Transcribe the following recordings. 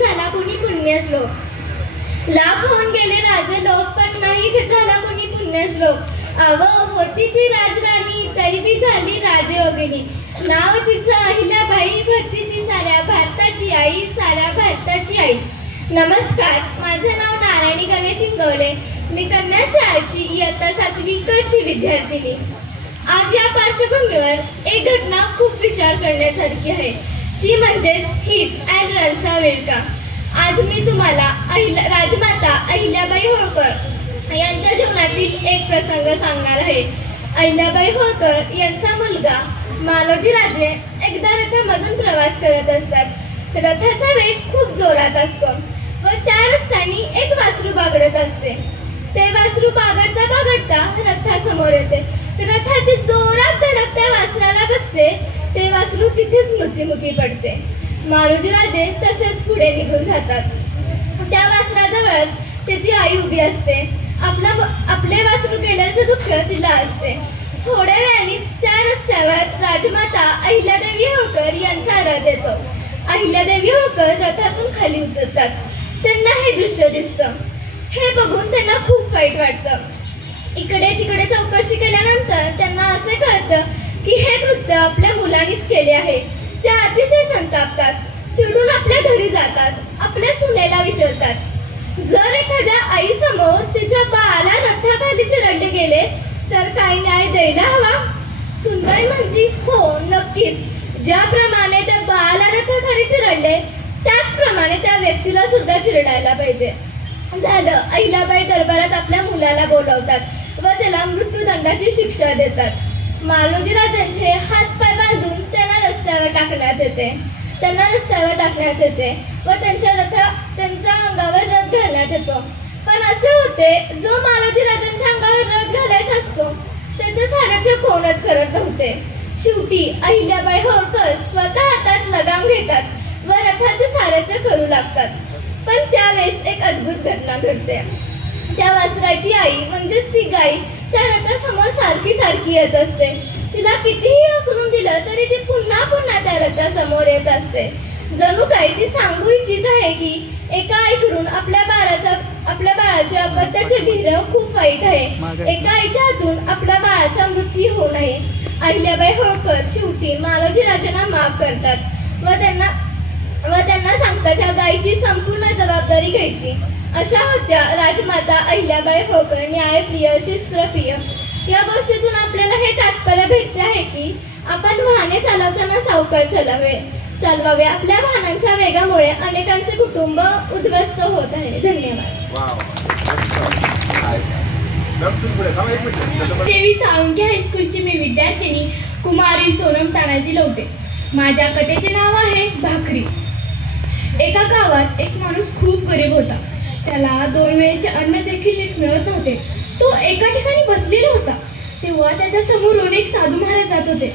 झाला कुणी पुण्यश्लोक. लाख होऊन गेले राजे लोक, पण नाही झाला कुणी पुण्यश्लोक. अव होती ती राजराणी, तरी बी झाली राजयोगिनी. नाव तिचं अहिल्याबाई, भरती ती साऱ्या भारताची आई, साऱ्या भारताची आई. नमस्कार, माझे नाव नारायणी गणेश इंगवले. मी कन्या शाळेची इयत्ता 7वी क ची विद्यार्थिनी. आज या पार्श्वभूमीवर एक घटना खूप विचार करण्यासारखी आहे, ती म्हणजे हिट अँड रनचा विळखा. आज मी तुम्हाला राजमाता अहिल्याबाई होळकर यांच्या जीवनातील एक प्रसंग सांगणार आहे. अहिल्याबाई होळकर यांचा मुलगा मालोजी राजे एकदा रथामधून प्रवास करत असतात. रथाचा वेग खूप जोरात असतो व त्या रस्त्याने एक वासरू बागडत असते. ते वासरू बागडता बागडता रथासमोर येते. रथाची जोरात धडक त्या वासराला बसते. ते वासरू तिथेच मृत्युमुखी पडते. मालोजी राजे तसेच पुढे निघून जातात. त्या वासराजवळच त्याची आई उभी असते. आपले वासरू गेल्याचे दुःख तिला असते. थोड्या वेळानेच त्या रस्त्यावर राजमाता अहिल्यादेवी होळकर यांचा रथ येतो. अहिल्यादेवी होळकर रथातून खाली उतरतात. त्यांना हे दृश्य दिसतं. हे बघून त्यांना खूप वाईट वाटतं. इकडे तिकडे चौकशी केल्यानंतर त्यांना असे कळतं की हे कृत्य आपल्या मुलांनीच केले आहे. त्या अतिशय संतापतात. चिडून आपल्या घरी जातात. आपल्या सुनेला विचारतात, जर एखाद्या आईसमोर तिच्या बाळाला रथाखाली चिरडले गेले तर काय न्याय द्यायला हवा? सुनबाई म्हणती, हो नक्कीच. ज्याप्रमाणे त्या बाळाला रथाखाली चिरडले त्याचप्रमाणे त्या व्यक्तीला सुद्धा चिरडायला पाहिजे. झालं. अहिल्याबाई दरबारात आपल्या मुलाला बोलवतात व त्याला मृत्यूदंडाची शिक्षा देतात. मालोजी राजांचे हात पाय बांधून त्यांना रस्त्यावर टाकण्यात येते व त्यांच्या अंगावर रथ घालण्यात येतो. पण असे होते, जो मालोजी राजांच्या अंगावर रथ घालायचा असतो त्याचे सारथ्य कोणच करत नव्हते. शेवटी अहिल्याबाई होळकर स्वतः हातात लगाम घेतात व रथाचे सारथ्य करू लागतात. पण त्यावेळेस एक अद्भुत घटना घडते. त्या वासराची आई म्हणजेच ती गाय त्या रथासमोर सारखी येत असते. तिला कितीही हाकलून दिलं तरी ती पुन्हा त्या रथासमोर येत असते. जणू काही ती सांगू इच्छित आहे की एका आईकडून आपल्या बाळाचे अपत्याचे भीर खूप वाईट आहे. एका आईच्या हातून आपल्या बाळाचा मृत्यू होऊ नये. अहिल्याबाई होळकर शेवटी मालोजी राजांना माफ करतात व त्यांना सांगतात त्या गायीची संपूर्ण जबाबदारी घ्यायची. अशा होत्या राजमाता अहिल्याबाई होळकर, न्यायप्रिय, शिस्तप्रिय. या गोष्टीतून आपल्याला हे तात्पर्य भेटते आहे की आपण वाहने चालवताना सावकाश चालवावे. आपल्या वाहनांच्या वेगामुळे अनेकांचे कुटुंब उद्ध्वस्त होत आहे. धन्यवाद. देवी साळुंखे हायस्कूलची मी विद्यार्थिनी कुमारी सोनम तानाजी लवटे. माझ्या कथेचे नाव आहे भाकरी. एका गावात एक माणूस खूप गरीब होता. त्याला 2 वेळेचे अन्न देखील नीट मिळत नव्हते. तो एका ठिकाणी बसलेला होता. तेव्हा त्याच्या समोरून एक साधू महाराज जात होते.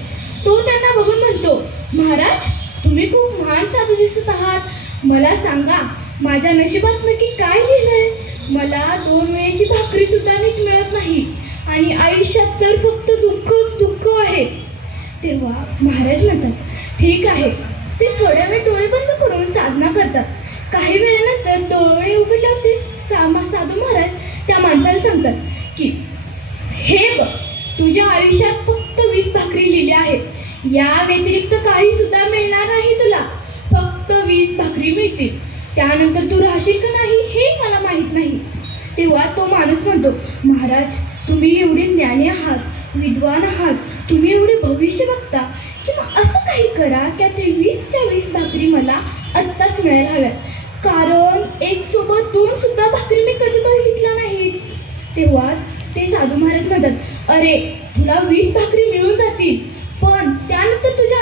तो त्यांना बघून म्हणतो, महाराज, तुम्ही खूप महान साधू दिसत आहात. मला सांगा, माझ्या नशिबात नक्की काय लिहिलंय? मला 2 वेळेची भाकरी सुद्धा नीट मिळत नाही आणि आयुष्यात तर फक्त दुःखच दुःख आहे. तेव्हा महाराज म्हणतात, ठीक आहे. ते थोड्या वेळ डोळे बंद करून साधना करतात. काही वेळानंतर डोळे उघडल्यावर ते साधू महाराज त्या माणसाला सांगतात की हे बघ, तुझ्या आयुष्यात फक्त 20 भाकरी लिहिल्या आहेत. या व्यतिरिक्त काही सुद्धा मिळणार नाही तुला. फक्त 20 भाकरी मिळतील. त्यानंतर तू राहशील का नाही हे मला माहीत नाही. तेव्हा तो माणूस म्हणतो, महाराज, तुम्ही एवढे ज्ञानी आहात, विद्वान आहात, तुम्ही एवढे भविष्य बघता, किंवा असं काही करा की ते 20च्या 20 भाकरी मला आत्ताच मिळायला हव्यात. कारण 1 सोबत 2 सुद्धा भाकरी मी कधी बघितल्या नाहीत. तेव्हा ते साधू महाराज म्हणतात, अरे, तुला 20 भाकरी मिळून जातील, पण त्यानंतर तुझ्या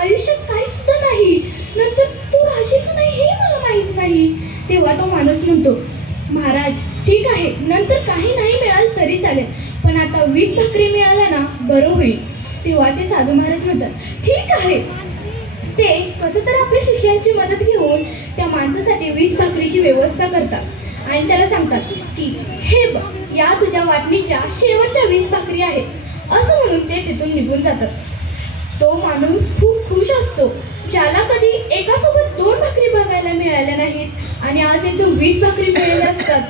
आयुष्यात काही सुद्धा नाही. नंतर तू राहशील का नाही हे मला माहीत नाही. तेव्हा तो माणूस म्हणतो, महाराज, ठीक आहे, नंतर काही नाही मिळालं तरी चालेल, पण आता 20 भाकरी मिळाल्या ना बरं होईल. तेव्हा ते साधू महाराज म्हणतात, ठीक आहे. ते कसं तर आपल्या शिष्यांची मदत घेऊन त्या माणसासाठी 20 भाकरीची व्यवस्था करतात आणि त्याला सांगतात की हे बघ, या तुझ्या वाटणीच्या शेवटच्या 20 भाकरी आहेत असं म्हणून ते तिथून निघून जातात. तो माणूस खूप खुश असतो ज्याला कधी एकासोबत 2 भाकरी बघायला मिळाल्या नाहीत. 20 भाकरी मिळाल्या असतात.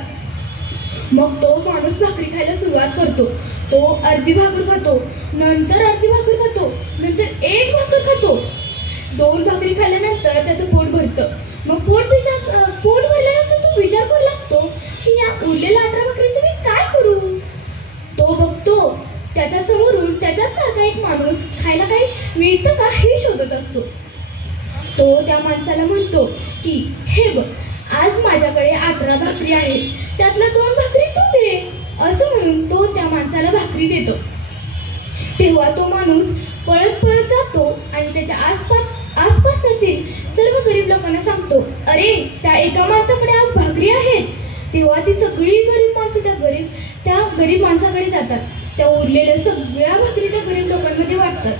मग तो माणूस भाकरी खायला सुरुवात करतो. तो अर्धी भाकर खातो, नंतर अर्धी भाकर खातो, नंतर एक भाकर खातो. 2 भाकरी खाल्ल्यानंतर त्याचं पोट भरतं. मग पोट भरल्यानंतर तो विचार करू लागतो की या उरलेल्या 18 भाकरीचं मी काय करू. तो बघतो त्याच्या समोरून त्याच्याच सारखा एक माणूस खायला काही मिळतं का हे शोधत असतो. तो त्या माणसाला म्हणतो की हे बघ, आज माझ्याकडे 18 भाकरी आहेत, त्यातल्या 2 भाकरी तू दे. असं म्हणून तो त्या माणसाला भाकरी देतो. तेव्हा तो माणूस पळत पळत जातो आणि त्याच्या आसपासतील सर्व गरीब लोकांना सांगतो, अरे त्या एका माणसाकडे आज भाकरी आहेत. तेव्हा ती सगळी गरीब माणसं त्या गरीब माणसाकडे जातात. त्या उरलेल्या सगळ्या भाकरी त्या गरीब लोकांमध्ये वाटतात.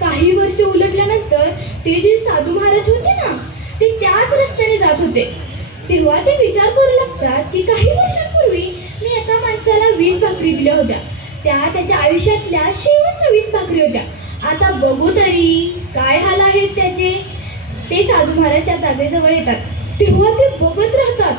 काही वर्ष उलटल्यानंतर ते जे साधू महाराज होते ना, ते त्याच रस्त्याने जात होते. तेव्हा ते विचार करू लागतात की काही वर्षांपूर्वी मी एका माणसाला 20 भाकरी दिल्या होत्या. त्या त्याच्या आयुष्यातल्या शेवटच्या 20 भाकरी होत्या. आता बघू तरी काय हाल आहेत त्याचे. ते साधू महाराज त्या जागेजवळ येतात. तेव्हा ते बघत राहतात.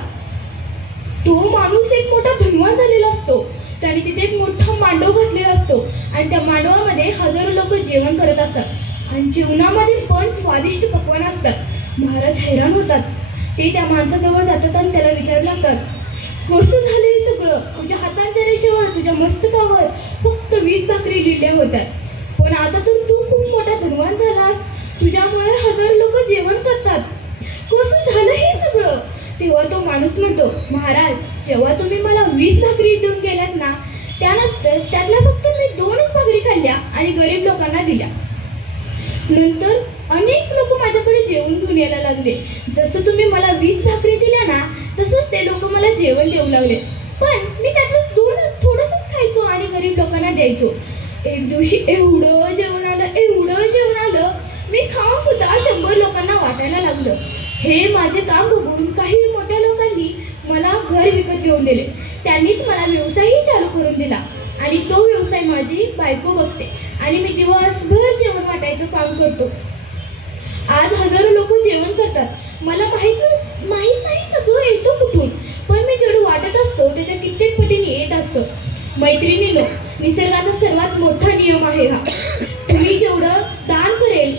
तो माणूस एक मोठा धनवान झालेला असतो. त्याने तिथे एक मोठा मांडव घातलेला असतो आणि त्या मांडवामध्ये हजारो लोक जेवण करत असतात आणि जेवणामध्ये पण स्वादिष्ट पक्वान असतात. महाराज हैराण होतात. ते त्या माणसाजवळ जातात आणि त्याला विचारू लागतात, कसं झालं हे सगळं. तुझ्या हातांच्या रेषेवर, तुझ्या मस्तकावर फक्त 20 भाकरी लिहिल्या होत्या, पण आता तर तू खूप मोठा धनवान झालास. तुझ्यामुळे हजारो लोक जेवण करतात. कसं झालं हे सगळं. तेव्हा तो माणूस म्हणतो, महाराज, जेव्हा तुम्ही मला 20 भाकरी देऊन गेल्यात ना, त्यानंतर त्यातल्या फक्त मी 2च भाकरी खाल्ल्या आणि गरीब लोकांना दिल्या. नंतर अनेक लोक माझ्याकडे जेवण घेऊन यायला लागले. जसं तुम्ही मला 20 भाकरी दिल्या ना, तसंच ते लोक मला जेवण देऊ लागले. पण मी त्यातलं थोडंसंच खायचो आणि गरीब लोकांना द्यायचो. एक दिवशी एवढं जेवण आलं, मी खाऊन सुद्धा 100 लोकांना वाटायला लागलं. हे माझे काम बघून काही मोठ्या लोकांनी मला घर विकत घेऊन दिले. त्यांनीच मला व्यवसायही चालू करून दिला आणि तो व्यवसाय माझी बायको बघते आणि मी दिवसभर जेवण वाटायचं काम करतो. आज हजारो लोक जेवण करतात. मला माहित नाही सगळं येतं कुठून, पण मी जेवढं वाटत असतो त्याच्या कित्येक पटीने येत असतं. मैत्रिणींनो, निसर्गाचा सर्वात मोठा नियम आहे हा. तुम्ही जेवढं दान कराल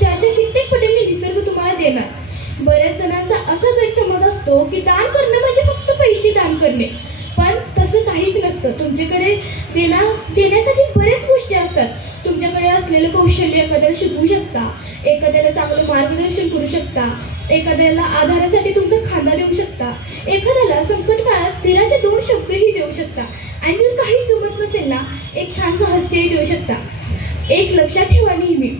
त्याच्या कित्येक पटीने निसर्ग तुम्हाला देणार. बऱ्याच जणांचा असा गैरसमज असतो की दान करणं म्हणजे फक्त पैसे दान करणे, पण तसं काहीच नसतं. तुमच्याकडे देण्यासाठी बऱ्याच गोष्टी असतात. तुमच्याकडे असलेलं कौशल्य एखाद्याला शिकवू शकता, एखाद्याला चांगलं मार्गदर्शन करू शकता, एखाद्याला आधारासाठी तुमचा खांदा देऊ शकता, एखाद्याला संकट काळात धीराचे 2 शब्दही देऊ शकता आणि जर काही जमत नसेल ना, एक छानसं हास्यही देऊ शकता. एक लक्षात ठेवा, नेहमी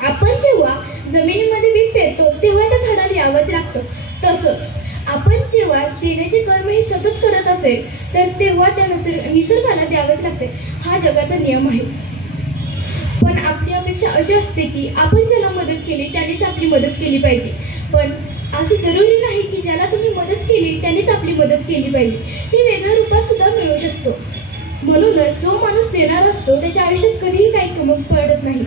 आपण जेव्हा जमिनीमध्ये बी पेरतो तेव्हा त्या झाडाला यावंच लागतं. तसंच आपण जेव्हा देण्याचे कर्म हे सतत करत असेल तर तेव्हा त्या निसर्गाला द्यावंच लागते. हा जगाचा नियम आहे. पण आपली अपेक्षा अशी असते की आपण ज्याला मदत केली त्यानेच आपली मदत केली पाहिजे. पण असं जरुरी नाही की ज्याला तुम्ही मदत केली त्यानेच आपली मदत केली पाहिजे. ती वेगळ्या रूपात सुद्धा मिळू शकतो. म्हणूनच जो माणूस देणार असतो त्याच्या आयुष्यात कधीही काही कमी पडत नाही.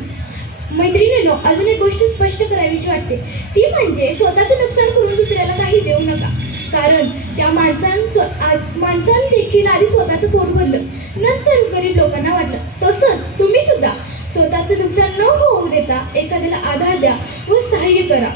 मैत्रिणींनो, अजून एक गोष्ट स्पष्ट करावीशी वाटते, ती म्हणजे स्वतःचं नुकसान करून दुसऱ्याला काही देऊ नका. कारण त्या माणसाने देखील आधी स्वतःचं पोट भरलं, नंतर गरीब लोकांना वाटलं. तसंच तुम्ही सुद्धा स्वतःचं नुकसान न होऊ देता एखाद्याला आधार द्या व सहाय्य करा.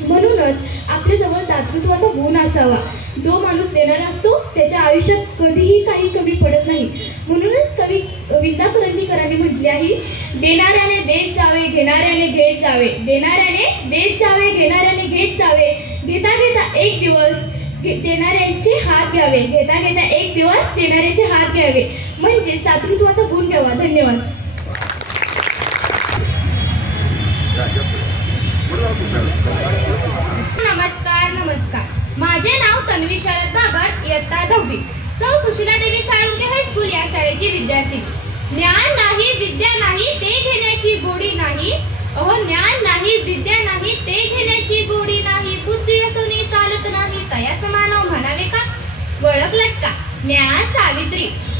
म्हणूनच आपल्याजवळ दातृत्वाचा गुण असावा. जो माणूस देणारा असतो त्याच्या आयुष्यात कधीही काही कमी पडत नाही. म्हणूनच कवी विंदा करंदीकरांनी म्हटले आहे, देणाऱ्याने देत जावे, घेणाऱ्याने घेत जावे, देणाऱ्याने देत जावे, घेणाऱ्याने घेत जावे, घेता घेता एक दिवस देणाऱ्यांचे हात घ्यावे, घेता घेता एक दिवस देणाऱ्यांचे हात घ्यावे. म्हणजे दातृत्वाचा गुण घ्यावा. धन्यवाद. नमस्कार. माझे नाव तन्वी शरद बाबर, इयत्ता 10वी. सौ सुशीला देवी साळुंखे हायस्कूल या शाळेची विद्यार्थी. ज्ञान नाही, विद्या नाही, ते घेण्याची गोडी नाही. अहो, ज्ञान नाही, विद्या नाही, ते घेण्याची गोडी नाही. बुद्धी असूनही चालत नाही, तया समानव म्हणावे का? ओळखलत का? ज्ञान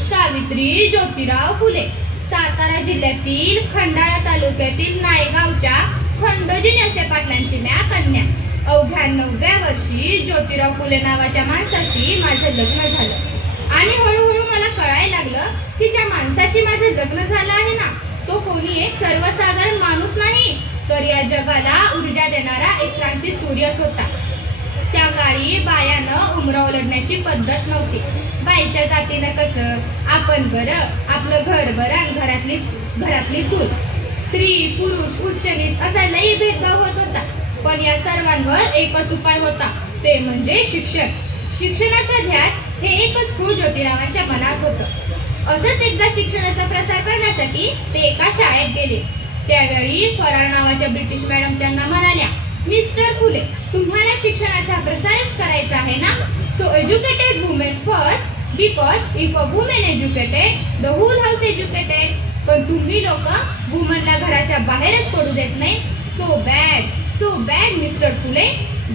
सावित्री ज्योतिराव फुले. सातारा जिल्ह्यातील खंडाळा तालुक्यातील नायगावच्या खंडोजी नेसे पाटलांची म्या कन्या. अवघ्या 9व्या वर्षी दिवशी ज्योतिराव फुले नावाच्या माणसाशी माझं लग्न झालं आणि हळूहळू मला कळायला लागलं की ज्या माणसाशी माझं लग्न झालं आहे ना, तो कोणी एक सर्वसाधारण माणूस नाही, तर या जगाला ऊर्जा देणारा एक क्रांती सूर्यच होता. त्या काळी बायानं उमराव लढण्याची पद्धत नव्हती. बाईच्या जातीनं कसं आपण बरं, आपलं घर बरं आणि घरातली चूल, स्त्री पुरुष उच्च नीच असा लई भेदभाव होत होता. पण या सर्वांवर एकच उपाय होता, ते म्हणजे शिक्षण. शिक्षणाचा ध्यास हे एकच खूळ ज्योतिरावांच्या मनात होतं. असंच एकदा शिक्षणाचा प्रसार करण्यासाठी ते एका शाळेत गेले. त्यावेळी फरार नावाच्या ब्रिटिश मॅडम त्यांना म्हणाल्या, मिस्टर फुले, तुम्हाला शिक्षणाचा प्रसारच करायचा आहे ना, so educated women first, because if a women educated the whole house educated. पण तुम्ही लोक वुमनला घराच्या बाहेरच पडू देत नाही. So bad mister Phule.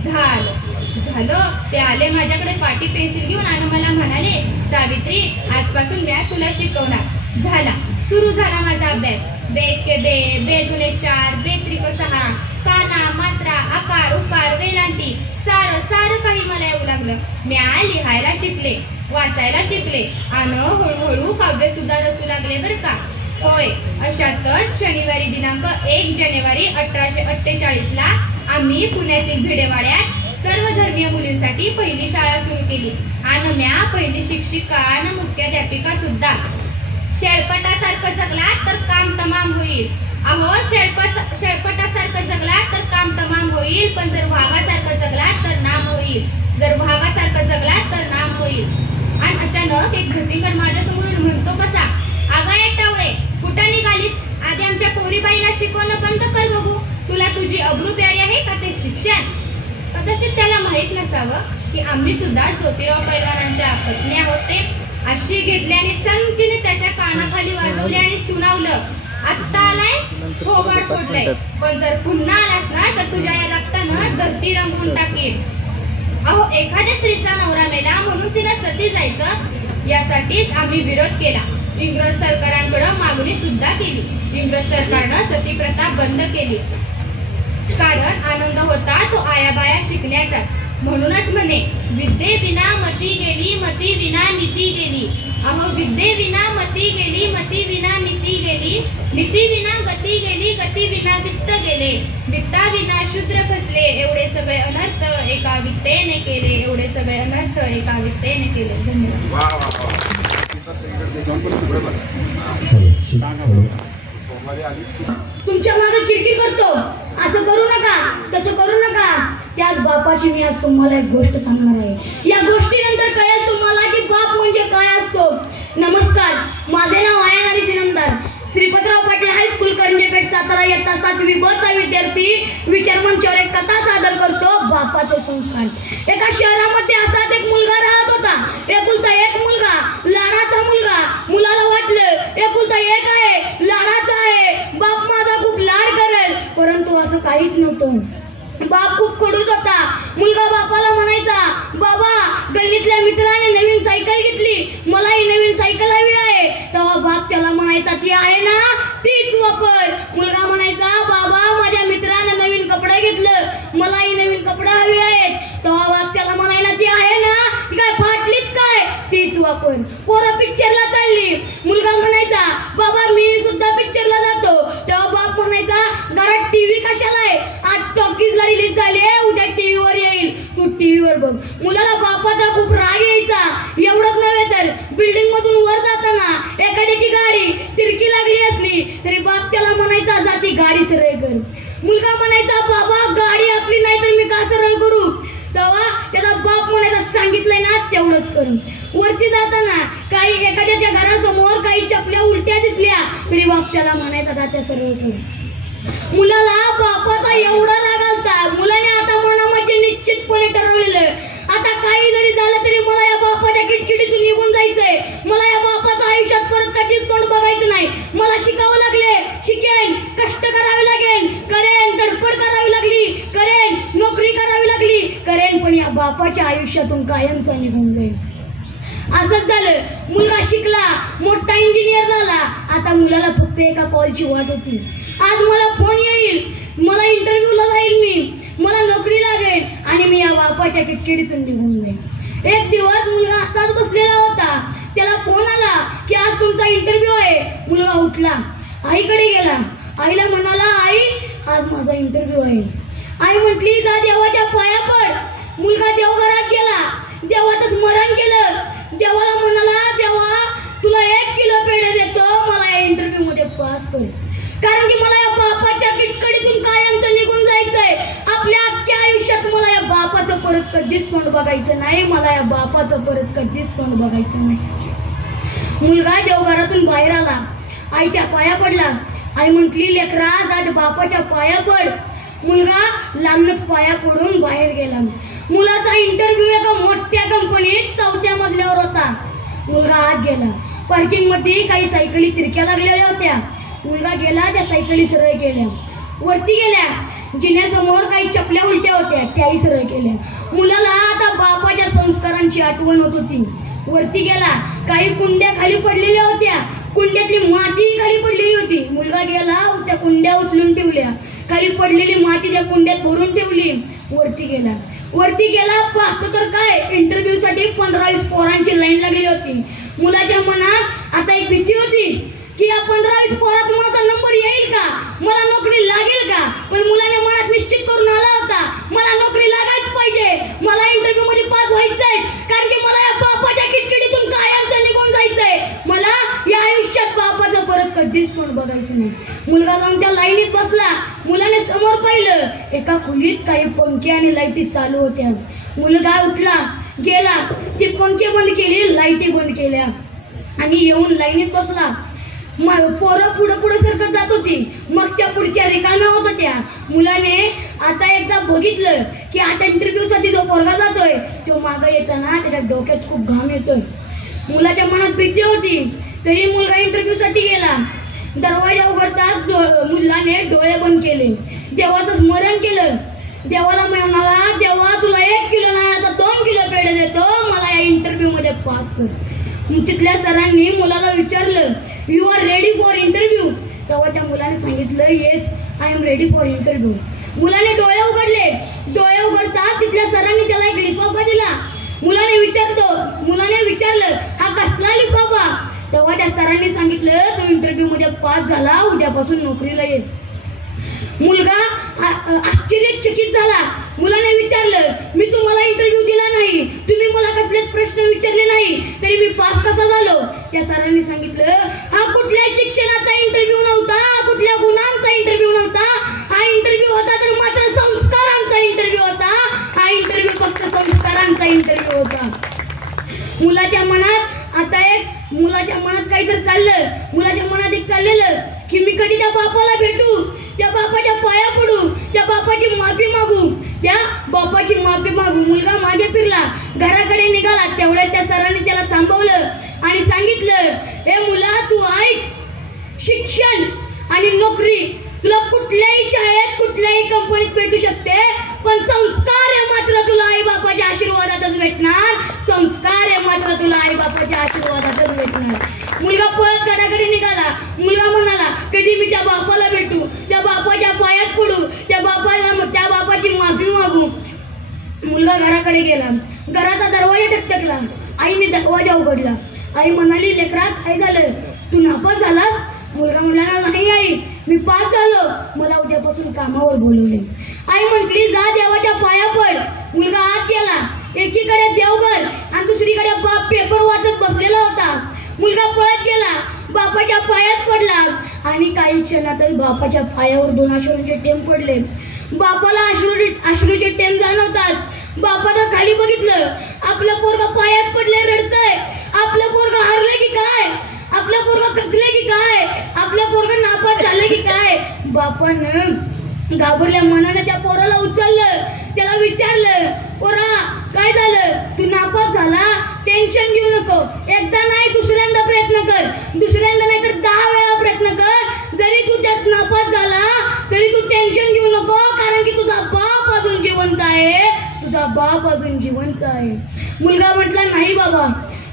झालं ते आले माझ्याकडे पाटी पेन्सिल घेऊन आणि मला म्हणाले, सावित्री, आजपासून मी तुला शिकवणार. सुरू झाला माझा अभ्यास. बेक के बे दुने 4, बे त्रिक 6, काना, मात्रा, आकार, उकार, वेलांटी, सारं काही मला येऊ लागलं. मी लिहायला शिकले, वाचायला शिकले आणि हळूहळू काव्य सुद्धा रचू लागले बरं का. होय, अशातच शनिवारी दिनांक 1 जानेवारी 1848 आम्ही पुण्यातील भिडेवाड्यात सर्व धर्मीय मुलींसाठी पहिली शाळा सुरू केली आणि म्या पहिली शिक्षिका आणि मुख्याध्यापिका सुद्धा. शेळपटासारखं जगला तर काम तमाम होईल. अहो, शेळपटासारखं जगला तर काम तमाम होईल, पण जर वाघासारखं जगला तर नाम होईल. आणि अचानक एक घटीगड माझ्यासमोरून म्हणतो कसा, अगं ये टावळे, कुठं निघालीस? आधी आमच्या पोरीबाईला शिकवणं बंद कर बघू. तुला तुझी अब्रू प्यारी आहे का ते शिक्षण? कदाचित त्याला माहित नसावं की आम्ही सुद्धा ज्योतिराव पैलवानांच्या पत्नी होते. अशी घेतली आणि संतीने त्याच्या कानाखाली वाजवले आणि सुनावलं, आत्ता आलाय, थोबाड फोडलंय, पण जर पुन्हा आलास ना तर तुझ्या या रक्तानं धरती रंगवून टाकेल. अहो, एखाद्या स्त्रीचा नवरा मेला म्हणून तिला सती जायचं, यासाठीच आम्ही विरोध केला. इंग्रज सरकारांकडे मागणी सुद्धा केली. इंग्रज सरकारनं सती प्रथा बंद केली, कारण आनंद होता तो आयाबाया शिकण्याचा. म्हणूनच म्हणे, विद्ये विना मती गेली, मती विना नीती गेली. अहो, विद्ये विना मती गेली, मती विना नीती गेली, नीती विना गती गेली, गती विना वित्त गेले, वित्ता विना शूद्र खचले. एवढे सगळे अनर्थ एका वित्तेने केले, एवढे सगळे अनर्थ एका वित्तेने केले. धन्यवाद. तुमच्या मागे किरकिर करतो, असं करू नका, तसं करू नका. त्याच बापाची मी आज तुम्हाला एक गोष्ट सांगणार आहे. या गोष्टीनंतर कळेल तुम्हाला की बाप म्हणजे काय असतो. नमस्कार, माझे नाव आहे हरीश नंदर. श्रीपतराव पाटील हायस्कूल करंजेपेठ सातारा इयत्ता 7वी ब चा विद्यार्थी विचार मंचावर एक कथा सादर करतो, बापाचे संस्कार. एका शहरामध्ये असाच एक मुलगा राहत होता. एकुलता एक मुलगा, लाडाचा मुलगा. मुलाला वाटलं एकुलता एक आहे, लाडाचा आहे, बाप माझा खूप लाड करेल, परंतु असं काहीच नव्हतं. बाप खूप खडूस होता. मुलगा बापाला म्हणायचा, बाबा, गल्लीतल्या मित्राने नवीन सायकल घेतली, मलाही नवीन सायकल हवी आहे. तेव्हा बाप त्याला म्हणायचा, ती आहे ना, तीच वापर. मुलगा म्हणायचा, बाबा, माझ्या मित्राने नवीन कपडे घेतलं, मलाही नवीन कपडे हवे आहेत. तेव्हा बाप त्याला म्हणायला, ती आहे ना, ती काय फाटलीत काय, तीच वापर. पोरं पिक्चरला चालली. मुलगा म्हणायचा, बाबा, मी सुद्धा पिक्चरला जातो. तेव्हा बाप म्हणायचा, घरात टीव्ही कशाला आहे, आज टॉकीजला रिलीज झाली आहे, उद्या टीव्हीवर येईल, तू टीव्हीवर बघ. मुलाला बापाचा खूप राग यायचा. एवढंच नव्हे तर बिल्डिंग मधून वर जाताना एखाद्याची गाडी तिरकी लागली असली तरी बाप त्याला म्हणायचा, जा ती गाडी सरळ कर. मुलगा म्हणायचा, बाबा, गाडी आपली नाही तर मी का सरळ करू. तेव्हा त्याचा बाप म्हणायचा, सांगितलंय ना तेवढंच करू. वरती जाताना काही एखाद्याच्या घरासमोर काही चपल्या उलट्या दिसल्या तरी बाप त्याला म्हणायचा, जा त्या सरळ करू. मुलाला बापाचा एवढा राग आलता. मुलाने आता मनामध्ये निश्चितपणे ठरवलेलं, आता काही जरी झालं तरी मला या बापाच्या किटकिटीतून निघून जायचंय. मला या बापाचं आयुष्यात परत कधीच तोंड बघायचं नाही. मला शिकावं लागले, शिकेन, कष्ट करावे लागेल, करेन, धडपड करावी लागली, करेन, नोकरी करावी लागली, करेन, पण या बापाच्या आयुष्यातून कायमचा निघून जाईल. असंच झालं. मुलगा शिकला, मोठा इंजिनियर झाला. आता मुलाला फक्त एका कॉलची वाट होती. आज मला फोन येईल, मला इंटरव्ह्यूला जाईल, मला नोकरी लागेल आणि मी या बापाच्या किटकिटीतून निघून जाईल. एक दिवस मुलगा असाच बसलेला होता. त्याला फोन आला की आज तुमचा इंटरव्ह्यू आहे. मुलगा उठला, आईकडे गेला. आईला म्हणाला, आई आज माझा इंटरव्ह्यू आहे. आई म्हटली, जा देवाच्या पाया पड. मुलगा देवघरात गेला, देवाचं स्मरण केलं. देवाला म्हणाला, देवा तुला 1 किलो पेढे देतो, मला या इंटरव्ह्यू मध्ये पास कर. कारण की मला या बापाच्या किटकिटीतून कायमचं निघून जायचंय. आपल्या अख्ख्या आयुष्यात मला या बापाचं परत कधीच तोंड बघायचं नाही. मला या बापाचं परत कधीच तोंड बघायचं नाही. मुलगा देवघरातून बाहेर आला, आईच्या पाया पडला. आई म्हटली, लेकरा जा बापाच्या पाया पड. मुलगा लांबच पाया पडून बाहेर गेला. मुलाचा इंटरव्ह्यू एका मोठ्या कंपनीत 4थ्या मजल्यावर होता. मुलगा आत गेला. पार्किंग मध्ये काही सायकली तिरक्या लागलेल्या होत्या. मुलगा गेला, त्या सायकली सरळ केल्या. वरती गेल्या, जिन्यासमोर काही चपल्या उलट्या होत्या, त्याही सरळ केल्या. मुलाला आता बापाच्या संस्कारांची आठवण होत होती. वरती गेला, काही कुंड्या खाली पडलेल्या होत्या, कुंड्यातली माती खाली पडलेली होती. मुलगा गेला, त्या कुंड्या उचलून ठेवल्या. खाली पडलेली माती त्या कुंड्यात भरून ठेवली. वरती गेला, पाहतो तर काय, इंटरव्ह्यू साठी 15-20 पोरांची लाईन लागली होती. मुलाच्या मनात आता एक भीती होती की या 15-20 पोरात माझा नंबर येईल का, मला नोकरी लागेल का. पण मुलाने मनात निश्चित करून आला होता, मला नोकरी लागायच पाहिजे, मला इंटरव्ह्यू मध्ये पास व्हायचंय. कारण की मला या बापाच्या किटकिटीतून कायमचं निघून जायचंय. मला या आयुष्यात बापाचं परत कधीच तोंड बघायचं नाही. मुलगा जाऊन त्या लाईनीत बसला. मुलाने समोर पाहिलं, एका खोलीत काही पंखे आणि लाईटी चालू होत्या. मुलगा उठला, गेला, ती पंखे बंद केली, लाईटी बंद केल्या आणि येऊन लाईनीत बसला. पोरं पुढे सरकत जात होती, मगच्या पुढच्या रिकाम्या होत होत्या. मुलाने आता एकदा बघितलं की आता इंटरव्ह्यू साठी जो पोरगा जातोय तो मागे येताना त्याच्या डोक्यात खूप घाम येतोय. मुलाच्या मनात भीती होती, तरी मुलगा इंटरव्ह्यू साठी गेला. दरवाजा उघडताच मुलाने डोळे बंद केले, देवाचं स्मरण केलं. देवाला म्हणाला, देवा तुला 1 किलो नाही आता 2 किलो पेढे देतो, मला या इंटरव्ह्यू मध्ये पास कर. तिथल्या सरांनी मुलाला विचारलं, you are ready for interview. तेव्हा त्या मुलाने सांगितलं, yes I am ready for interview. मुलाने डोळे उघडले. डोळे उघडताच तिथल्या सरांनी त्याला एक लिफाफा दिला. मुलाने विचारलं, हा कसला लिफाफा. तेव्हा त्या सरांनी सांगितलं, तो इंटरव्ह्यू मध्ये पास झाला, उद्यापासून नोकरीला ये. मुलगा आश्चर्यचकित झाला. मुलाने विचारलं, मी तुम्हाला इंटरव्ह्यू दिला नाही, तुम्ही मला कसलेच प्रश्न विचारले नाही, तरी मी पास कसा झालो. त्या सरांनी सांगितलं, हा कुठल्या शिक्षणाचा इंटरव्ह्यू नव्हता, कुठल्या गुणांचा इंटरव्ह्यू नव्हता. हा इंटरव्ह्यू होता तर मात्र संस्कारांचा इंटरव्ह्यू होता. हा इंटरव्ह्यू फक्त संस्कारांचा इंटरव्ह्यू होता. मुलाच्या मनात काहीतरी चाललं. मुलाच्या मनात एक चाललेलं की मी कधी त्या बापाला भेटू, त्या बापाच्या पाया पडू, त्या बापाची माफी मागू. मुलगा मागे फिरला, घराकडे निघाला. तेवढ्यात त्या सरांनी त्याला थांबवलं आणि सांगितलं, हे मुला तू ऐक, शिक्षण आणि नोकरी तुला कुठल्याही शाळेत कुठल्याही कंपनीत भेटू शकते, पण संस्कार हे मात्र तुला आई बापाच्या आशीर्वादातच भेटणार. संस्कार हे मात्र तुला आई बापाच्या आशीर्वादातच भेटणार. मुलगा पळत घराकडे निघाला. मुलगा म्हणाला, कधी मी त्या बापाला भेटू, त्या बापाच्या पायात पडू, त्या बापाची माफी मागू. मुलगा घराकडे गेला. घराचा दरवाजा ठकठकला. आईने दरवाजा उघडला. आई म्हणाली, लेकरा काय झालं, तू नापास झालास. मुलगा म्हणाला, नाही आई, मी पास झालो, मला उद्यापासून कामावर बोलवले. आई म्हटली, जा देवाच्या पाया पड. मुलगा आत गेला. एकीकडे देवघर आणि दुसरीकडे बाप पेपर वाचत बसलेला होता. मुलगा पळत गेला, बापाच्या पायात पडला आणि काही क्षणातच बापाच्या पायावर 2 अश्रूंचे थेंब पडले. बापाला अश्रूचे थेंब जाणवताच बापानं खाली बघितलं. आपलं पोरगं पायात पडले, रडतंय. आपलं पोरगं हरले की काय, आपलं पोरगं कचले की काय, आपलं पोरगं नापास झालं की काय. बापानं घाबरल्या मनाने त्या पोराला उचललं. त्याला विचारलं, पोरा काय झालं, तू नापास झाला, टेन्शन घेऊ नको. एकदा नाही दुसऱ्यांदा प्रयत्न कर, दुसऱ्यांदा नाही तर 10 वेळा प्रयत्न कर. जरी तू त्यात नापास झाला तरी तू टेन्शन घेऊ नको, कारण की तुझा बाप अजून जिवंत आहे, तुझा बाप अजून जिवंत आहे. मुलगा म्हटला, नाही बाबा,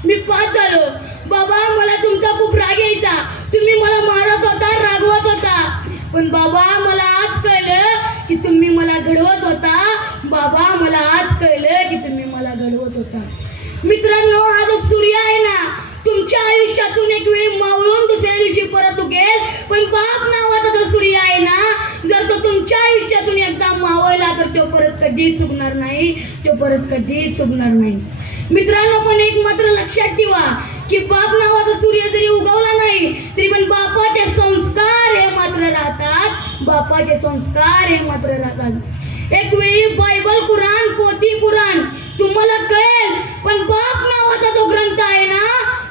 मी पास झालो. बाबा मला तुमचा खूप राग यायचा, तुम्ही मला मारत होता, रागवत होता, पण बाबा मला आज कळलं की तुम्ही मला घडवत होता. बाबा मला आज कळलं की तुम्ही मित्रांनो, हा जो सूर्य आहे ना, तुमच्या आयुष्यातून एक वेळ मावळून दुसऱ्या दिवशी परत उगेल, पण बाप नावाचा जो सूर्य आहे ना, जर तो तुमच्या आयुष्यातून एकदा मावळला तर तो परत कधीच उगणार नाही, तो परत कधीच उगणार नाही. मित्रांनो, पण एक मात्र लक्षात ठेवा की बाप नावाचा सूर्य जरी उगवला नाही तरी पण बापाचे संस्कार हे मात्र राहतात, बापाचे संस्कार हे मात्र राहतात. एक वेळी बायबल कुराण, पोथी कुराण तुम्हाला कळेल, पण बाप नावाचा जो ग्रंथ आहे ना,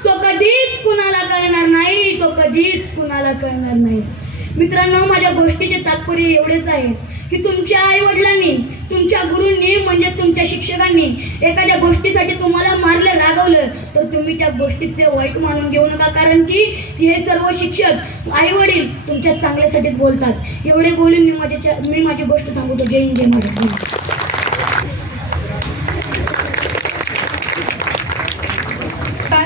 तो कधीच कुणाला कळणार नाही, तो कधीच कुणाला कळणार नाही. मित्रांनो, माझ्या गोष्टीचे तात्पर्य एवढेच आहे की तुमच्या आई वडिलांनी, तुमच्या गुरूंनी म्हणजे तुमच्या शिक्षकांनी एखाद्या गोष्टीसाठी तुम्हाला मारलं, रागवलं तर तुम्ही त्या गोष्टीचे वाईट मानून घेऊ नका, कारण की हे सर्व शिक्षक, आई वडील तुमच्या चांगल्यासाठीच बोलतात. एवढे बोलून मी माझी गोष्ट सांगतो. जय हिंद, जय महाराष्ट्र.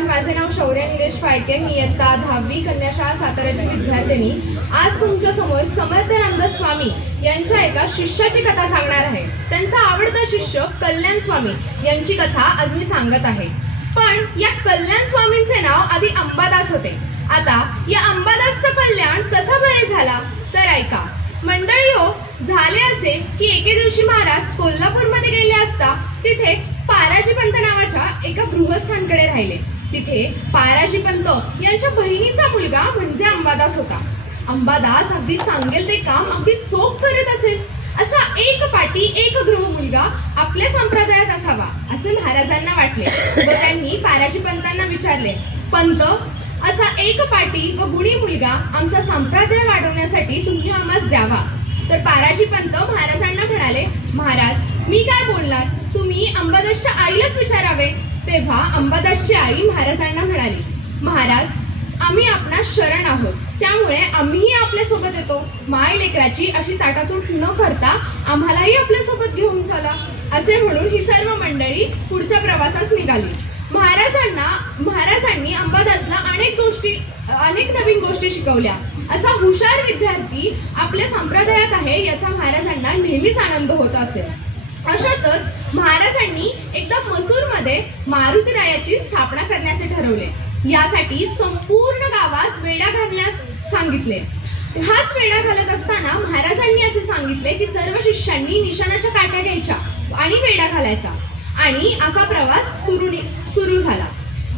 माझे नाव शौर्य निलेश फाळके. मी इयत्ता 10वी कन्याशाळा साताऱ्याची विद्यार्थिनी. आज तुमच्या समोर समर्थ रामदास स्वामी यांच्या एका शिष्याची कथा सांगणार आहे. त्यांचा आवडता शिष्य कल्याण स्वामी यांची कथा आज मी सांगत आहे. पण या कल्याण स्वामींचे नाव आधी अंबादास होते. आता या अंबादासचं कल्याण कसं बरे झाला तर ऐका. मंडळी हो, झाले असे की एके दिवशी महाराज कोल्हापूरमध्ये गेले असता तिथे पाराजी पंत नावाच्या एका गृहस्थांकडे राहिले. तिथे पाराजी पंत यांच्या बहिणीचा मुलगा म्हणजे अंबादास होता. अंबादास अगदी सांगेल ते काम अगदी चोख करत असेल. असा एक पाटी एक गृह मुलगा आपल्या संप्रदायात असावा असे महाराजांना वाटले व त्यांनी पाराजी पंतांना विचारले, पंत, असा एक पाटी व गुणी मुलगा आमचा संप्रदाय वाढवण्यासाठी तुम्ही आम्हास द्यावा. तर पाराजी पंत महाराजांना म्हणाले, महाराज, मी काय बोलणार, तुम्ही अंबादासच्या आईलाच विचारावे. तेव्हा अंबादासची आई महाराजांना म्हणाली, महाराज, आम्ही आपणास शरण आहोत, त्यामुळे आम्हीही आपल्या सोबत येतो. माय लेकराची अशी ताटातूट न करता आम्हालाही आपल्या सोबत घेऊन चला. असे म्हणून ही सर्व मंडळी पुढच्या प्रवासास निघाली. महाराजांनी अंबादासला अनेक नवीन गोष्टी शिकवल्या. असा हुशार विद्यार्थी आपल्या संप्रदायात आहे याचा महाराजांना नेहमीच आनंद होत असे. अशातच महाराजांनी एकदा मसूरमध्ये मारुतीरायाची स्थापना करण्याचे ठरवले. यासाठी संपूर्ण गावास वेढा घालण्यास सांगितले. हाच वेढा घालत असताना महाराजांनी असे सांगितले की सर्व शिष्यांनी निशाणाच्या काट्या घ्यायच्या आणि वेढा घालायचा. आणि असा प्रवास सुरू झाला.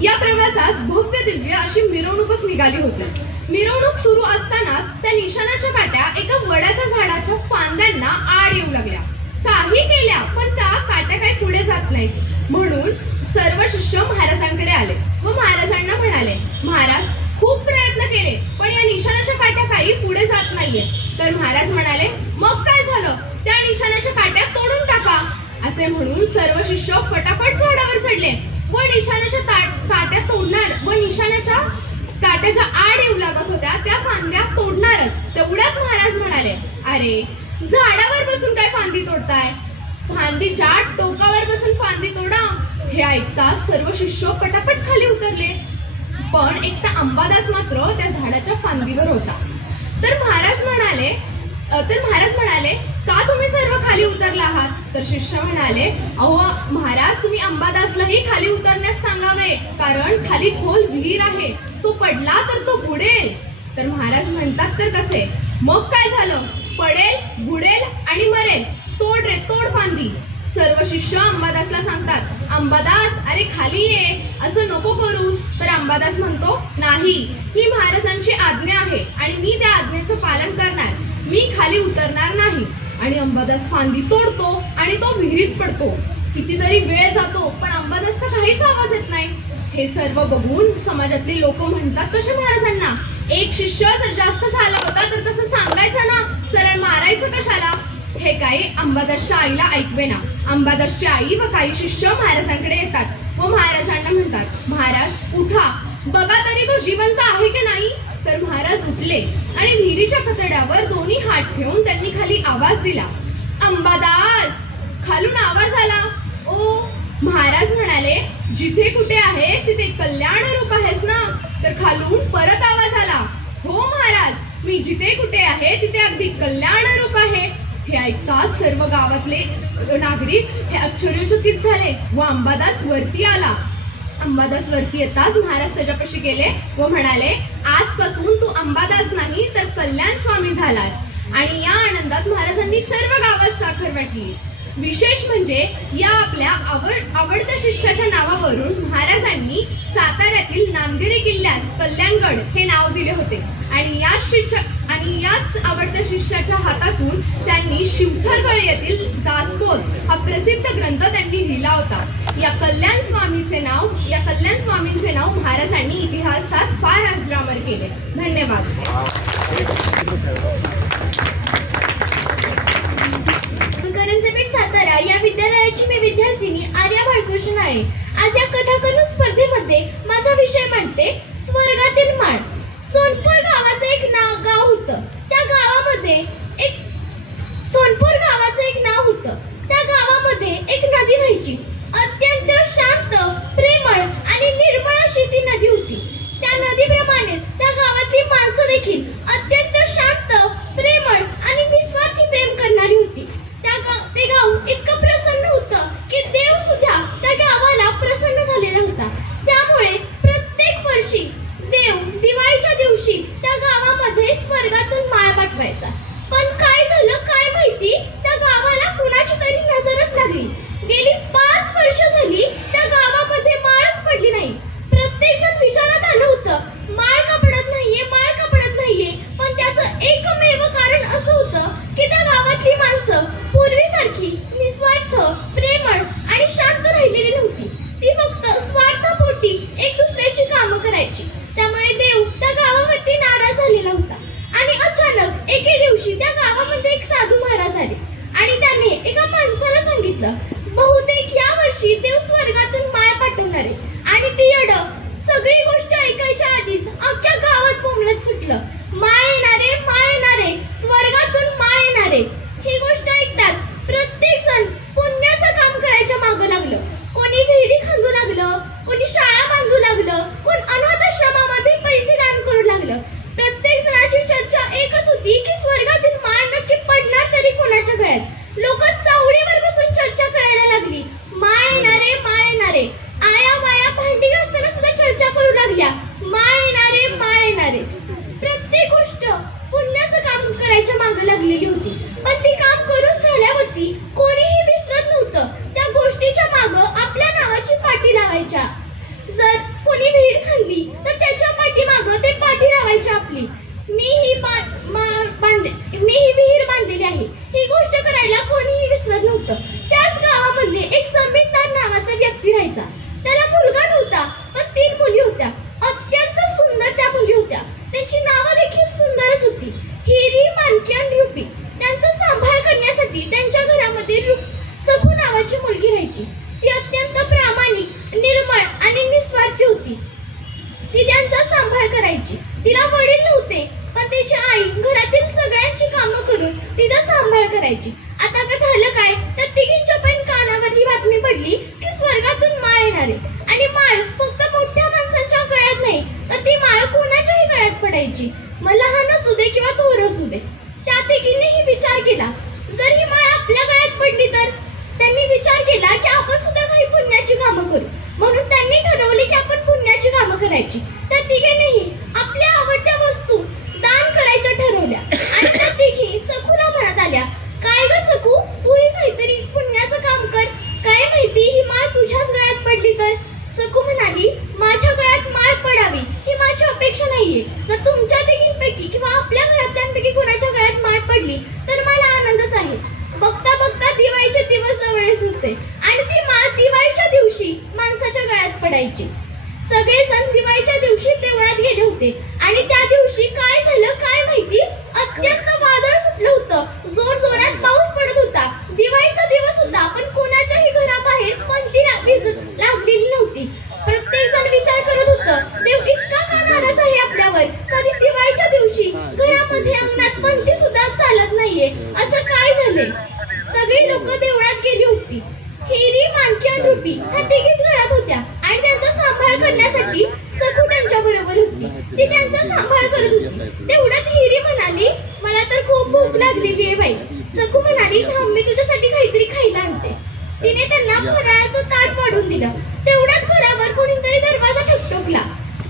या प्रवासास भव्य दिव्य अशी मिरवणूकच निघाली होती. मिरवणूक सुरू असतानाच त्या निशाणाच्या काट्या एका वडाच्या झाडाच्या फांद्यांना आड येऊ लागल्या. काही केल्या पण त्या काट्या काही पुढे जात नाहीत. म्हणून सर्व शिष्य महाराजांकडे आले व महाराजांना म्हणाले, महाराज, खूप प्रयत्न केले पण या निशाणाच्या काट्या काही पुढे जात नाहीये. तर महाराज म्हणाले, मग काय झालं, त्या निशाणाच्या काट्या तोडून टाका. असे म्हणून सर्व शिष्य फटाफट झाडावर चढले व निशाणाच्या काट्या तोडणार व निशाणाच्या काट्याच्या आड येऊ लागत होत्या त्या फांद्या तोडणारच. तेवढ्यात महाराज म्हणाले, अरे, झाडावर बसून काय फांदी तोडताय, फांदीच्या टोकावर बसून फांदी तोडा. हे ऐकताच सर्व शिष्य पटापट खाली उतरले. पण एकटा अंबादास मात्र त्या झाडाच्या फांदीवर होता. तर महाराज म्हणाले, का तुम्ही सर्व खाली उतरला आहात. तर शिष्य म्हणाले, अहो महाराज, तुम्ही अंबादासलाही खाली उतरण्यास सांगावे, कारण खाली खोल विहीर आहे, तो पडला तर तो बुडेल. तर महाराज म्हणतात, तर कसे, मग काय झालं, पडेल, बुडेल आणि मरेल, तोड रे तोड फांदी. सर्व शिष्य अंबादासला सांगतात, अंबादास, अरे खाली ये, असं नको करू. तर अंबादास म्हणतो, नाही, ही महाराजांची आज्ञा आहे आणि मी त्या आज्ञेचं पालन करणार, मी खाली उतरणार नाही. आणि अंबादास फांदी तोडतो आणि तो विहिरीत पडतो. कितीतरी वेळ जातो पण अंबादासचा काहीच आवाज येत नाही. हे सर्व बघून समाजातले लोक म्हणतात कसे महाराजांना, एक शिष्य जर जास्त झाला होता तर तसं सांगायचं ना, सरळ मारायचं कशाला. हे काही अंबादासच्या आईला ऐकवेना. अंबादासची आई व काही शिष्य महाराजांकडे येतात व महाराजांना म्हणतात, महाराज, उठा, बघा तरी तो जिवंत आहे की नाही. तर महाराज उठले आणि विहिरीच्या कतड्यावर दोन्ही हात ठेवून त्यांनी खाली आवाज दिला, अंबादास. खालून आवाज आला, ओ. महाराज म्हणाले, जिथे कुठे आहेस तिथे कल्याण रूप आहेस ना. तर खालून परत आवाज आला, हो महाराज, मी जिथे कुठे आहे तिथे अगदी कल्याण रूप आहे. हे ऐकताच सर्व गावातले नागरिक हे आश्चर्यचकित झाले व अंबादास वरती आला. अंबादास वरती येताच महाराज त्याच्यापाशी गेले व म्हणाले, आजपासून तू अंबादास नाही तर कल्याण स्वामी झालास. आणि या आनंदात महाराजांनी सर्व गावात साखर वाटली. विशेष म्हणजे या आपल्या आवडत्या शिष्याच्या नावावरून महाराजांनी साताऱ्यातील नांदिरी किल्ल्यास कल्याणगड हे नाव दिले होते. आणि याच आवडत्या शिष्याच्या हातातून त्यांनी शिवथरगड येथील दासबोध हा प्रसिद्ध ग्रंथ त्यांनी लिहिला होता. या कल्याण स्वामींचे नाव महाराजांनी इतिहासात फार अजरामर केले. धन्यवाद. सातारा या विद्यालयाची मी विद्यार्थिनी आर्या बाळकृष्ण आहे. आज या कथाकथन स्पर्धेमध्ये माझा विषय मांडते स्वर्गातील माळ. सोनपूर गावाचं एक गाव होतं. त्या गावामध्ये एक नदी व्हायची. अत्यंत शांत, प्रेमळ आणि निर्मळ अशी ती नदी होती. त्या नदीप्रमाणेच त्या गावातली माणसं देखील अत्यंत शांत, प्रेमळ आणि निस्वार्थी प्रेम करणारी होती. ते गाव इतकं प्रसन्न होतं की देव सुद्धा त्या गावाला प्रसन्न झालेला होता. त्यामुळे प्रत्येक वर्षी देव दिवाळीच्या दिवशी त्या गावामध्ये स्वर्गातून माळ पाठवायचा. पण काय झालं काय माहिती, त्या गावाला कुणाची तरी नजरच लागली. गेली 5 वर्ष झाली त्या गावामध्ये माळच पडली नाही. प्रत्येक जण विचारात आलं होतं, माळ का पडत नाहीये. पण त्याचं एकमेव कारण असं होतं की त्या गावातली माणसं पूर्वीसारखी निस्वार्थ, प्रेमळ आणि शांत राहिलेली नव्हती. ती फक्त स्वार्थापोटी एक दुसऱ्याची कामं करायची. त्यामुळे देव त्या गावावरती नाराज झालेला होता. आणि अचानक एके दिवशी त्या गावामध्ये एक साधू महाराज आले आणि त्याने एका माणसाला सांगितलं, बहुतेक या वर्षी देव स्वर्गातून माळ पाठवणार आहे. आणि ती येडं सगळी गोष्ट ऐकायच्या आधीच अख्ख्या गावात बोंबलत सुटलं, माळ येणारे, स्वर्गातून माळ येणारे. ही गोष्ट ऐकताच प्रत्येक जण पुण्याचं काम करायच्या मागं लागलं. कोणी विहिरी खांदू लागलं, कोणी शाळा बांधू लागलं, कोण अनाथ आश्रमामध्ये पैसे दान करू लागलं. प्रत्येक जणाची चर्चा एकच होती की स्वर्गातील माळ नक्की पडणार तरी कोणाच्या गळ्यात. लोक चावडीवर बसून चर्चा करायला लागली, माळ येणारे. आया बाया भांडी घासताना सुद्धा चर्चा करू लागल्या, माळ येणारे. प्रत्येक गोष्ट पुण्याचं काम करायच्या मागे लागलेली होती. पण ती काम करून झाल्यावरती कोणीही विसरत नव्हतं त्या गोष्टीच्या मागं आपल्या नावाची पाटी लावायच्या. जर कोणी विहीर खाल्ली तर त्याच्या पाठीमागं ते पाटी लावायची आपली, मी ही विहीर बांधलेली आहे. ही गोष्ट करायला कोणीही विसरत नव्हतं. त्याच गावामध्ये एक जमीनदार नावाचा व्यक्ती राहायचा. त्याला मुलगा नव्हता पण 3 मुली होत्या. अत्यंत सुंदर त्या मुली होत्या. त्यांची नावं देखील सुंदरच होती, हिरी, मानकी आणि रुपी. त्यांचा सांभाळ करण्यासाठी त्यांच्या घरामध्ये सखू नावाची मुलगी राहायची. ती अत्यंत प्रामाणिक, निर्मळ आणि निस्वार्थी होती. ती त्यांचा सांभाळ करायची. तिला वडील नव्हते पण तिची आई घरातील सगळ्यांची कामं करून तिचा सांभाळ करायची. आता का झालं काय तर तिघींच्या पण कानावरची बातमी पडली की स्वर्गातून माळ येणारे. आणि माळ फक्त मोठ्या माणसांच्या गळ्यात नाही तर ती माळ कोणाच्याही गळ्यात पडायची, मग लहान असू दे किंवा थोर असू दे. त्या तिघींनीही विचार केला, जर ही माळ आपल्या गळ्यात पडली तर. त्यांनी विचार केला की आपण सुद्धा काही पुण्याची कामं करू. म्हणून त्यांनी ठरवले की आपण पुण्याची कामं करायची. त्या तिघींनीही आपल्या आवडत्या वस्तू दान करायच्या ठरवल्या. आणि त्या तिघी सखूला म्हणत आल्या, काय ग सखू, तूही काहीतरी पुण्याचं काम कर. काय माहिती ही माळ तुझ्याच गळ्यात पडली तर. सखू म्हणाली, माझ्या गळ्यात माळ पडावी ही माझी अपेक्षा नाहीये. जर तुमच्या तिघींपैकी किंवा आपल्या घरातल्यांपैकी कोणाच्या गळ्यात माळ पडली तर मला आनंदच आहे. बघता बघता दिवाळीचे दिवस जवळच होते आणि ती माळ दिवाळीच्या दिवशी माणसाच्या गळ्यात पडायची. सगळेजण दिवाळीच्या दिवशी देवळात गेले होते आणि त्या दिवशी काय झालं काय माहिती, अत्यंत वादळ सुटलं होतं. जोरजोरात पाऊस पडत होता. दिवाळीचा दिवस होता पण कोणाच्याही घराबाहेर पंती लागलेली नव्हती. प्रत्येक जण विचार करत होतं, देव इतका का नाराज आहे आपल्यावर. साधी दिवाळीच्या दिवशी घरामध्ये अंगणात पंती सुद्धा चालत नाहीये, असं काय झाले. सगळी लोक देवळात गेली होती. हिरी, मानकी आणि रुपी ह्या तिघीच घरात होत्या आणि त्यांचा सांभाळ करण्यासाठी सखू त्यांच्या बरोबर होती. ती त्यांचा सांभाळ करत होती. तेवढ्यात हिरी म्हणाली, मला तर खूप भूक लागलेली आहे बाई. सखू म्हणाली, थांब मी तुझ्यासाठी काहीतरी खायला आणते. तिने त्यांना फराळाचं ताट वाढून दिलं. तेवढ्यात घरावर तर कोणीतरी दरवाजा ठोकला.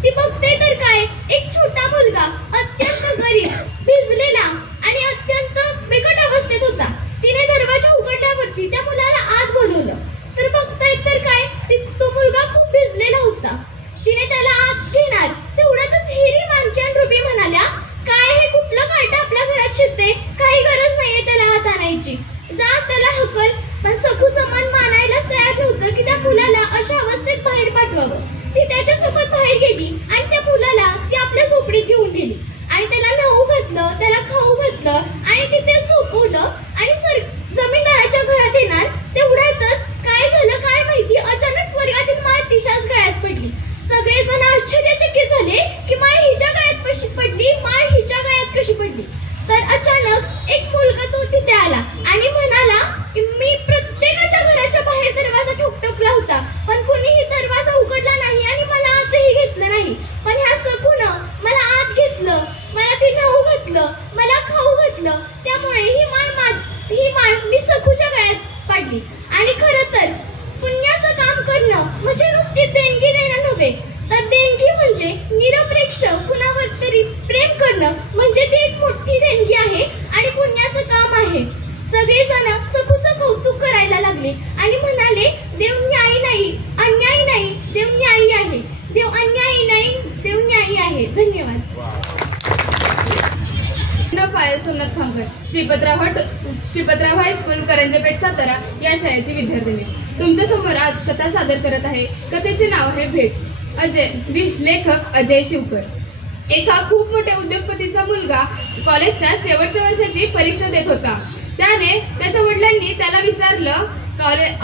ती बघते तर काय, एक छोटा मुलगा अत्यंत गरीब, भिजलेला आणि अत्यंत बिकट अवस्थेत होता. तिने दरवाजा उघडल्यावरती त्या मुलाला आत बोलवलं. तर बघताय तर काय, तो मुलगा खूप भिजलेला होता. तिने त्याला आत घेणार तेवढ्यातच हिरी, मानकी आणि रुबी म्हणाल्या, काय हे कुठलं कार्ट आपल्या घरात शिरते, काही गरज नाहीये त्याला आत आणायची, जा त्याला हकल. पण सखूचं मन मानायलाच तयार नव्हतं की त्या मुलाला अशा अवस्थेत बाहेर पाठवावं. ती त्याच्यासोबत बाहेर गेली आणि त्या मुलाला ती आपल्या झोपडीत घेऊन गेली आणि त्याला न्हाऊ घातलं, त्याला खाऊ घातलं आणि तिथे झोपवलं. आणि जमीनदाराच्या घरात येणार तेवढ्यातच काय झालं काय माहिती, अचानक स्वर्गातील माळ तिशाच गळ्यात पडली. सगळेजण आश्चर्यचकित झाले की माळ हिच्या गळ्यात कशी पडली, माळ हिच्या गळ्यात कशी पडली. तर अचानक एक मुलगा तो तिथे आला आणि म्हणाला, मी प्रत्येकाच्या घराच्या बाहेर दरवाजा ठोकला होता, पण कुणीही दरवाजा उघडला नाही आणि मला आतही घेतलं नाही. पण ह्या सखूनं मला आत घेतलं, मला ती न्हाऊ घातलं, मला खाऊ घातलं, त्यामुळे ही माळ मी सखूच्या गळ्यात पाडली. आणि खरं तर पुण्याचं काम करणं म्हणजे नुसती देणगी देणं नव्हे, तर देणगी म्हणजे निरपेक्ष कुणावर तरी प्रेम करणं म्हणजे ती एक मोठी देणगी आहे आणि पुण्याचं काम आहे. सगळेजण सखूचं कौतुक करायला लागले आणि म्हणाले, देव न्यायी नाही, अन्यायी नाही, देव न्यायी आहे, देव अन्यायी नाही, देव न्यायी आहे. धन्यवाद. सोमनाथ खामकर, श्रीपतराव हायस्कूल, करंजपेठ, सातारा या शाळेची विद्यार्थिनी. तुमच्या समोर आज कथा सादर करत आहे. कथेचे नाव आहे भेट. लेखक अजय शिवकर. एका खूप मोठ्या उद्योगपतीचा मुलगा कॉलेजच्या शेवटच्या वर्षाची परीक्षा देत होता. त्याने त्याच्या वडिलांनी त्याला विचारलं,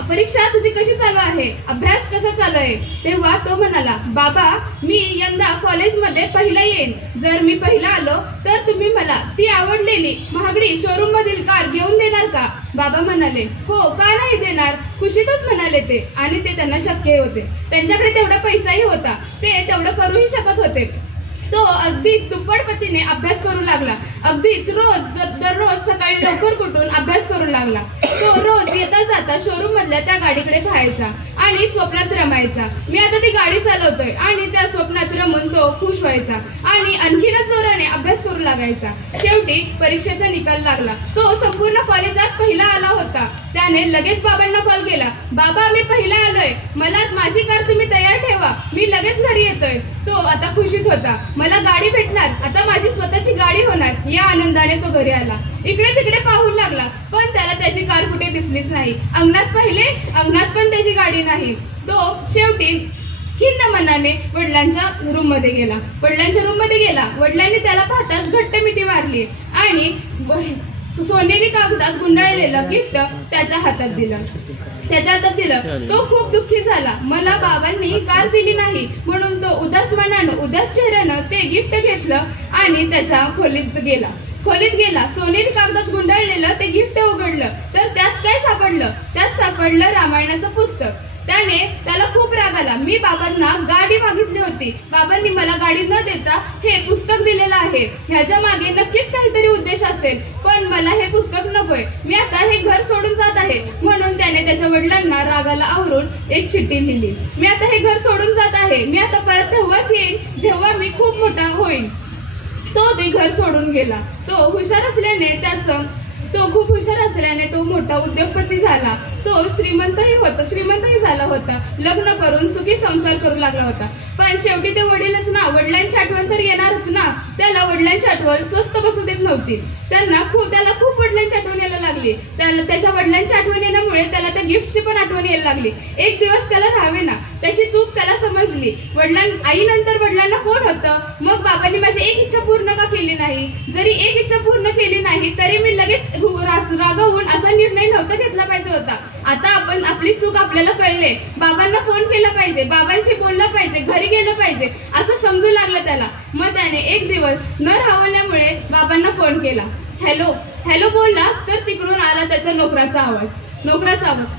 परीक्षा तुझी कशी चालू आहे, अभ्यास कसा चालू आहे. तेव्हा तो म्हणाला, बाबा मी यंदा कॉलेजमध्ये पहिला येईन. जर मी पहिला आलो तर तुम्ही मला ती आवडलेली महागडी शोरूम मधील कार घेऊन देणार का. बाबा म्हणाले, हो का नाही देणार, खुशीतच म्हणाले ते. आणि ते त्यांना शक्य होते, त्यांच्याकडे तेवढा पैसाही होता, ते तेवढं करूही शकत होते. तो अगदीच दुप्पट पतीने अभ्यास करू लागला. अगदीच दररोज सकाळी लवकर उठून अभ्यास करू लागला. तो रोज येता जाता शोरूम मधल्या त्या गाडीकडे पाहायचा आणि स्वप्नात रमायचा. मी आता ती गाडी चालवतोय आणि त्या स्वप्नात रमून तो खुश व्हायचा आणि आणखीनच जोराने अभ्यास करू लागायचा. शेवटी परीक्षेचा निकाल लागला. तो संपूर्ण कॉलेजात पहिला आला होता. त्याने लगेच बाबांना कॉल केला, बाबा मी पहिला आलोय, मला माझी कार तुम्ही तयार ठेवा, मी लगेच घरी येतोय. तो आता खुशीत होता, मला गाडी भेटणार, आता माझी स्वतःची गाडी होणार, या आनंदाने तो घरी आला. इकडे तिकडे पाहू लागला, पण त्याला त्याची कार कुठे दिसलीच नाही. अंगणात पाहिले, अंगणात पण त्याची गाडी नाही. तो शेवटी खिन्न मनाने वडिलांच्या रूम मध्ये गेला. वडिलांनी त्याला पाहताच घट्ट मिठी मारली आणि सोनेरी कागदात गुंडाळलेलं गिफ्ट त्याच्या हातात दिलं. तो खूप दुःखी झाला. मला बाबांनी कार दिली नाही म्हणून तो उदास चेहऱ्यानं ते गिफ्ट घेतलं आणि त्याच्या खोलीत गेला. सोनेरी कागदात गुंडाळलेलं ते गिफ्ट उघडलं तर त्यात काय सापडलं. त्यात सापडलं रामायणाचं पुस्तक. त्याला खूप राग आला. मी बाबांना गाडी मागितली होती, बाबांनी मला गाडी न देता हे पुस्तक दिलेलं आहे. ह्याच्या मागे नक्कीच काहीतरी उद्देश असेल, पण मला हे पुस्तक नकोय. मी आता हे घर सोडून जात आहे. म्हणून त्याने त्याच्या वडिलांना रागाला आवरून एक चिठ्ठी लिहिली. मी आता हे घर सोडून जात आहे. मी आता परत तेव्हाच येईन जेव्हा मी खूप मोठा होईन. तो ते घर सोडून गेला. तो खूप हुशार असल्याने तो मोठा उद्योगपती झाला. तो श्रीमंतही झाला होता. लग्न करून सुखी संसार करू लागला होता. पण शेवटी ते वडीलच ना, वडिलांची आठवण तर येणारच ना. त्याला वडिलांची आठवण स्वस्त बसू देत नव्हती. त्याला खूप वडिलांची आठवण यायला लागली. त्याच्या वडिलांची आठवण येण्यामुळे त्याला त्या गिफ्टची पण आठवण यायला लागली. एक दिवस त्याला राहावे ना, त्याची चूक त्याला समजली. आईनंतर वडिलांना कोण होतं. मग बाबांनी माझी एक इच्छा पूर्ण का केली नाही. जरी एक इच्छा पूर्ण केली नाही तरी मी लगेच रागावून असा निर्णय नव्हता घेतला पाहिजे होता. आता आपली चूक आपल्याला कळले. बाबांना फोन केला पाहिजे, बाबांशी बोललं पाहिजे, घरी गेलं पाहिजे असं समजू लागलं त्याला. मग त्याने एक दिवस न राहवल्यामुळे बाबांना फोन केला. हॅलो बोललास तर तिकडून आला त्याच्या नोकराचा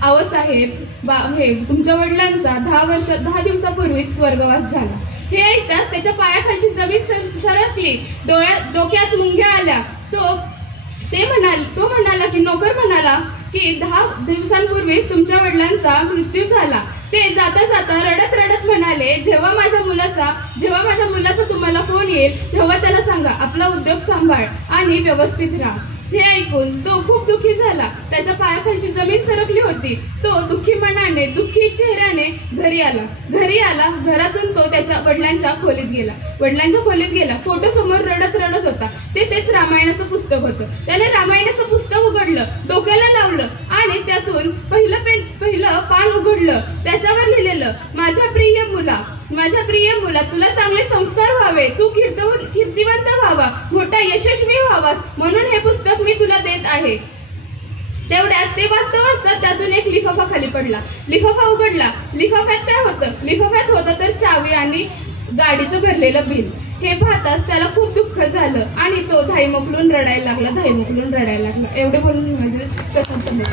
आवाज साहेब, हे तुमच्या वडिलांचा 10 दिवसापूर्वीच स्वर्गवास झाला. हे ऐकताच त्याच्या पायाखालची जमीन सरकली, डोक्यात मुंग्या आल्या. तो म्हणाला की नोकर म्हणाला, की 10 दिवसांपूर्वीच तुमच्या वडिलांचा मृत्यू झाला. ते जाता जाता रडत रडत म्हणाले, जेव्हा माझ्या मुलाचा तुम्हाला फोन येईल तेव्हा त्याला सांगा आपला उद्योग सांभाळ आणि व्यवस्थित राहा. हे ऐकून तो खूप दुःखी झाला. त्याच्या पायाखालची जमीन सरकली होती. तो दुःखी मनाने, दुःखी चेहऱ्याने घरी आला. घरातून तो त्याच्या वडिलांच्या खोलीत गेला. फोटो समोर रडत होता. तेच रामायणाचं पुस्तक होतं. त्याने रामायणाचं पुस्तक उघडलं, डोक्याला लावलं आणि त्यातून पहिलं पान उघडलं. त्याच्यावर लिहिलेलं, माझ्या प्रिय मुला तुला चांगले संस्कार व्हावे, तू कीर्तिवंत व्हावा, मोठा यशस्वी व्हावास म्हणून हे पुस्तक मी तुला देत आहे. तेवढ्यात ते वाचता त्यातून एक लिफाफा खाली पडला. लिफाफा उघडला. लिफाफ्यात काय होतं? लिफाफ्यात होतं तर चावी आणि गाडीचं भरलेलं बिल. हे पाहताच त्याला खूप दुःख झालं आणि तो धाई मोकलून रडायला लागला. एवढे बोलून माझे कथा संपलं.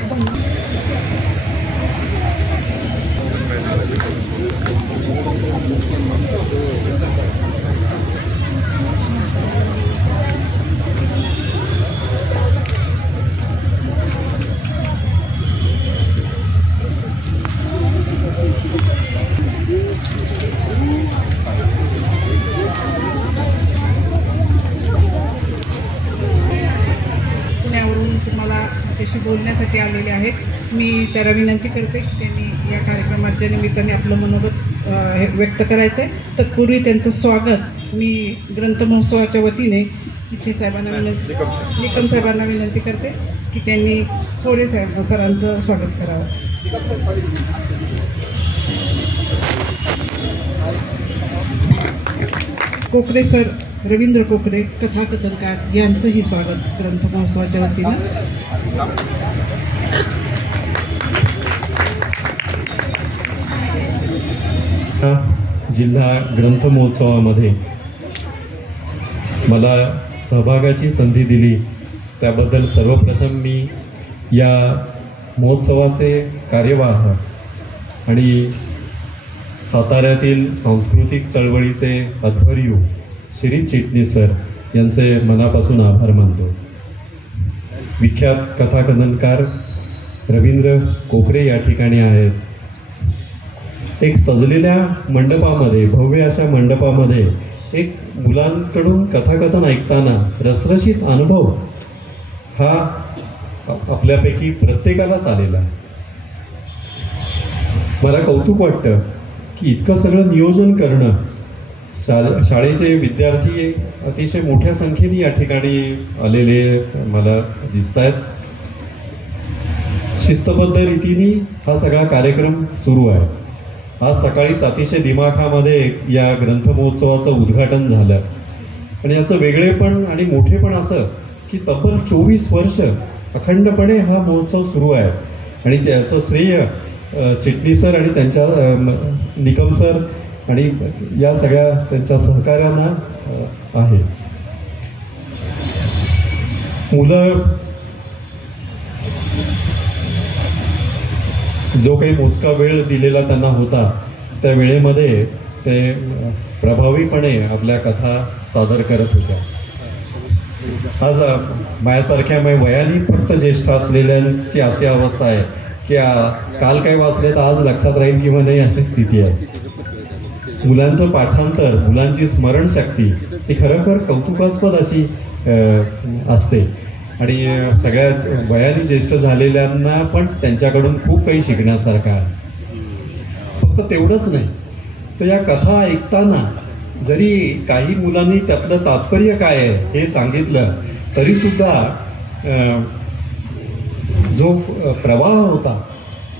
पुण्यावरून तुम्हाला त्याच्याशी बोलण्यासाठी आलेले आहेत. मी त्याला विनंती करते की त्यांनी या कार्यक्रमाच्या निमित्ताने आपलं मनोगत व्यक्त करायचं आहे. तत्पूर्वी त्यांचं स्वागत मी ग्रंथ महोत्सवाच्या वतीने निकम साहेबांना विनंती करते की त्यांनी कोरे सरांचं स्वागत करावं. कोकरे सर, रवींद्र कोकरे कथाकथनकार यांचंही स्वागत ग्रंथ महोत्सवाच्या वतीनं. जिल्हा ग्रंथ महोत्सवामध्ये मला सहभागाची संधी दिली त्याबद्दल सर्वप्रथम मी या महोत्सवाचे कार्यवाह आणि साताऱ्यातील सांस्कृतिक चळवळीचे अध्वर्यू श्री चिटणीस सर यांचे मनापासून आभार मानतो. विख्यात कथाकथनकार रवींद्र कोकरे या ठिकाणी आहेत. एक सजलेल्या मंडपामध्ये, भव्य अशा मंडपामध्ये एक मुलांकडून कथाकथन ऐकताना रसरशीत अनुभव हा आपल्यापैकी प्रत्येकालाच आलेला आहे. मला कौतुक वाटतं की इतकं सगळं नियोजन करणं. शाळेचे विद्यार्थी अतिशय मोठ्या संख्येने या ठिकाणी आलेले मला दिसत आहेत. शिस्तबद्ध रीतीने हा सगळा कार्यक्रम सुरू आहे. आज सकाळीच अतिशय दिमाखामध्ये या ग्रंथ महोत्सवाचं उद्घाटन झालं आणि याचं वेगळेपण आणि मोठेपण असं की तब्बल 24 वर्ष अखंडपणे हा महोत्सव सुरू आहे आणि त्याचं श्रेय चिटणीस सर आणि त्यांच्या निकम सर आणि या सगळ्या त्यांच्या सहकार्यांना आहे. मुलं जो काही मोजका वेळ दिलेला त्यांना होता त्या वेळेमध्ये ते प्रभावीपणे आपल्या कथा सादर करत होत्या. आज माझ्यासारख्या वयाने फक्त ज्येष्ठ असलेल्यांची अशी अवस्था आहे की काल काय वाचले तर आज लक्षात राहील किंवा नाही अशी स्थिती आहे. मुलांचं पाठांतर, मुलांची स्मरणशक्ती ही खरोखर कौतुकास्पद अशी असते आणि सगळ्या वयाने ज्येष्ठ झालेल्यांना पण त्यांच्याकडून खूप काही शिकण्यासारखं आहे. फक्त तेवढंच नाही तर या कथा ऐकताना जरी काही मुलांनी त्यातलं तात्पर्य काय आहे हे सांगितलं तरी सुद्धा जो प्रवाह होता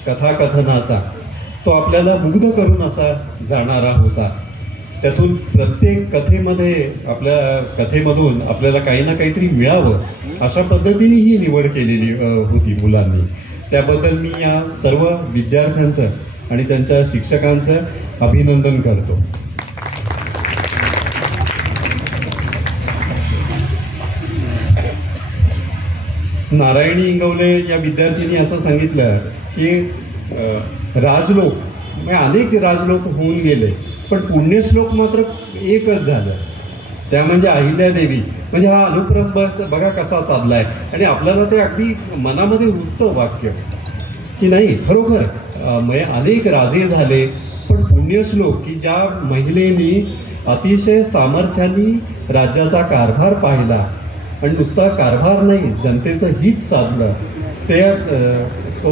कथाकथनाचा तो आपल्याला मुग्ध करून असा जाणारा होता. त्यातून प्रत्येक कथेमधून आपल्याला काही ना काहीतरी मिळावं अशा पद्धतीने ही निवड केलेली होती मुलांनी. त्याबद्दल मी या सर्व विद्यार्थ्यांचं आणि त्यांच्या शिक्षकांचं अभिनंदन करतो. नारायणी इंगवले या विद्यार्थ्यांनी असं सांगितलं की राजलोक म्हणजे अनेक राजलोक होऊन गेले पण पुण्यश्लोक मात्र एकच झालं. त्या म्हणजे अहिल्यादेवी. म्हणजे हा अनुप्रस बघा कसा साधलाय आणि आपल्याला ते अगदी मनामध्ये रुजतं वाक्य की नाही खरोखर अनेक राजे झाले, पण पुण्यश्लोक की ज्या महिलेनी अतिशय सामर्थ्याने राज्याचा कारभार पाहिला आणि नुसता कारभार नाही जनतेचं हित साधलं, ते तो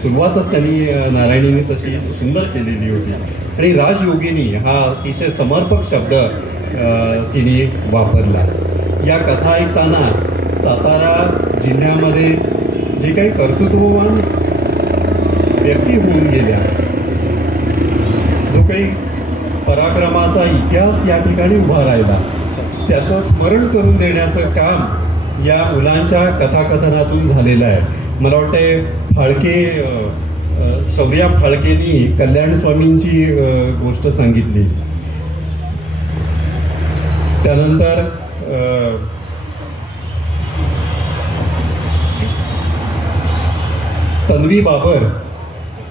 सुरुवातच त्यांनी नारायणीने तशी सुंदर केलेली होती. आणि राजयोगिनी हा अतिशय समर्पक शब्द तिने वापरला. या कथा ऐकताना सातारा जिल्ह्यामध्ये जे काही कर्तृत्ववान व्यक्ती होऊन गेल्या, जो काही पराक्रमाचा इतिहास या ठिकाणी उभा राहिला, त्याचं स्मरण करून देण्याचं काम या मुलांच्या कथाकथनातून झालेलं आहे. मला वाटतंय शौर्या फाळकेंनी कल्याण स्वामींची गोष्ट सांगितली. त्यानंतर तन्वी बाबर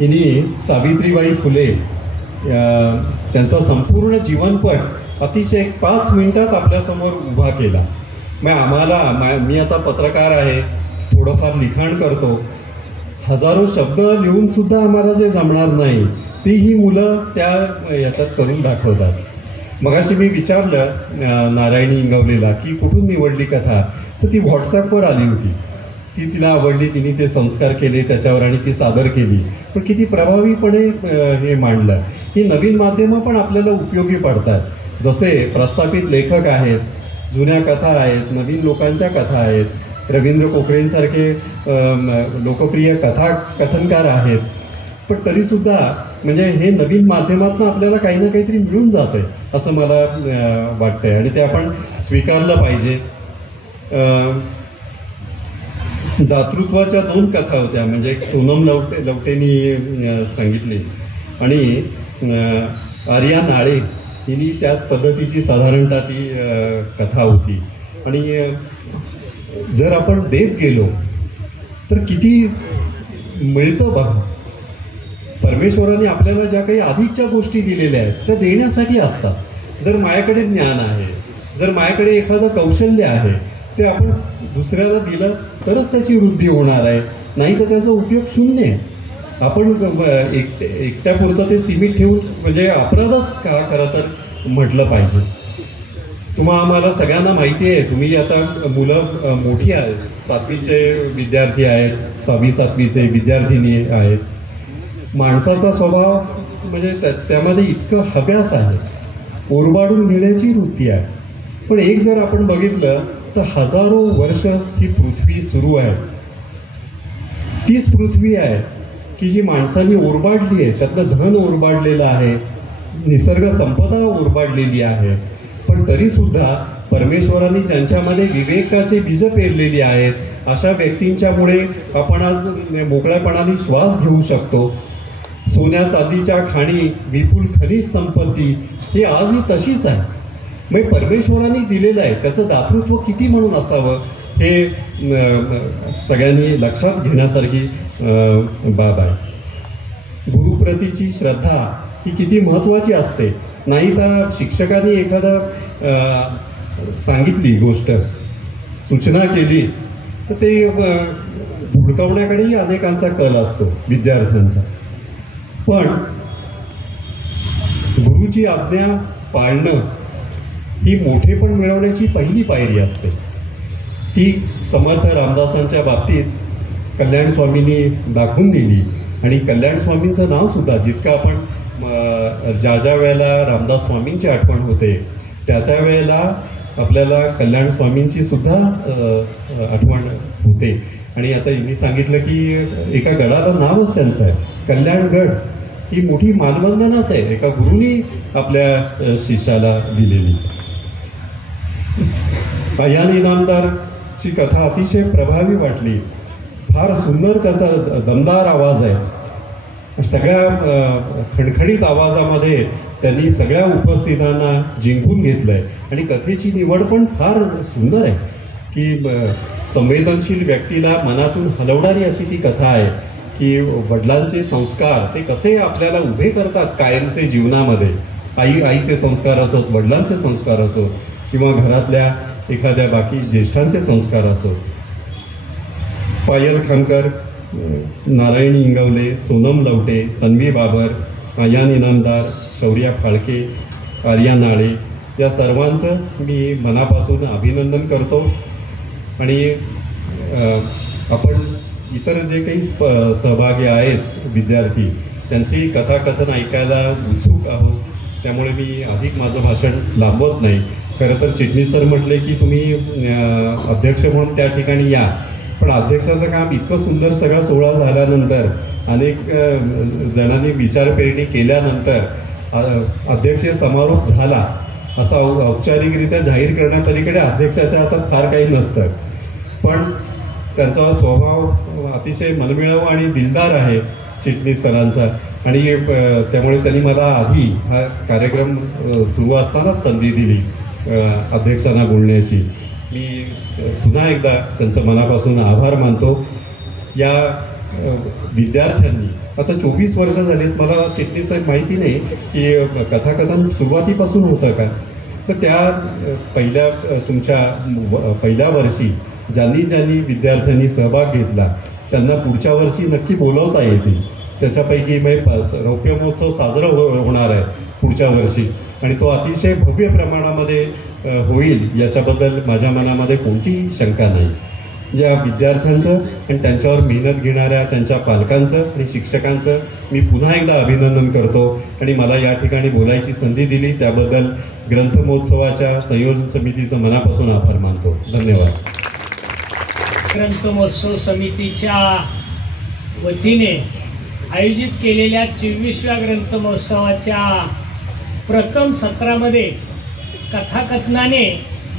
यांनी सावित्रीबाई फुले त्यांचा संपूर्ण जीवनपट अतिशय 5 मिनिटात आपल्यासमोर उभा केला. मग मी आता पत्रकार आहे, थोडंफार लिखाण करतो, हजारो शब्द लिहून सुद्धा आम्हाला जे जमणार नाही ती ही मुलं त्या याच्यात करून दाखवतात. मगाशी मी विचारलं नारायणी इंगवलेला की कुठून निवडली कथा, तर ती व्हॉट्सअपवर आली होती. ती तिला आवडली, तिने ते संस्कार केले त्याच्यावर आणि ती सादर केली. पण किती प्रभावीपणे हे मांडलं. ही नवीन माध्यमं पण आपल्याला उपयोगी पडतात. जसे प्रस्थापित लेखक आहेत, जुन्या कथा आहेत, नवीन लोकांच्या कथा आहेत, रवींद्र कोकरेंसारखे लोकप्रिय कथाकथनकार आहेत. पण तरीसुद्धा म्हणजे हे नवीन माध्यमातून आपल्याला काही ना काहीतरी मिळून जातंय असं मला वाटतंय आणि ते आपण स्वीकारलं पाहिजे. दातृत्वाच्या 2 कथा होत्या, म्हणजे एक सोनम लवटेनी सांगितली आणि आर्या नाळे हिनी त्याच पद्धतीची साधारणतः ती कथा होती. आणि जर आपण देत गेलो तर किती मिळतं बघा. परमेश्वराने आपल्याला ज्या काही अधिकच्या गोष्टी दिलेल्या आहेत त्या देण्यासाठी असतात. जर माझ्याकडे ज्ञान आहे, जर माझ्याकडे एखादं कौशल्य आहे, ते आपण दुसऱ्याला दिलं तरच त्याची वृद्धी होणार आहे, नाही तर त्याचा उपयोग शून्य आहे. आपण एकट्यापुरतं ते सीमित ठेवून म्हणजे अपराधच का खरं तर म्हटलं पाहिजे. आम्हाला सगळ्यांना माहिती आहे, तुम्ही आता मुलं मोठी आहेत, 7वीचे विद्यार्थी आहेत, 6वी 7वीचे विद्यार्थिनी आहेत. माणसाचा स्वभाव म्हणजे त्यामध्ये इतकं हव्यास आहे, ओरबाडून घेण्याची वृत्ती आहे. पण एक जर आपण बघितलं तर हजारो वर्ष ही पृथ्वी सुरू आहे. तीच पृथ्वी आहे की जी माणसांनी ओरबाडली आहे, त्यातलं धन ओरबाडलेलं आहे, निसर्ग संपदा ओरबाडलेली आहे. पण तरी सुद्धा परमेश्वरांनी ज्यांच्यामध्ये विवेकाचे बीज पेरलेली आहेत, अशा व्यक्तींच्यामुळे आपण आज मोकळ्यापणाने श्वास घेऊ शकतो. सोन्या चांदीच्या खाणी, विपुल खनिज संपत्ती ही आजही तशीच आहे. म्हणजे परमेश्वरांनी दिलेलं आहे, त्याचं दातृत्व किती म्हणून असावं हे सगळ्यांनी लक्षात घेण्यासारखी बाब आहे. गुरुप्रतीची श्रद्धा ही किती महत्त्वाची असते. नाही तर शिक्षकांनी एखादं सांगितली गोष्ट, सूचना केली तर ते हुडकवण्याकडेही अनेकांचा कल असतो विद्यार्थ्यांचा. पण गुरुची आज्ञा पाळणं ही मोठेपण मिळवण्याची पहिली पायरी असते. ती समर्थ रामदासांच्या बाबतीत कल्याण स्वामींनी दाखवून दिली. आणि कल्याण स्वामींचं नाव सुद्धा जितकं आपण ज्या वेळेला रामदास स्वामींची आठवण होते त्या वेळेला आपल्याला कल्याण स्वामींची सुद्धा आठवण होते. आणि आता मी सांगितलं की एका गडाला नावच त्यांचं आहे, कल्याणगड. ही मोठी मानवंदनाच आहे एका गुरुनी आपल्या शिष्याला दिलेली. अयान इनामदारची कथा अतिशय प्रभावी वाटली. फार सुंदर त्याचा दमदार आवाज आहे. सगळ्या खणखणीत आवाजामध्ये त्यांनी सगळ्या उपस्थितांना जिंकून घेतलंय. आणि कथेची निवड पण फार सुंदर आहे की संवेदनशील व्यक्तीला मनातून हलवणारी अशी ती कथा आहे की वडिलांचे संस्कार ते कसे आपल्याला उभे करतात कायमचे जीवनामध्ये. आईचे संस्कार असोत, वडिलांचे संस्कार असोत, किंवा घरातल्या एखाद्या बाकी ज्येष्ठांचे संस्कार असो. पायल खानकर, नारायणी इंगवले, सोनम लवटे, तन्वी बाबर, आयान इनामदार, शौर्या फाळके, आर्या नाळे या सर्वांचं मी मनापासून अभिनंदन करतो. आणि आपण इतर जे काही सहभागी आहेत विद्यार्थी त्यांची कथाकथन ऐकायला उत्सुक आहोत. त्यामुळे मी अधिक माझं भाषण लांबवत नाही. खरं तर चिटणीस सर म्हटले की तुम्ही अध्यक्ष म्हणून त्या ठिकाणी या, पण अध्यक्षाचं काम इतकं सुंदर सगळा सोहळा झाल्यानंतर अनेक जणांनी विचारपेरणी केल्यानंतर अध्यक्षीय समारोप झाला असा औपचारिकरित्या जाहीर करण्यात अलीकडे अध्यक्षाच्या हातात फार काही नसतं. पण त्यांचा स्वभाव अतिशय मनमिळाऊ आणि दिलदार आहे चिटणीस सरांचा. आणि त्यामुळे त्यांनी मला आधी हा कार्यक्रम सुरू असतानाच संधी दिली अध्यक्षांना बोलण्याची. मी पुन्हा एकदा त्यांचं मनापासून आभार मानतो. या विद्यार्थ्यांनी आता 24 वर्ष झालीत. मला चिटणीस साहेब माहिती नाही की कथाकथन सुरुवातीपासून होतं का, तर त्या तुमच्या पहिल्या वर्षी ज्यांनी विद्यार्थ्यांनी सहभाग घेतला त्यांना पुढच्या वर्षी नक्की बोलवता येतील. त्याच्यापैकी रौप्य महोत्सव साजरा होणार आहे पुढच्या वर्षी आणि तो अतिशय भव्य प्रमाणामध्ये होईल याच्याबद्दल माझ्या मनामध्ये कोणतीही शंका नाही. या विद्यार्थ्यांचं आणि त्यांच्यावर मेहनत घेणाऱ्या त्यांच्या पालकांचं आणि शिक्षकांचं मी पुन्हा एकदा अभिनंदन करतो. आणि मला या ठिकाणी बोलायची संधी दिली त्याबद्दल ग्रंथ महोत्सवाच्या संयोजन समितीचं मनापासून आभार मानतो. धन्यवाद. ग्रंथ महोत्सव समितीच्या वतीने आयोजित केलेल्या 24व्या ग्रंथ महोत्सवाच्या प्रथम सत्रामध्ये कथाकथनाने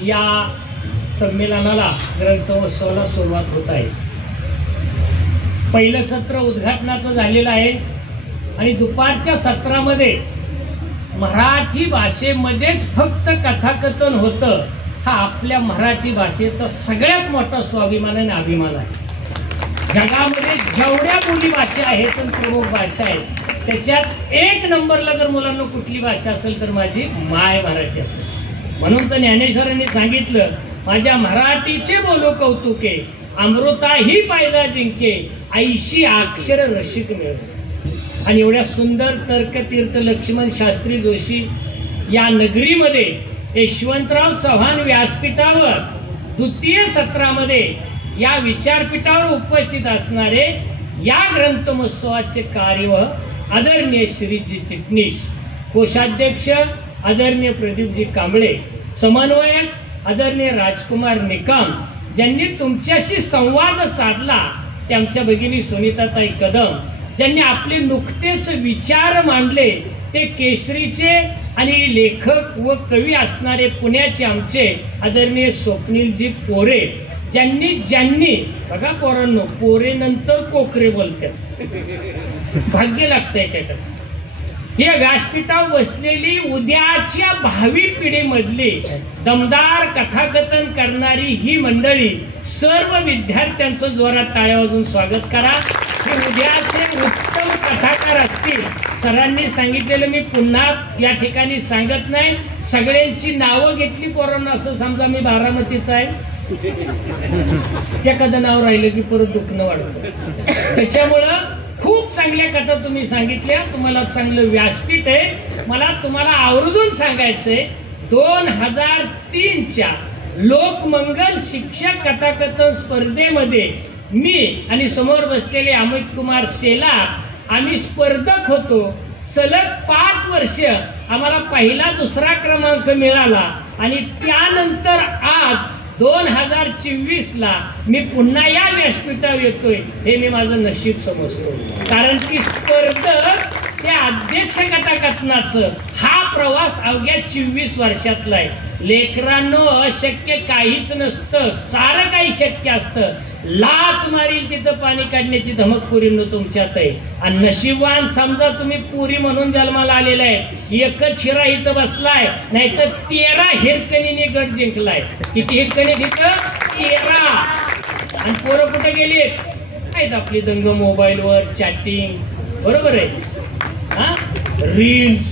या संमेलनाला ग्रंथ महोत्सवाला सुरुवात होत आहे. पहिलं सत्र उद्घाटनाचं झालेलं आहे आणि दुपारच्या सत्रामध्ये मराठी भाषेमध्येच फक्त कथाकथन होतं. हा आपल्या मराठी भाषेचा सगळ्यात मोठा स्वाभिमान आणि अभिमान आहे. जगामध्ये जेवढ्या बोली भाषा आहेत आणि प्रमुख भाषा आहेत त्याच्यात 1 नंबरला जर मुलांना कुठली भाषा असेल तर माझी माय मराठी असेल. म्हणून तर ज्ञानेश्वरांनी सांगितलं, माझ्या मराठीचे बोलो कौतुके, अमृताही पायदा जिंके, ऐशी अक्षर रसिक मिळव. आणि एवढ्या सुंदर तर्कतीर्थ लक्ष्मण शास्त्री जोशी या नगरीमध्ये यशवंतराव चव्हाण व्यासपीठावर द्वितीय सत्रामध्ये या विचारपीठावर उपस्थित असणारे या ग्रंथ महोत्सवाचे कार्यवाह आदरणीय श्रीजी चिटणीस, कोषाध्यक्ष आदरणीय प्रदीपजी कांबळे, समन्वयक आदरणीय राजकुमार निकम, ज्यांनी तुमच्याशी संवाद साधला ते आमच्या भगिनी सुनीताताई कदम, ज्यांनी आपले नुकतेच विचार मांडले ते केसरीचे आणि लेखक व कवी असणारे पुण्याचे आमचे आदरणीय स्वप्नीलजी पोरे, ज्यांनी बघा पोरांनो, पोरे नंतर कोकरे बोलतात, भाग्य लागतंय त्याचं. या व्यासपीठावर बसलेली उद्याच्या भावी पिढीमधली दमदार कथाकथन करणारी ही मंडळी, सर्व विद्यार्थ्यांचं जोरात टाळ्या वाजवून स्वागत करा. हे उद्याचे उत्तम कथाकार असतील. सरांनी सांगितलेलं मी पुन्हा या ठिकाणी सांगत नाही. सगळ्यांची नावं घेतली पोरांना असं समजा मी बारामतीचा आहे, एखादं नाव राहिलं की परत दुखणं वाढतं. त्याच्यामुळं खूप चांगल्या कथा तुम्ही सांगितल्या. तुम्हाला चांगलं व्यासपीठ आहे. मला तुम्हाला आवर्जून सांगायचंय, 2003च्या लोकमंगल शिक्षक कथाकथन स्पर्धेमध्ये मी आणि समोर बसलेले अमित कुमार शेलार आम्ही स्पर्धक होतो. सलग 5 वर्ष आम्हाला पहिला 2रा क्रमांक मिळाला आणि त्यानंतर आज 2024ला मी पुन्हा या व्यासपीठावर येतोय हे मी माझं नशीब समजतो. कारण की स्पर्धक त्या अध्यक्ष कथाकथनाचं हा प्रवास अवघ्या 24 वर्षातला आहे. लेकरांनो, अशक्य काहीच नसतं, सारं काही शक्य असतं. लात मारील तिथं पाणी काढण्याची धमक पुरीनो तुमच्यात आहे. आणि नशीबवान समजा तुम्ही पुरी म्हणून जन्माला आलेला आहे. एकच हिरा इथं बसलाय, नाहीतर 13 हिरकणीने गट जिंकलाय. किती हिरकणी तिथं? 13. आणि पोरं कुठे गेली आहेत? आपली दंग मोबाईलवर चॅटिंग, बरोबर आहे, हा, रील्स,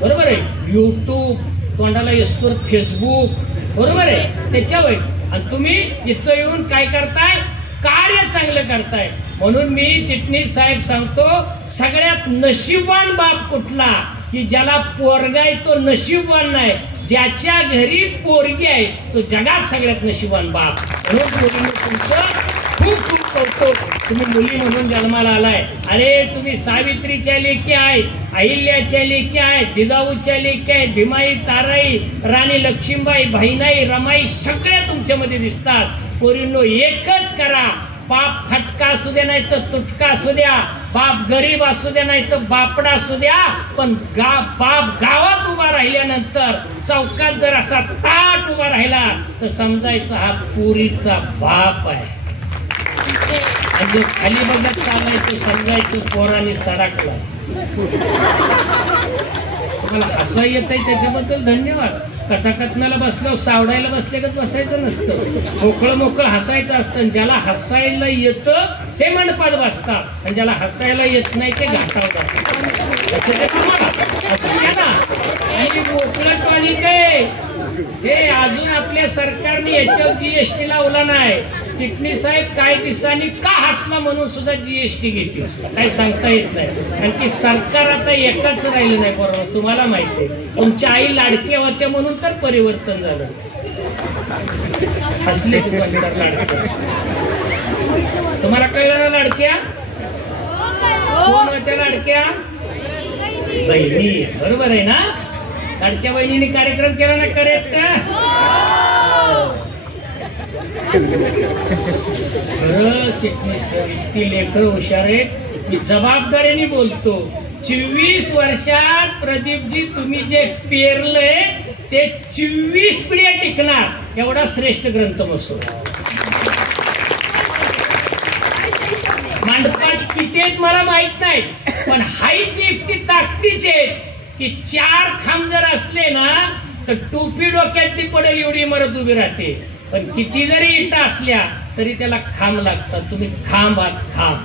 बरोबर आहे, युट्यूब, तोंडाला येस्तोर फेसबुक, बरोबर आहे, त्याच्यावर. आणि तुम्ही इथं येऊन काय करताय, कार्य चांगलं करताय. म्हणून मी चिटणीस साहेब सांगतो, सगळ्यात नशीबवान बाप कुठला, की ज्याला पोरगा आहे तो नशीबवान नाही, ज्याच्या घरी पोरगी आहे तो जगात सगळ्यात नशीबवान बाप. म्हणून मुलींनी तुमचं खूप खूप कौतुक. तुम्ही मुली म्हणून जन्माला आलाय. अरे तुम्ही सावित्रीच्या लेकी आहेत, अहिल्याच्या लेकी आहेत, जिजाऊच्या लेकी आहेत, भीमाई, ताराई, राणी लक्ष्मीबाई, बहिणाई, रमाई सगळ्या तुमच्यामध्ये दिसतात. पोरींनो एकच करा, बाप फटका असू द्या नाही तर तुटका असू द्या, बाप गरीब असू द्या नाही तर बापडा असू द्या, पण बाप गावात उभा राहिल्यानंतर चौकात जर असा ताट उभा राहिला तर समजायचा हा पुरीचा बाप आहे. आणि जो खाली बघत चाललाय तो समजायचं पोराने सडाकला. तुम्हाला हसा येत आहे त्याच्याबद्दल धन्यवाद. कथाकथनाला बसलो सावडायला बसले का बसायचं नसतं, मोकळं मोकळं हसायचं असतं. ज्याला हसायला येतं ते मंडपात बसतात आणि ज्याला हसायला येत नाही ते घाटावर आणि मोकळं पाणी काय हे अजून आपल्या सरकारने याच्यावर जीएसटी लावला नाही. चिटणीस साहेब काय दिवसांनी का हसला म्हणून सुद्धा जीएसटी घेतील, काही सांगता येत नाही. कारण की सरकार आता एकाच राहिलं नाही. बरोबर, तुम्हाला माहिती आहे, तुमच्या आई लाडक्या होत्या म्हणून तर परिवर्तन झालं. हसले लाडक्या, तुम्हाला कळलं ना लाडक्या कोण होत्या? लाडक्या बहिणी, बरोबर आहे ना. लाडक्या बहिणीने कार्यक्रम केला ना, करेक्ट. खरं चिटणीस ती लेकरं हुशार आहेत. मी जबाबदारीने बोलतो. 24 वर्षात प्रदीपजी तुम्ही जे पेरलंय ते 24 पिढ्या टिकणार एवढा श्रेष्ठ ग्रंथ बसतो. मांडपात किती आहेत मला माहित नाही, पण हाईट इतकी ताकदीचे आहेत की 4 खांब जर असले ना तर टोपी डोक्यातली पडेल एवढी इमारत उभी राहते. पण किती जरी इटा असल्या तरी त्याला खांब लागतात. तुम्ही खांब आहात, खांब.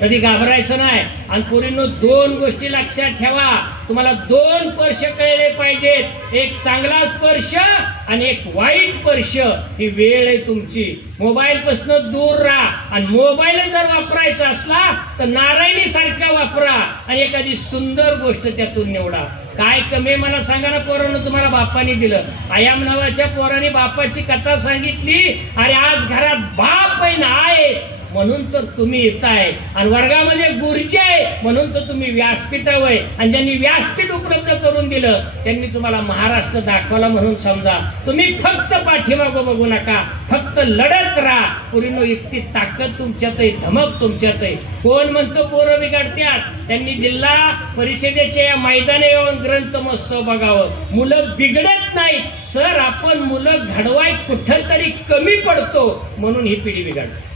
कधी घाबरायचं नाही. आणि पोरींनो 2 गोष्टी लक्षात ठेवा. तुम्हाला 2 स्पर्श कळले पाहिजेत, एक चांगला स्पर्श आणि एक वाईट स्पर्श. ही वेळ आहे तुमची. मोबाईल पासून दूर राहा. आणि मोबाईल जर वापरायचा असला तर नारायणी सारखा वापरा आणि एखादी सुंदर गोष्ट त्यातून निवडा. काय कमी मला सांगा ना पोरांनो, तुम्हाला बापाने दिलं. आयाम नावाच्या पोराने बापाची कथा सांगितली. अरे आज घरात बाप आहे ना आहे म्हणून तर तुम्ही येताय, आणि वर्गामध्ये गुरुजी आहे म्हणून तर तुम्ही व्यासपीठावर आहे. आणि ज्यांनी व्यासपीठ उपलब्ध करून दिलं त्यांनी तुम्हाला महाराष्ट्र दाखवला म्हणून समजा. तुम्ही फक्त पाठीमागं बघू नका, फक्त लढत राहा. पोरींनो इतकी ताकद तुमच्यात आहे, धमक तुमच्यात आहे. कोण म्हणतो पोरं बिघडत्यात? त्यांनी जिल्हा परिषदेच्या या मैदानी येऊन ग्रंथ महोत्सव बघावं. मुलं बिघडत नाही सर, आपण मुलं घडवाय कुठं तरी कमी पडतो म्हणून ही पिढी बिघडते.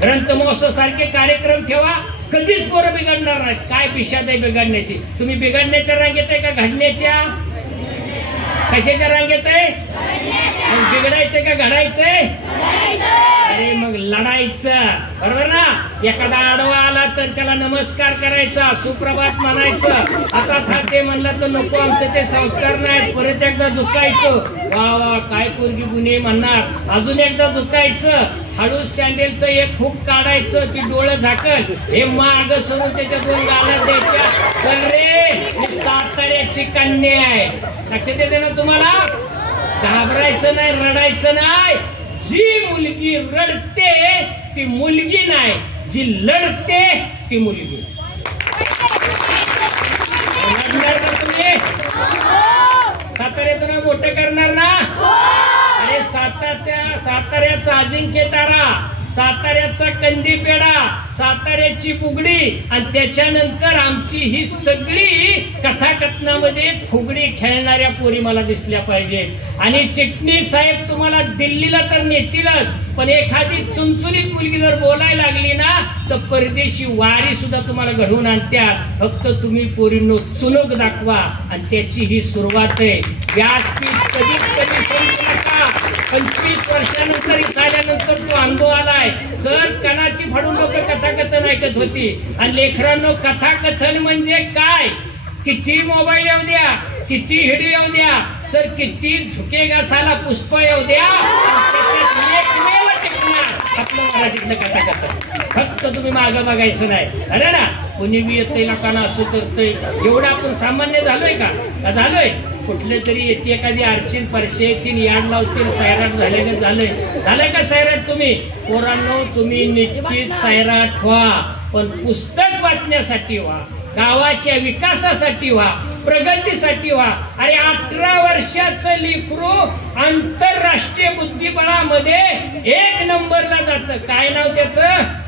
ग्रंथ महोत्सव सारखे कार्यक्रम ठेवा, कधीच पोरं बिघडणार नाहीत. काय पिशाद आहे बिघडण्याची? तुम्ही बिघडण्याच्या रांगेत आहे का घडण्याच्या? कशाच्या रांगेत आहे? बिघडायचं का घडायचंय? अरे मग लढायचं, बरोबर ना. एखादा आडवा आला तर त्याला नमस्कार करायचा, सुप्रभात म्हणायचं. आता खाते म्हणलं तर नको, आमचे ते संस्कार नाहीत. परत एकदा झुकायचं, वा वा काय पोरगी गुन्हे म्हणणार. अजून एकदा झुकायचं, हळूच सँडेलचं एक फूक काढायचं, ती डोळं झाकल, हे माग सोडून त्याच्या 2 गाला द्यायच्या. चल रे, मी साताऱ्याची कन्या आहे. लक्षात येते ना तुम्हाला? घाबरायचं नाही, रडायचं नाही. जी मुलगी रडते ती मुलगी नाही, जी लढते ती मुलगी. लढणार का तुम्ही? साताऱ्याचं नाव मोठं करणार ना? अरे साताऱ्याचा अजिंक्य तारा, साताऱ्याचा कंदी पेढा, साताऱ्याची फुगडी, आणि त्याच्यानंतर आमची ही सगळी कथाकथनामध्ये फुगडी खेळणाऱ्या पोरी मला दिसल्या पाहिजे. आणि चिटणीस साहेब तुम्हाला दिल्लीला तर नेतीलच, पण एखादी चुनचुनीत मुलगी जर बोलायला लागली ना तर परदेशी वारी सुद्धा तुम्हाला घडवून आणत्यात. फक्त तुम्ही पोरींनो चुनक दाखवा, आणि त्याची ही सुरुवात आहे. व्यासपीठ कधी समजू नका. 25 वर्षानंतर झाल्यानंतर तो अनुभव आलाय. सर कणाची फाडून लोक कथाकथन ऐकत होती. आणि लेकरांनो कथाकथन म्हणजे काय? किती मोबाईल येऊ द्या, किती हिडू येऊ द्या सर, किती झुकेगा साला पुष्प येऊ द्या, एकमेव टिकणार आपलं मराठीतलं कथाकथन. फक्त तुम्ही मागं बघायचं नाही. अरे ना कोणी बी येतंय लोकांना असं करतंय, एवढं आपण सामान्य झालोय का झालोय? कुठले तरी येते एखादी अडचण परशे येतील, याड लावतील, सायराट झालंय का सायराट? तुम्ही पोरांनो तुम्ही निश्चित सायराट व्हा, पण पुस्तक वाचण्यासाठी व्हा, गावाच्या विकासासाठी व्हा, प्रगतीसाठी व्हा. अरे 18 वर्षाचं लेकरू आंतरराष्ट्रीय बुद्धिबळामध्ये 1 नंबरला जातं. काय नाव त्याचं?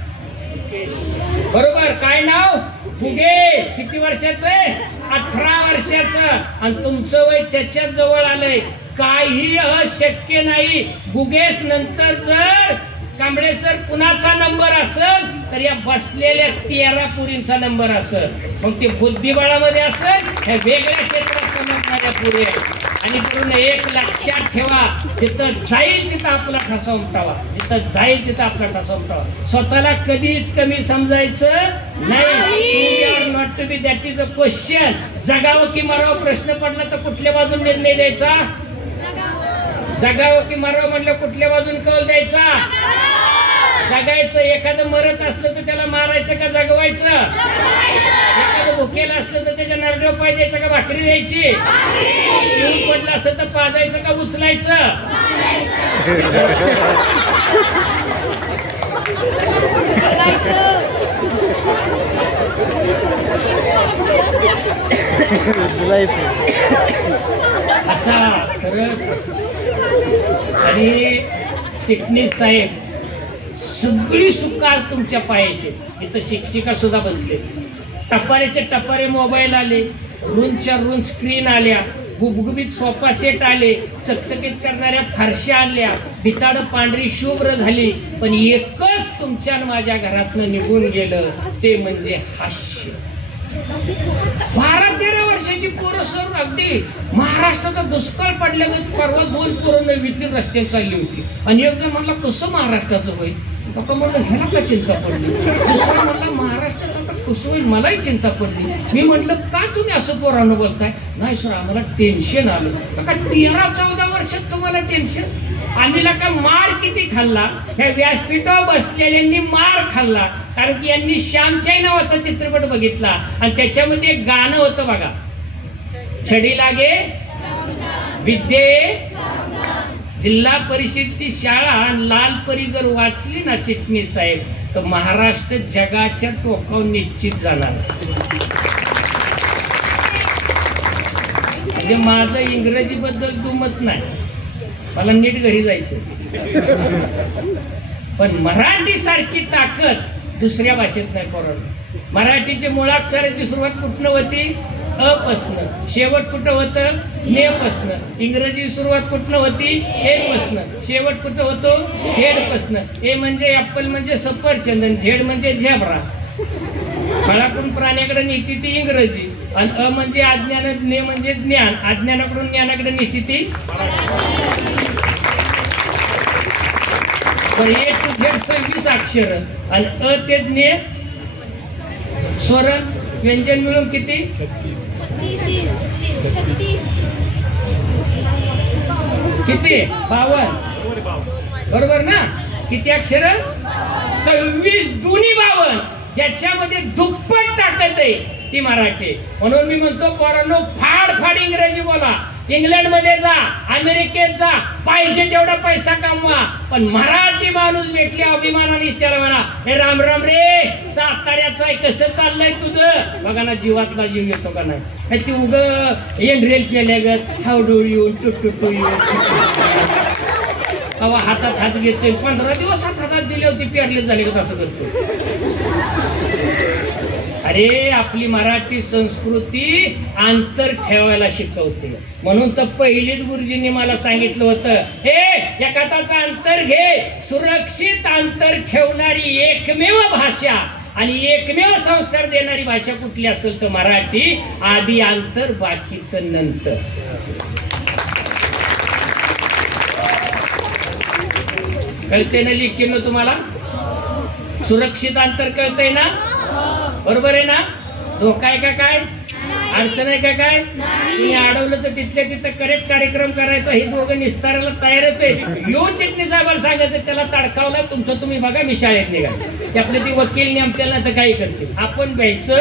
बरोबर, काय नाव? गुगेश. किती वर्षाचं आहे? 18 वर्षाचं. आणि तुमचं वय त्याच्याच जवळ आलंय. काही अशक्य नाही. गुगेश नंतर जर कांबळे सर कुणाचा नंबर असेल तर या बसलेल्या 13 पुरींचा नंबर असेल. मग ते बुद्धिबळामध्ये असेल, हे वेगळ्या क्षेत्रात समजणाऱ्या पुरी आहेत. आणि करून एक लक्षात ठेवा, जिथं जाईल तिथं आपला ठसा उमटावा, जिथं जाईल तिथं आपला ठसा उमटावा. स्वतःला कधीच कमी समजायचं नाही. Not to be, that is a question. जगावं की मरावं प्रश्न पडला तर कुठल्या बाजून निर्णय द्यायचा? जगावं की मरावं म्हटलं कुठल्या बाजून कौल द्यायचा? जगायचं. एखादं मरत असलं तर त्याला मारायचं का जगवायचं? एखादं भुकेलं असलं तर त्याच्या नरड्यावर पाय द्यायचं का भाकरी द्यायची? पिऊन पडलं असं तर पाजायचं का उचलायचं? असा खरंच. आणि चिटणीस साहेब सगळी सुख आज तुमच्या पायाशी. इथं शिक्षिका सुद्धा बसले. टपारेचे टपारे मोबाईल आले, रूनच्या रून स्क्रीन आल्या, गुबगुबीत सोफा सेट आले, चकचकीत करणाऱ्या फारशा आणल्या, भिताड पांढरी शुभ्र झाली. पण एकच तुमच्या माझ्या घरातनं निघून गेलं, ते म्हणजे हास्य. 12-13 वर्षाची पोरं सर अगदी महाराष्ट्राचा दुष्काळ पडल्यागत परवा 2 पोरं नवीतील रस्त्यावर चालली होती. आणि एक जण म्हणला कसं महाराष्ट्राचं होईल? पप्पा म्हणलं ह्याला का चिंता पडली? दुसरा म्हणला महाराष्ट्राचं आता कसं होईल मलाही चिंता पडली. मी म्हटलं का तुम्ही असं पोरांनो बोलताय? नाही सर आम्हाला टेन्शन आलं. का 13-14 वर्षात तुम्हाला टेन्शन? आम्ही का मार किती खाल्ला? ह्या व्यासपीठावर बसलेल्यांनी मार खाल्ला. कारण की यांनी श्यामच्याई नावाचा चित्रपट बघितला आणि त्याच्यामध्ये एक गाणं होतं बघा, छडी लागे विद्ये. जिल्हा परिषदची शाळा लाल परी जर वाचली ना चिटणीस साहेब, तर महाराष्ट्र जगाच्या टोकावर निश्चित जाणार. म्हणजे माझं इंग्रजी बद्दल दुमत नाही, मला नीट घरी जायचं. पण मराठी सारखी ताकद दुसऱ्या भाषेत नाही पोरांनो. मराठीच्या मुळाक्षराची सुरुवात कुठनं होती? अपासनं. शेवट कुठं होतं? ने पासनं. इंग्रजी सुरुवात कुठनं होती? ए पासनं. शेवट कुठं होतो? झेड पासनं. ए म्हणजे ऍपल म्हणजे सफरचंदन, झेड म्हणजे झेब्रा. फळाकडून प्राण्याकडे नेती ती इंग्रजी, आणि अ म्हणजे अज्ञान, ने म्हणजे ज्ञान, अज्ञानाकडून ज्ञानाकडे नेती ती. ए टू झेड 26 अक्षर आणि अ ते ज्ञ स्वर व्यंजन मिळून किती? किती? 52. बरोबर ना? किती अक्षर? 26 दुनी 52. ज्याच्यामध्ये दुप्पट ताकद आहे ती मराठी. म्हणून मी म्हणतो पोरांनो फाड इंग्रजी बोला, इंग्लंडमध्ये जा, अमेरिकेत जा, पाहिजे तेवढा पैसा कमवा, पण मराठी माणूस भेटले अभिमानाने त्याला म्हणा हे राम राम रे साताऱ्याचं आहे, कसं चाललंय तुझं? बघा ना जीवातला जीव येतो का नाही? ती उग एंड्रेल केल्यागत how do you to you हवा हातात हात घेतोय. 15 दिवस हातात दिले होते पेरले झाले का असं करतो. अरे आपली मराठी संस्कृती अंतर ठेवायला शिकवते. म्हणून तर पहिलीच गुरुजींनी मला सांगितलं होतं, हे या कथाचं अंतर घे. सुरक्षित अंतर ठेवणारी एकमेव भाषा आणि एकमेव संस्कार देणारी भाषा कुठली असेल तर मराठी. आधी अंतर, बाकीचं नंतर. कळते ना लिखीनं तुम्हाला? सुरक्षित अंतर कळतंय ना? बरोबर आहे ना? धोका आहे का काय? अडचण आहे का काय? मी अडवलं तर तिथल्या तिथं करेक्ट कार्यक्रम करायचा. हे दोघं निस्तारायला तयारच आहे. यो चिटणीस साहेबांना सांगायचं त्याला तडकावला तुमचं तुम्ही बघा, मी शाळेत निघा. ते आपले ते वकील नेमतील ना तर काही करतील. आपण द्यायचं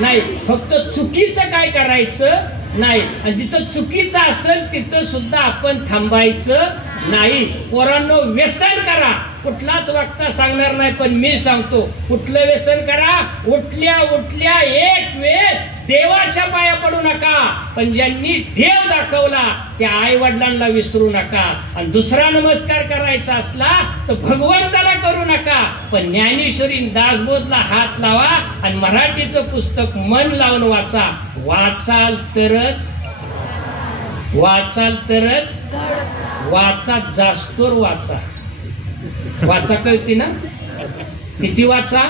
नाही, फक्त चुकीचं काय करायचं नाही. आणि जिथं चुकीचं असेल तिथं सुद्धा आपण थांबायचं नाही. पोरांनो, व्यसन करा, कुठलाच वक्ता सांगणार नाही, पण मी सांगतो कुठलं व्यसन करा. उठल्या उठल्या एक वेळ देवाच्या पाया पडू नका, पण ज्यांनी देव दाखवला त्या आई वडिलांना विसरू नका. आणि दुसरा नमस्कार करायचा असला तर भगवंताला करू नका, पण ज्ञानेश्वरी दासबोधला हात लावा आणि मराठीचं पुस्तक मन लावून वाचा. वाचाल तरच वाचा, जास्तोर वाचा. वाचा कळती ना? किती वाचा?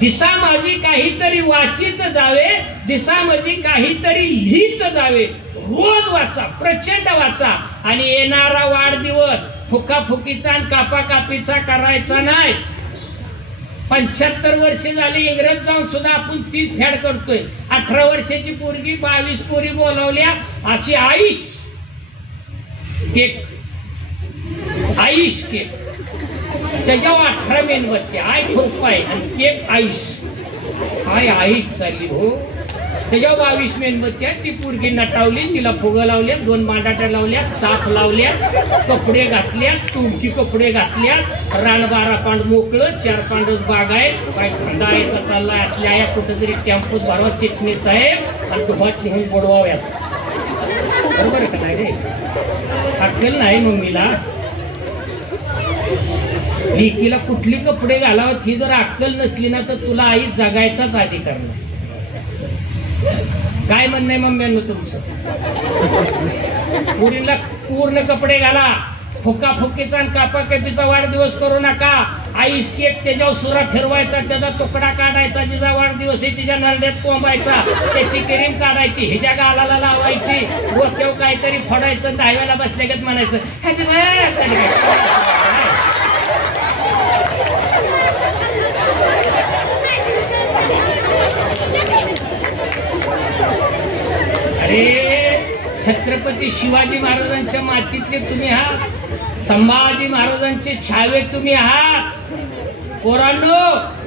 दिसा माझी काहीतरी वाचित जावे, दिसा माझी काहीतरी लिहित जावे. रोज वाचा, प्रचंड वाचा. आणि येणारा वाढदिवस फुकाफुकीचा आणि कापाकापीचा करायचा नाही. 75 वर्षे झाली इंग्रज जाऊन सुद्धा आपण तीच फॅड करतोय. 18 वर्षाची पोरगी 22 पोरी बोलावल्या अशी आईश केक, आईश केक, त्याच्यावर 18 मेणबत्त्या, आय खुरपाय आणि केक आईश. काय आईश चालली हो. त्याच्यावर 22 मेणबत्त्या. ती पोरगी नटावली, तिला फुगं लावल्या, 2 मांडाट्या लावल्या, चाफ लावल्या, कपडे घातल्या, तुमकी कपडे घातल्या, रानबारा पांड मोकळं, 4 पांडच बाग आहे. काय थंडायचा चाललाय असल्या या कुठंतरी टेम्पोत भरवा चिटणीस साहेब आणि डोहात निघून बोडवाव्यात. बरोबर का नाही रे? अक्कल नाही मम्मीला. लेकीला कुठली कपडे घालावत ही जर अक्कल नसली ना तर तुला आई जगायचाच अधिकार नाही. काय म्हणणं आहे मम्म्यांनो तुमचं? पुरीला पूर्ण कपडे घाला, फुकाफुकीचा आणि कापाकापीचा वाढदिवस करू नका. आईस केक त्याच्यावर सुरा फिरवायचा, त्याचा तुकडा काढायचा, जिचा वाढदिवस आहे तिच्या नरड्यात कोंबायचा, त्याची क्रीम काढायची, हिच्या गालाला लावायची, डोक्यावर काहीतरी फोडायचं, 10व्याला बसल्यागत म्हणायचं हॅपी बर्थडे. अरे छत्रपती शिवाजी महाराजांच्या मातीतले तुम्ही आहात, संभाजी महाराजांचे छावे तुम्ही आहात. पोरांनो,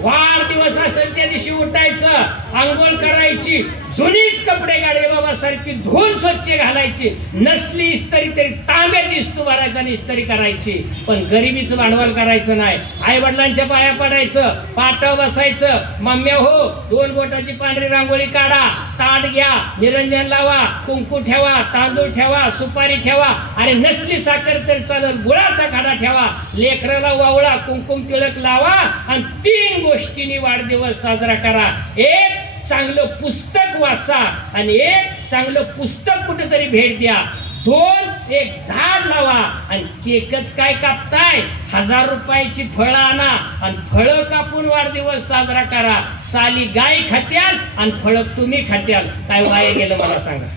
वाढदिवस असेल त्या दिवशी उठायचं, आंघोळ करायची, जुनीच कपडे गाडे बाबा सारखी धुवून स्वच्छ घालायची, नसली इस्त्री तरी तांब्यात इस्तू भरायचा आणि इस्त्री करायची. पण गरिबीचं भांडवल करायचं नाही. आई वडिलांच्या पाया पडायचं, पाटावर बसायचं. मम्म्या हो, 2 बोटाची पांढरी रांगोळी काढा, ताट घ्या, निरंजन लावा, कुंकू ठेवा, तांदूळ ठेवा, सुपारी ठेवा. अरे नसली साखर तर चालेल, गुळाचा खाडा ठेवा, लेकराला वावळा, कुंकुम तिळक लावा आणि 3 गोष्टींनी वाढदिवस साजरा करा. एक चांगलं पुस्तक वाचा आणि एक चांगलं पुस्तक कुठेतरी भेट द्या. 2 एक झाड लावा. आणि केकच काय कापताय, 1000 रुपयाची फळं आणा आणि फळं कापून वाढदिवस साजरा करा. साली गाय खात्याल आणि फळं तुम्ही खात्याल. काय वाया गेलं मला सांगा?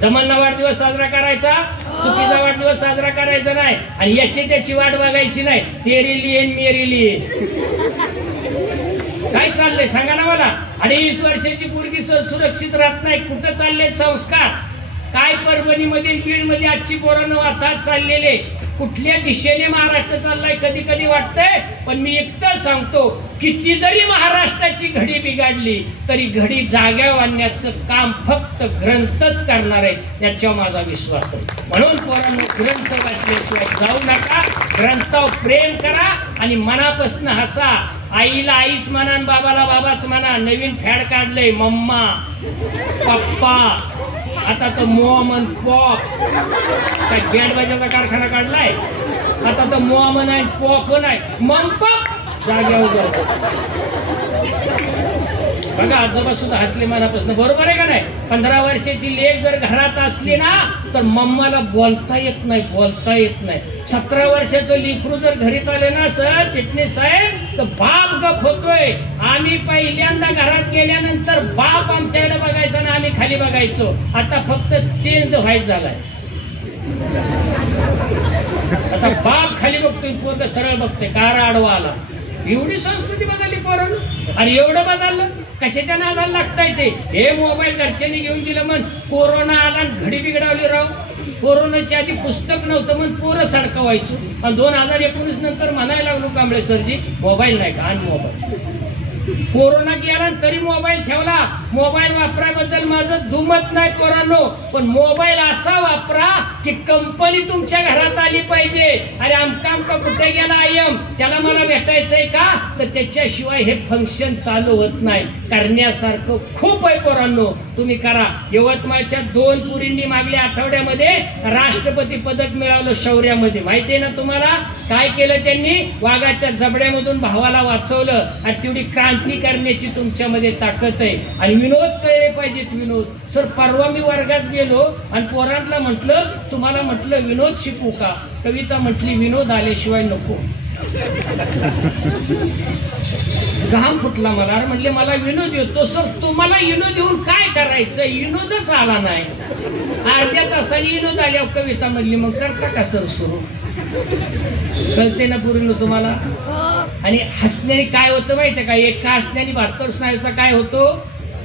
जमाना वाढदिवस साजरा करायचा, चुकीचा वाढदिवस साजरा करायचा नाही. आणि याची त्याची वाट बघायची नाही. तेरी लिए मेरी लिए. काय चाललंय सांगा ना मला? 2.5 वर्षाची पोरगी सुरक्षित राहत नाही. कुठं चालले संस्कार? काय परभणीमध्ये बीडमध्ये आजची पोरांनो वाहतात चाललेले, कुठल्या दिशेने महाराष्ट्र चाललाय कधी कधी वाटतंय. पण मी एकटं सांगतो, किती जरी महाराष्ट्राची घडी बिघडली तरी घडी जाग्यावर आणण्याचं काम फक्त ग्रंथच करणार आहे, याच्यावर माझा विश्वास आहे. म्हणून पोरांनो, ग्रंथ वाचल्याशिवाय जाऊ नका. ग्रंथावर प्रेम करा आणि मनापासून हसा. आईला आईच म्हणा आणि बाबाला बाबाच म्हणा. नवीन फॅड काढलंय मम्मा, पप्पा, आता तर मॉम पॉप. काय बँड बाजाचा कारखाना काढलाय आता तर मॉम नाही, पॉप नाही, मम पॉप जाग्यावर. बघा आजोबा सुद्धा हसले मनापासून. बरोबर आहे का नाही? 15 वर्षाची लेक जर घरात असली ना तर मम्माला बोलता येत नाही, बोलता येत नाही. 17 वर्षाचं लेकरू जर घरीत आले ना सर चिटणीस साहेब तर बाप गप होतोय. आम्ही पहिल्यांदा घरात गेल्यानंतर बाप आमच्याकडे बघायचा ना आम्ही खाली बघायचो. आता फक्त चेंज व्हायच झालाय. आता बाप खाली बघतोय, पोरगं सरळ बघतोय, कार आडवा आला. एवढी संस्कृती बदलली पोरांनो. आणि एवढं बदललं कशाच्या नादाला लागताय ते? हे मोबाईल घरच्यांनी घेऊन दिलं म्हण कोरोना आला आणि घडी बिघडावली राव. कोरोनाच्या आधी पुस्तक नव्हतं म्हण पोरं सडकवायचो आणि 2019 नंतर म्हणायला लागलो कांबळे सरजी मोबाईल नाही का? आणि मोबाईल कोरोना गेला तरी मोबाईल ठेवला. मोबाईल वापराबद्दल माझं दुमत नाही पोरांनो, पण मोबाईल असा वापरा की कंपनी तुमच्या घरात आली पाहिजे. अरे आमका कुठे गेला आयम, त्याला मला भेटायचंय का? तर त्याच्याशिवाय हे फंक्शन चालू होत नाही. करण्यासारखं खूप आहे पोरांनो, तुम्ही करा. यवतमाळच्या 2 पुरींनी मागल्या आठवड्यामध्ये राष्ट्रपती पदक मिळवलं शौर्यामध्ये. माहितीये ना तुम्हाला काय केलं त्यांनी? वाघाच्या जबड्यामधून भावाला वाचवलं. आणि तेवढी क्रांती करण्याची तुमच्यामध्ये ताकद आहे. आणि विनोद कळले पाहिजेत. विनोद सर, परवा मी वर्गात गेलो आणि पोरांना म्हटलं तुम्हाला म्हटलं विनोद शिकू का? कविता म्हटली विनोद आल्याशिवाय नको. घाम फुटला मला. अरे म्हटले मला विनोद येतो. सर तुम्हाला विनोद येऊन काय करायचं? विनोदच आला नाही. अर्ध्या तासाने विनोद आल्यावर कविता म्हणली मग करता का सर सुरू? कळते ना पूर्ण तुम्हाला? आणि हसण्याने काय होतं माहितीये का? एका हसण्याने 72 स्नायूचा काय होतो?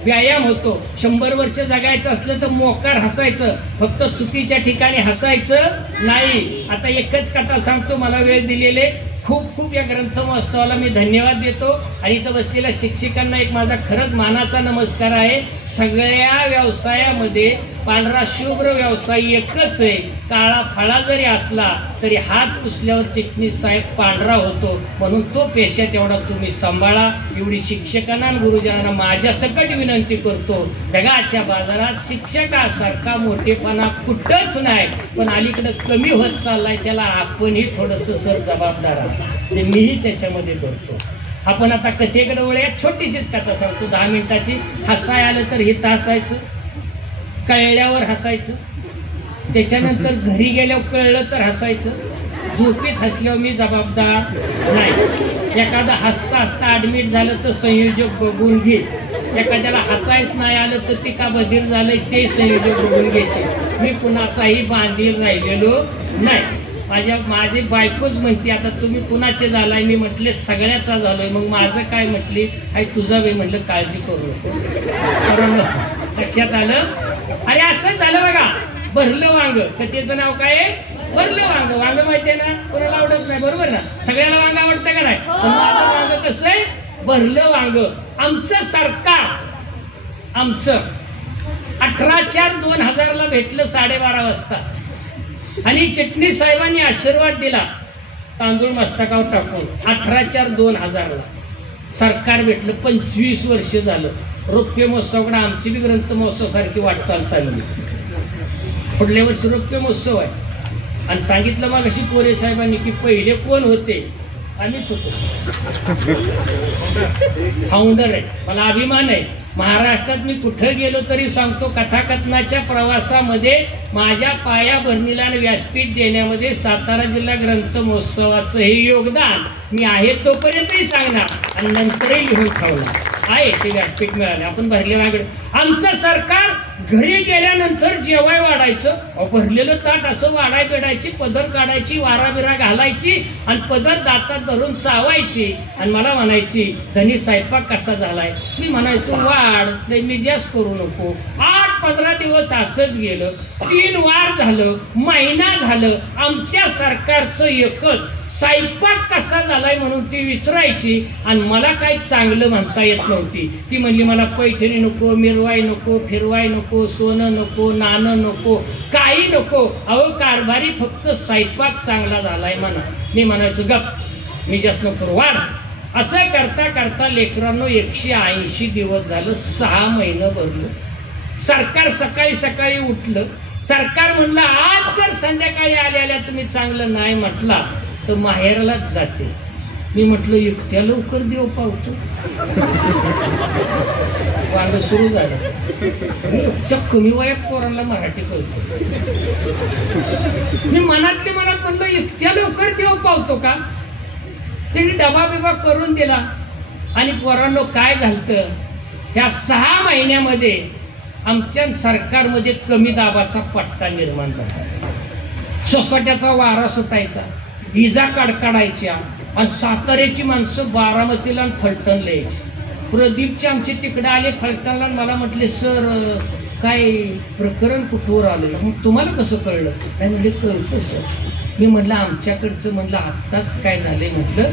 व्यायाम होतो. 100 वर्ष जगायचं असलं तर मोकार हसायचं, फक्त चुकीच्या ठिकाणी हसायचं नाही. आता एकच कथा सांगतो, मला वेळ दिलेले खूप खूप या ग्रंथ महोत्सवाला मी धन्यवाद देतो. आणि इथं बसलेल्या शिक्षकांना एक माझा खरंच मानाचा नमस्कार आहे. सगळ्या व्यवसायामध्ये पांढरा शुभ्र व्यवसाय एकच आहे. काळा फळा जरी असला तरी हात पुसल्यावर चिटणीस साहेब पांढरा होतो. म्हणून तो पेशा तेवढा तुम्ही सांभाळा. एवढी शिक्षकांना आणि गुरुजनांना माझ्या सकट विनंती करतो. जगाच्या बाजारात शिक्षकासारखा मोठेपणा कुठंच नाही, पण अलीकडे कमी होत चाललाय. त्याला आपणही थोडंसं सर जबाबदार आहात. ते मीही त्याच्यामध्ये करतो. आपण आता कथेकडे वळूया. छोटीशीच कथा सांगतो 10 मिनिटाची. हसाय आलं तर हित हसायचं, कळल्यावर हसायचं, त्याच्यानंतर घरी गेल्यावर कळलं तर हसायचं, झोपेत हसल्यावर मी जबाबदार नाही. एखादा हसता हसता ऍडमिट झालं तर संयोजक बघून घे. एखाद्याला हसायच नाही आलं तर ते का बधीर झालं ते संयोजक बघून घेते. मी कुणाचाही बांधील राहिलेलो नाही. माझी बायकोच म्हणते आता तुम्ही कुणाचे झालाय? मी म्हटले सगळ्याचा झालोय. मग माझं काय म्हटली? हाय तुझा वे. म्हटलं काळजी करू नको. लक्षात आलं? अरे असं झालं बघा. भरलं वांग, कथेचं नाव काय आहे? भरलं वांग. वांग माहितीये ना, कोणाला आवडत नाही, बरोबर ना? सगळ्याला वांग आवडतं का नाही? पण माझं वांग कसं आहे? भरलं वांग. आमचं सरकार आमचं 18/4/2000 भेटलं 12:30 वाजता. आणि चिटणीस साहेबांनी आशीर्वाद दिला तांदूळ मस्तकावर टाकून. 18/4/2000 सरकार भेटलं. 25 वर्ष झालं. रौप्य महोत्सवाकडे आमची बी ग्रंथ महोत्सव सारखी वाटचाल चालली. पुढल्या वर्षी रौप्य महोत्सव आहे. आणि सांगितलं मग अशी कोरे साहेबांनी की पहिले कोण होते? आम्हीच होतो. फाउंडर आहे. मला अभिमान आहे. महाराष्ट्रात मी कुठं गेलो तरी सांगतो कथाकथनाच्या प्रवासामध्ये माझ्या पायाभरणीला आणि व्यासपीठ देण्यामध्ये सातारा जिल्हा ग्रंथ महोत्सवाचं हे योगदान मी आहे तोपर्यंतही सांगणार आणि नंतरही लिहून ठेवणार आहे. ते व्यासपीठ मिळाले. आपण भरले वागड. आमचं सरकार घरी गेल्यानंतर जेवाय वाढायचं. भरलेलं ताट असं वाढाय बेडायची, पदर काढायची, वाराबिरा घालायची आणि पदर दातात धरून चावायची आणि मला म्हणायची धनी स्वयंपाक कसा झालाय? मी म्हणायचो वाढ, मी जास्त करू नको. 8-15 दिवस असंच गेलं. 3 वार झालं, महिना झालं. आमच्या सरकारचं एकच स्वयंपाक कसा झालाय म्हणून ती विचारायची आणि मला काही चांगलं म्हणता येत नव्हती. ती म्हणली मला पैठणी नको, मिरवाय नको, फिरवाय नको, सोनं नको, नाणं नको, काही नको. अहो कारभारी फक्त स्वयंपाक चांगला झालाय म्हणा. मी म्हणायचो गप, मी जास्त नको वाढ. असं करता करता लेकरांनो 180 दिवस झालं. 6 महिने भरलं. सरकार सकाळी सकाळी उठलं. सरकार म्हणलं आज जर संध्याकाळी आल्या तुम्ही चांगलं नाही म्हटला तर माहेरालाच जाते. मी म्हटलं एकट्या लवकर देव पावतो. वांग सुरू झालं. त्या कमी वयात पोरांना मराठी कळतो. मी मनातले मनात म्हणलं एकट्या लवकर देव पावतो का? त्यांनी डबा बिबा करून दिला. आणि पोरांनो काय झालं? ह्या 6 महिन्यामध्ये आमच्या सरकारमध्ये कमी दाबाचा पट्टा निर्माण झाला. सोसाट्याचा वारा सुटायचा, विजा कडकडायच्या आणि साताऱ्याची माणसं बारामतीला फलटणला यायची. प्रदीपचे आमचे तिकडे आले फलटणला, मला म्हटले सर काय प्रकरण कुठवर आलं, मग तुम्हाला कसं कळलं? काय म्हणजे कळतं सर. मी म्हटलं आमच्याकडचं म्हणलं आत्ताच काय झालंय, म्हटलं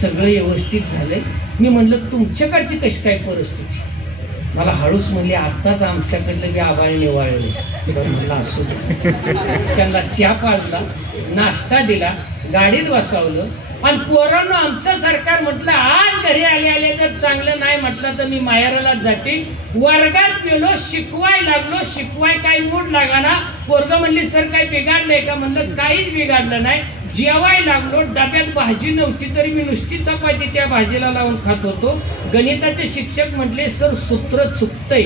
सगळं व्यवस्थित झालंय. मी म्हणलं तुमच्याकडची कशी काय परिस्थिती? मला हळूच म्हणले आत्ताच आमच्याकडलं बी आबाळ निवाळले. म्हणलं असू दे. त्यांना चहा पाजला, नाश्ता दिला, गाडीत बसवलं आणि पोरांनो आमचं सरकार म्हटलं आज घरी आले आले जर चांगलं नाही म्हटलं तर मी माहेरालाच जाते. वर्गात गेलो, शिकवाय लागलो, शिकवाय काही मूड लागाना. पोरगं म्हणली सर काही बिघाडलंय का? म्हणलं काहीच बिघाडलं नाही. जेवाय लागलो, डब्यात भाजी नव्हती तरी मी नुसती चपाती त्या भाजीला लावून खात होतो. गणिताचे शिक्षक म्हटले सर सूत्र चुकतंय.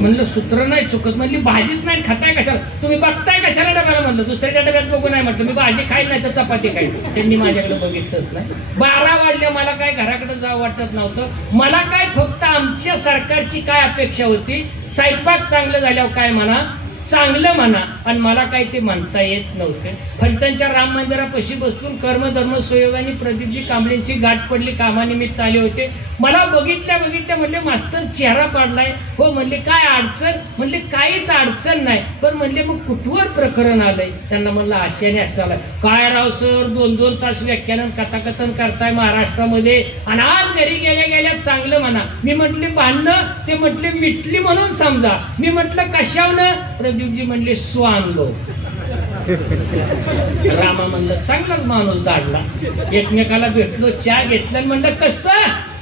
म्हणलं सूत्र नाही चुकत. म्हणली भाजीच नाही खाताय कशाला? तुम्ही बघताय कशाला डब्याला? म्हणलं दुसऱ्याच्या डब्यात बघू नाही म्हटलं, मी भाजी खाईल नाही तर चपाती खाईल. त्यांनी माझ्याकडे बघितलंच नाही. 12 वाजले, मला काय घराकडे जावं वाटत नव्हतं. मला काय फक्त आमच्या सरकारची काय अपेक्षा होती, स्वयंपाक चांगलं झाल्यावर काय म्हणा, चांगलं म्हणा, आणि मला काही ते म्हणता येत नव्हते. फलटणच्या राम मंदिरापाशी बसून कर्मधर्म संयोगाने प्रदीपजी कांबळेंची गाठ पडली, कामानिमित्त आले होते. मला बघितल्या म्हणले मास्तर चेहरा पाडलाय. हो म्हणले काय अडचण? म्हणले काहीच अडचण नाही, पण म्हणले मग कुठवर प्रकरण आलंय? त्यांना म्हणलं आशयाने असं आलाय. काय राव सर 2-2 तास व्याख्यान कथाकथन करताय महाराष्ट्रामध्ये आणि आज घरी गेल्या चांगलं म्हणा. मी म्हटले भांडणं? ते म्हटले मिटली म्हणून समजा. मी म्हटलं कशावनं? प्रदीपजी म्हणले स्वानलो. रामा म्हणलं चांगलाच माणूस दाढला. एकमेकाला भेटलो, चहा घेतला, म्हणलं कसं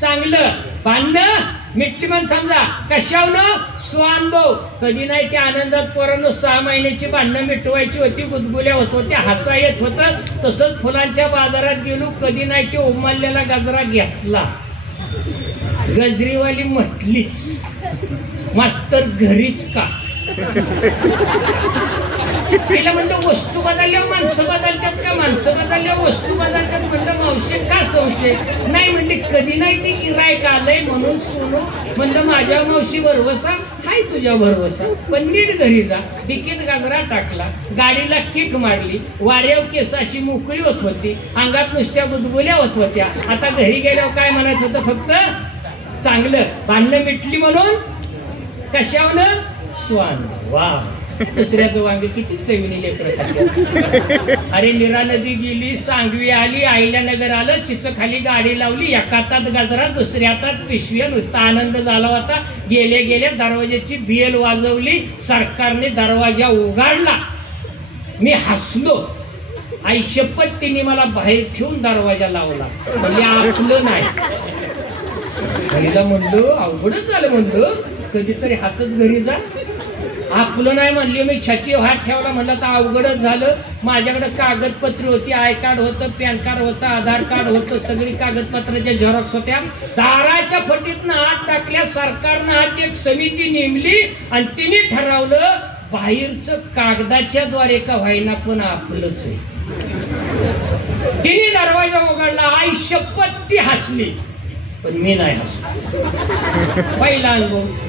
चांगलं? भांडणं मिटली म्हणून समजा. कशावनं? स्वानुभव. कधी नाही त्या आनंदात पोरांनो 6 महिन्याची भांडणं मिटवायची होती, गुदगुल्या होत होत्या, हसा येत होतं. तसंच फुलांच्या बाजारात गेलो, कधी नाही ते उमललेला गजरा घेतला. गजरीवाली म्हटलीच मास्तर घरीच का? तिला म्हणलं वस्तू बदलल्यावर माणसं बदलतात का? माणसं बदलल्यावर वस्तू बदलतात. म्हणलं मावशी का संशय? नाही म्हणले कधी नाही ती गिरायक आलंय म्हणून सोनू. म्हणलं माझ्या मावशी भरवसा हाय तुझ्या भरवसा, पण नीट घरी जा. डिकीत गजरा टाकला, गाडीला किक मारली, वाऱ्याव केस अशी मोकळी होत होती, अंगात नुसत्या बुदबुल्या होत होत्या. आता घरी गेल्यावर काय म्हणायचं होतं? फक्त चांगलं. भांडणं मिटली म्हणून कशावनं? स्वान. वा, दुसऱ्याचं वांगे किती चवीने लेकरं. अरे निरा नदी गेली, सांगवी आली, अहिल्यानगर आलं, चिच खाली गाडी लावली, एका हातात गजरा दुसऱ्या हातात पिशवी, नुसता आनंद झाला होता. गेल्या दरवाजाची बेल वाजवली, सरकारने दरवाजा उघडला. मी हसलो. आई शपथ तिने मला बाहेर ठेवून दरवाजा लावला. म्हणजे आपलं नाही. घरीला म्हणलो अवघडच झालं. म्हणलं कधीतरी हसत घरी जा. आपलं नाही म्हणले. मी छातीवर हात ठेवला. म्हणलं तर अवघडच झालं. माझ्याकडे कागदपत्र होती, आय कार्ड होतं, पॅन कार्ड होतं, आधार कार्ड होतं, सगळी कागदपत्राच्या झेरॉक्स होत्या. दाराच्या फटीतनं हात टाकल्या. सरकारनं हात एक समिती नेमली आणि तिने ठरवलं बाहेरचं कागदाच्या द्वारे का व्हायना पण आपलंच आहे. तिने दरवाजा उघडला. आई शपथ ती हसली, पण मी नाही हसलो. पहिला अनुभव.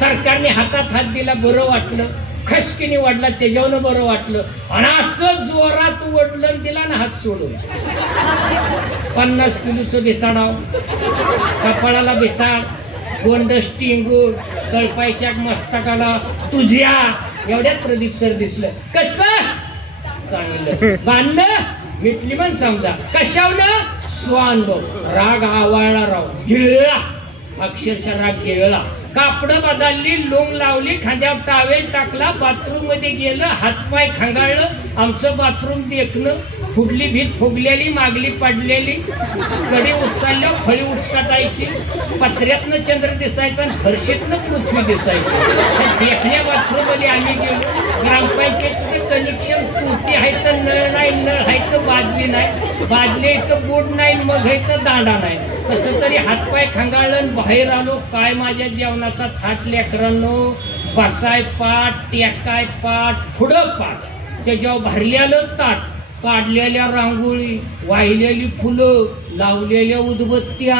सरकारने हातात हात दिला, बरं वाटलं. खसकीने वाढला, त्याच्यावरनं बरं वाटलं. आणि असं जोरात ओढलं दिला ना हात सोडून. 50 किलोचं बेताडाव, कपाळाला बेताड, गोंड स्टिंगूड, कळपायच्या मस्तकाला तुझ्या एवढ्यात प्रदीप सर दिसलं. कसं चांगलं. भांडणं मिटली म्हण समजा. कशावनं? स्वानुभव. राग आवाळला, राव गिळला, अक्षरशः राग गिळला. कापडं बदलली, लोंग लावली, खांद्यावर टावेल टाकला, बाथरूम मध्ये गेलं, हातपाय खंगाळलं. आमचं बाथरूम देखणं. फुडली भीत फुगलेली, मागली पडलेली, कडी उचलल्यावर फळी उचकाटायची, पत्र्यातनं चंद्र दिसायचा आणि फरशीतनं पृथ्वी दिसायची. देखण्या बाथरूम मध्ये आम्ही गेलो. ग्रामपंचायतीचं कनेक्शन तुरती आहे तर नळ नाही, नळ आहे तर बादली नाही, बादली इथं बोर्ड नाही, मग इथं दांडा नाही. तसं तरी हातपाय खंगाळलं, बाहेर आलो. काय माझ्या जेवणाचा थाट लेकरांनो. बसाय पाठ, टेकाय पाठ, पुढं पाठ, त्याच्यावर भरलेलं ताट, काढलेल्या रांगोळी, वाहिलेली फुलं, लावलेल्या उदबत्त्या.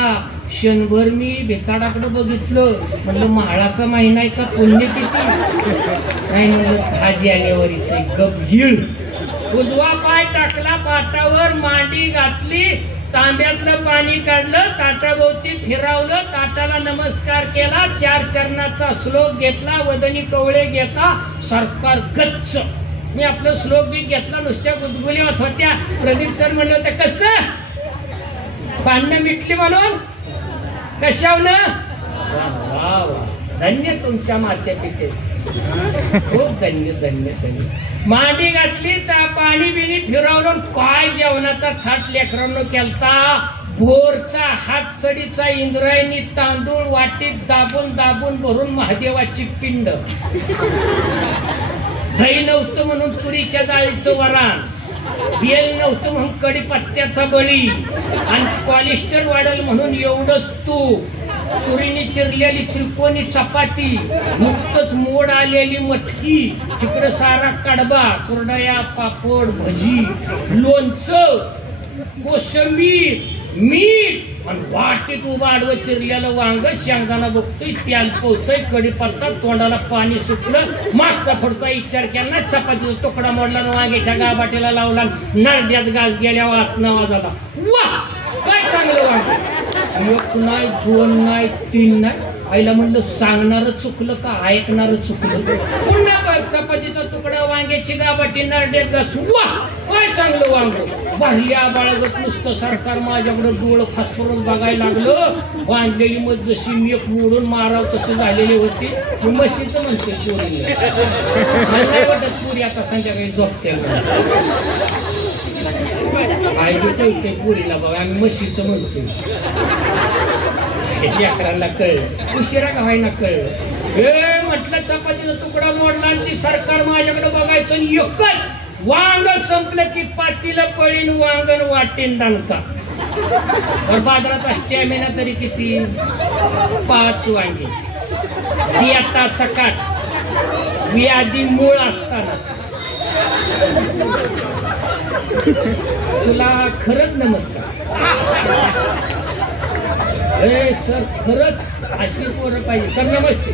क्षणभर मी बेताडाकडे बघितलं. म्हणलं महाळाचा महिना आहे का पुण्यतिथी? नाही म्हणलं 10 जानेवारीचे. गपगीळ. उजवा पाय टाकला पाटावर, मांडी घातली, तांब्यातलं पाणी काढलं, ताटाभोवती फिरवलं, ताटाला नमस्कार केला, 4 चरणाचा श्लोक घेतला, वदनी कवळे घेता सरकार गच्च. मी आपलं श्लोक बी घेतला, नुसत्या गुदगुल्या होत्या. प्रदीप सर म्हणलं होतं कसं भांडणं मिटली म्हणून, कशावनं. वा वा, धन्य तुमच्या मातेपिते, खूप धन्य धन्य धन्य. मांडी घातली, पाणी बिणी फिरवलं, काय जेवणाचा थाट लेकरांनो केलता. बोरचा हातसडीचा इंद्रायणी तांदूळ वाटीत दाबून दाबून भरून महादेवाची पिंड. दही नव्हतं म्हणून तुरीच्या डाळीचं वरण, बेल नव्हतं म्हणून कडीपत्त्याचा बळी, आणि पॉलिस्टर वाढल म्हणून एवढंच तूप, सुरीने चिरलेली त्रिकोणी चपाती, नुकतंच मोड आलेली मटकी, तिकडे सारा कडबा, कुरडया, पापड, भजी, लोणचं, कोशिंबीर, मीठ, आणि वाटीत उभं आडवं चिरलेलं वांग, शेंगदाणा बघतोय, तेल पोहतोय, कडीपत्ता, तोंडाला पाणी सुटलं. मागचा पुढचा विचार केला, चपातीचा तुकडा मोडला, वांग्याच्या गाबाटीला लावला, नरड्यात गाज गेल्या वाजला. वा, काय चांगलं वांग. 1 नाही, 2 नाही, 3 नाही. आईला म्हणलं सांगणार चुकलं का ऐकणार चुकलं. पुन्हा चपातीचा तुकडा, वांग्याची गाबाटी, नरड्यात घास. वा, काय चांगलं वांग. बाह्या बाळगत नुसतं सरकार माझ्याकडे डोळं फासफरून बघायला लागलं. बांधलेली मग जशी मेक मोडून माराव तसं झालेली होती. मी म्हशीचं म्हणते पोरीला, मला नाही वाटत पुरी आता संध्याकाळी झोपते. ऐकते पुरीला बघा, आम्ही म्हशीचं म्हणतो. लेकरांना कळलं, उशिरा का व्हायना कळलं. हे म्हटलं चपातीचा तुकडा मोडला आणि ती सरकार माझ्याकडे बघायचं, आणि एकच वांग संपलं की पातीला पळीन वांगण वाटेन दणका. बाजाराचा स्टॅमिना तरी किती, 5 वांगी. ती आता सकाळ मी आधी मूळ असताना. तुला खरंच नमस्कार. सर खरंच अशी पोरं पाहिजे. सर नमस्ते.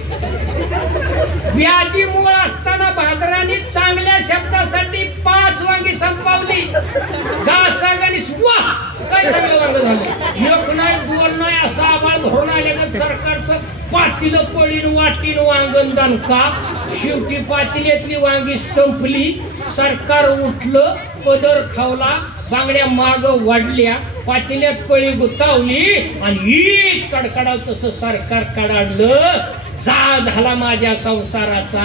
व्याधी मूळ असताना भादराने चांगल्या शब्दासाठी 5 वांगी संपवली. घासागणीस वा, काय चांगलं वांग झालं. 1 नाही, 2 नाही, असं आभाळ भरून आले सरकारचं. पातीलं पळीन वाटीन वांगण दणका. शेवटी पातिल्यातली वांगी संपली. सरकार उठलं, पदर खावला, बांगड्या माग वाढल्या, पातिल्यात पळी गुतावली, आणि ईश कडकडाव तसं सरकार कडाडलं. जा झाला माझ्या संसाराचा.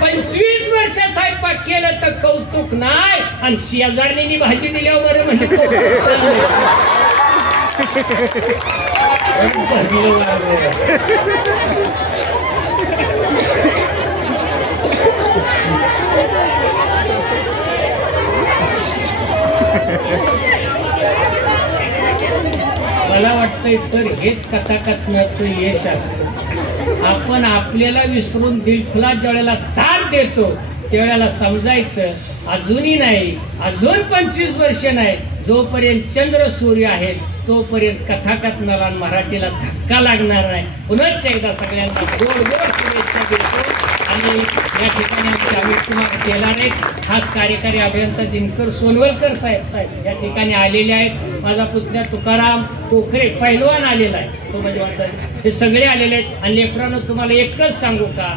25 वर्ष स्वयंपाक केलं तर कौतुक नाही, आणि शेजारणीनी भाजी दिल्यावर म्हणजे मला वाटतंय सर हेच कथाकथनाचं यश असतं. आपण आपल्याला विसरून दिलखुलास ज्यावेळेला ताट देतो त्यावेळेला समजायचं अजूनही नाही, अजून 25 वर्ष नाही, जोपर्यंत चंद्र सूर्य आहेत तोपर्यंत कथाकथनाला आणि मराठीला धक्का लागणार नाही. पुनश्च एकदा सगळ्यांना गोड गोड शुभेच्छा देतो. आणि या ठिकाणी आमचे अमित कुमार सेलारे, खास कार्यकारी अभियंता दिनकर सोनवलकर साहेब या ठिकाणी आलेले आहेत. माझा पुतण्या तुकाराम पोखरे पैलवान आलेला आहे, तो म्हणजे वाटतं हे सगळे आलेले आहेत. आणि लेकरांनो तुम्हाला एकच सांगू का,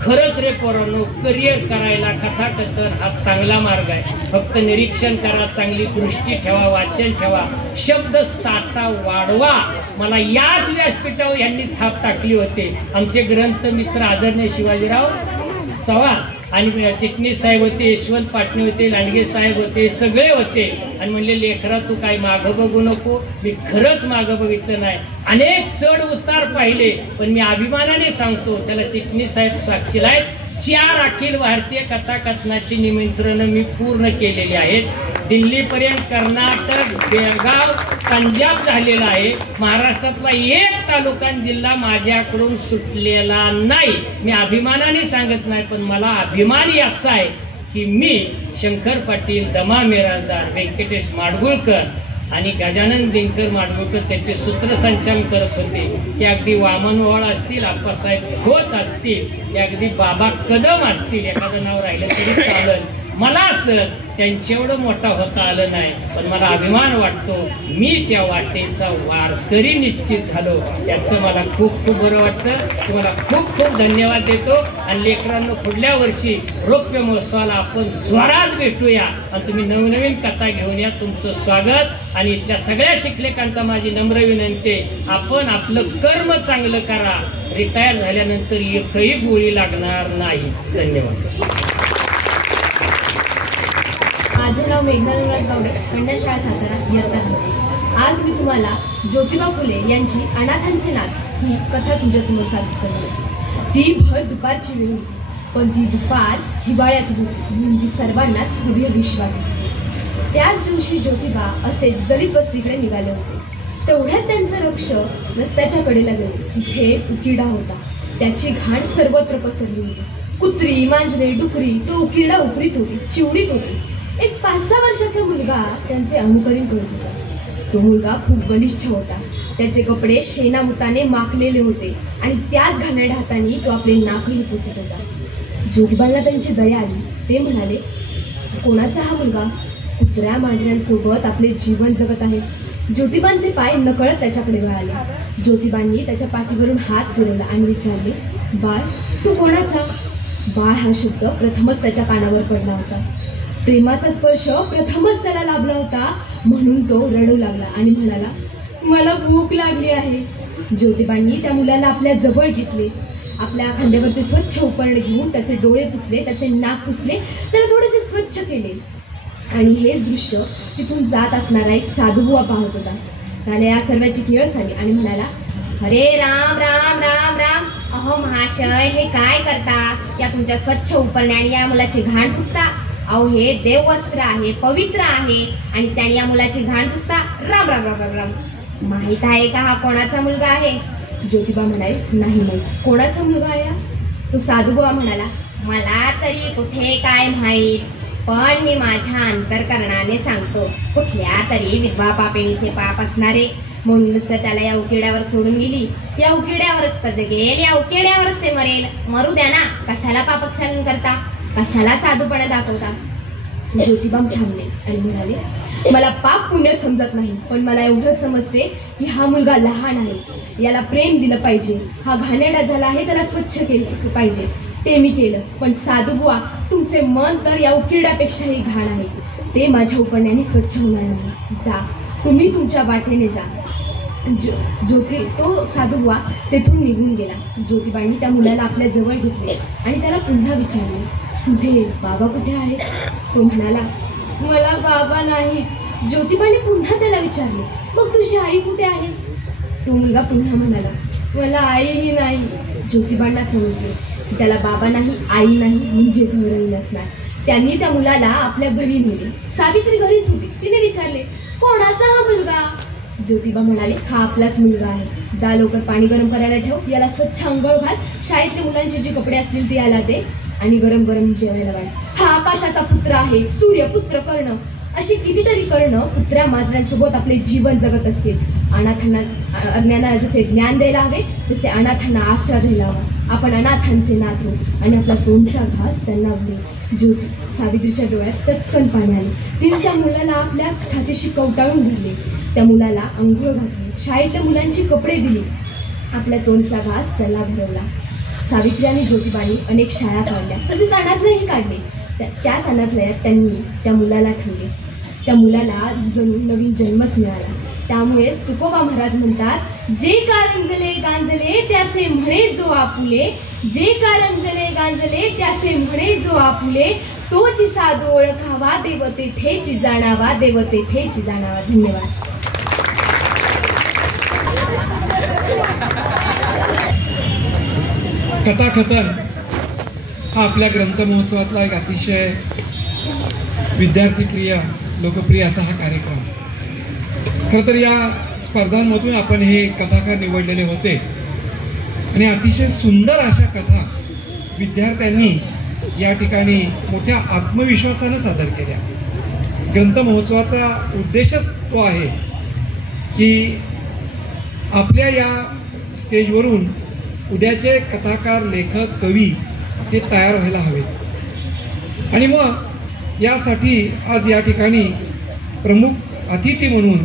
खरंच रे पोरांनो, करिअर करायला कथाकथन हा चांगला मार्ग आहे. फक्त निरीक्षण करा, चांगली दृष्टी ठेवा, वाचन ठेवा, शब्द साठा वाढवा. मला याच व्यासपीठावर यांनी थाप टाकली होते. आमचे ग्रंथ मित्र आदरणीय शिवाजीराव चव्हाण आणि चिटणीस साहेब होते, यशवंत पाटणे होते, लांडगे साहेब होते, सगळे होते. आणि म्हणले लेकरा तू काय मागं बघू नको. मी खरंच मागं बघितलं नाही, अनेक चढ उतार पाहिले, पण मी अभिमानाने सांगतो त्याला चिटणीस साहेब साक्षीला आहेत. 4 अखिल भारतीय कथाकथनाची निमंत्रणं मी पूर्ण केलेली आहेत. दिल्लीपर्यंत, कर्नाटक, बेळगाव, पंजाब झालेला आहे. महाराष्ट्रातला 1 तालुका आणि जिल्हा माझ्याकडून सुटलेला नाही. मी अभिमानाने सांगत नाही, पण मला अभिमान याचा आहे की मी शंकर पाटील, दमा मिराजदार, व्यंकटेश माडगुळकर आणि गजानन दिनकर माडगुळकर त्याचे सूत्रसंचालन करत होते. ते अगदी वामनवाळ असतील, आप्पासाहेब खोत असतील, ते अगदी बाबा कदम असतील, एखादं नाव राहिलं तरी चालेल. मला असं त्यांच्या एवढं मोठा होता आलं नाही, पण मला अभिमान वाटतो मी त्या वाटेचा वारकरी निश्चित झालो. त्याचं मला खूप खूप बरं वाटतं. तुम्हाला खूप खूप धन्यवाद देतो. आणि लेकरांनो, पुढल्या वर्षी रौप्य महोत्सवाला आपण जोरात भेटूया आणि तुम्ही नवनवीन कथा घेऊन या. तुमचं स्वागत. आणि इथल्या सगळ्या शिक्षकांचा माझी नम्र विनंती, आपण आपलं कर्म चांगलं करा. रिटायर झाल्यानंतर एकही गोळी लागणार नाही. धन्यवाद. माझं नाव मेघना नवराज गावडे, कन्या शाळा सातारा, इयत्ता 10. आज मी तुम्हाला ज्योतिबा फुले यांची अनाथांचे नाच ही कथा तुमच्यासमोर सादर करते. ती भर दुपारची वेळ होती, पण ती दुपार हिवाळ्यात होती, म्हणजे सर्वांनाच हवी हवीशी वाटली. त्याच दिवशी ज्योतिबा असेच दलित वस्तीकडे निघाले होते. तेवढ्यात त्यांचं लक्ष रस्त्याच्या कडेला गेले. तिथे उकिरडा होता. त्याची घाण सर्वत्र पसरली होती. कुत्री, मांजरे, डुकरी तो उकिरडा उपरीत होती, चिवडीत होती. एक 5-6 वर्षाचा मुलगा त्यांचे अनुकरण करत होता. तो मुलगा खूप बलिष्ठ होता. त्याचे कपडे शेणामुताने माखलेले होते आणि त्याच घाणेरड्या हाताने तो आपले नाकही पुसत होता. ज्योतिबांना त्यांची दया आली. ते म्हणाले, कोणाचा हा मुलगा? कुत्र्या मांजऱ्यांसोबत आपले जीवन जगत आहे. ज्योतिबांचे पाय नकळत त्याच्याकडे वळाले. ज्योतिबांनी त्याच्या पाठीवरून हात फिरवला आणि विचारले, बाळ, तू कोणाचा? बाळ हा शब्द प्रथमच त्याच्या कानावर पडला होता. प्रेमाचा स्पर्श प्रथमच त्याला लाभला होता, म्हणून तो रडू लागला आणि म्हणाला, मला भूक लागली आहे. ज्योतिबांनी त्या मुलाला आपल्या जवळ घेतले. आपल्या खांद्यावरचे स्वच्छ उपरणे घेऊन त्याचे डोळे पुसले, त्याचे नाक पुसले, त्याला थोडेसे स्वच्छ केले. आणि हेच दृश्य तिथून जात असणारा एक साधुबुवा पाहत होता. त्याला या सर्वांची किळस आली आणि म्हणाला, अरे राम राम राम राम. अहो महाशय, हे काय करता? या तुमच्या स्वच्छ उपरण्याने या मुलाची घाण पुसता? अहो, हे देववस्त्र आहे, पवित्र आहे, आणि त्याने या मुलाची घाण पुसता? राम राम राम राम राम. माहित आहे का हा कोणाचा मुलगा आहे? ज्योतिबा म्हणाले, नाही माहीत. कोणाचा मुलगा आहे? तो साधुबुवा म्हणाला, मला तरी कुठे काय माहीत, पण मी माझ्या अंतःकरणाने सांगतो. कुठल्या तरी विधवा पापिणीचे पाप असणारे, म्हणूनच तर त्याला या उकिरड्यावर सोडून गेली. या उकिरड्यावरच तर जगेल, या उकिरड्यावरच ते मरेल. मरू द्या ना. कशाला पापक्षालन करता? कशाला साधूपणा दाखवता? ज्योतिबा थांबले आणि म्हणाले, मला पाप पुण्य समजत नाही, पण मला एवढं समजते की हा मुलगा लहान आहे. याला प्रेम दिलं पाहिजे. हा घाणेरडा झाला आहे, त्याला स्वच्छ केलं पाहिजे. ते मी केलं. पण साधुबुवा, तुमचे मन तर या उकिरड्यापेक्षाही घाण आहे. ते माझ्या उपरण्याने स्वच्छ होणार नाही. जा, तुम्ही तुमच्या वाटेने जा. तो साधुबुवा तेथून निघून गेला. ज्योतिबांनी त्या मुलाला आपल्या जवळ घेतले आणि त्याला पुन्हा विचारले, तुझे बाबा कुठे आहेत? तो म्हणाला, मला बाबा नाही. ज्योतिबाने पुन्हा त्याला विचारले, मग तुझी आई कुठे आहे? तो मुलगा पुन्हा म्हणाला, मला आईही नाही. ज्योतिबांना समजले त्याला बाबा नाही, आई नाही, म्हणजे घरही नसणार. त्यांनी त्या मुलाला आपल्या घरी नेले. सावित्री घरीच होती. तिने विचारले, कोणाचा हा मुलगा? ज्योतिबा म्हणाले, हा आपलाच मुलगा आहे. जा, लवकर पाणी गरम करायला ठेव. याला स्वच्छ अंघोळ घाल. शाळेतले मुलांचे जे कपडे असतील ते याला दे आणि गरम गरम जेवायला वाढ. हा आकाशाचा पुत्र आहे, सूर्यपुत्र कर्ण. अशी कितीतरी कर्ण कुत्र्या मांजऱ्यांसोबत आपले जीवन जगत असतील. अनाथांना अज्ञानाला जसे ज्ञान द्यायला हवे, तसे अनाथांना आसरा द्यायला हवा. आपण अनाथांचे नाथ हो आणि आपला तोंडचा घास त्यांना उडे. सावित्रीच्या डोळ्यात टचकन पाणी आले. तिने त्या मुलाला आपल्या छातीशी कवटाळून धरले. त्या मुलाला अंघोळ घातली. शाळेतल्या मुलांची कपडे दिली. आपल्या तोंडचा घास त्याला भरवला. सावित्री आणि ज्योतिबांनी अनेक शाळा काढल्या, तसेच अनाथलयही काढले. त्याच अनाथलयात त्यांनी त्या मुलाला ठेवले. त्या मुलाला जणू नवीन जन्मच मिळाला. त्यामुळेच तुकोबा महाराज म्हणतात, जे कारंजले गांजले त्याचे म्हणे जो आपुले, जे कारंजले गांजले त्याचे म्हणे जो आपुले, तोची साधू ओळखावा देव तेथेची जाणावा, देव तेथेची जाणावा. धन्यवाद. कथाकथन हा आपल्या ग्रंथ महोत्सवातला एक अतिशय विद्यार्थीप्रिय, लोकप्रिय असा हा कार्यक्रम. खरं तर या स्पर्धांमधून आपण हे कथाकार निवडलेले होते आणि अतिशय सुंदर अशा कथा विद्यार्थ्यांनी या ठिकाणी मोठ्या आत्मविश्वासानं सादर केल्या. ग्रंथ महोत्सवाचा उद्देशच तो आहे की आपल्या या स्टेजवरून उद्याचे कथाकार, लेखक, कवी हे तयार व्हायला हवेत आणि मग यासाठी आज या ठिकाणी प्रमुख अतिथी म्हणून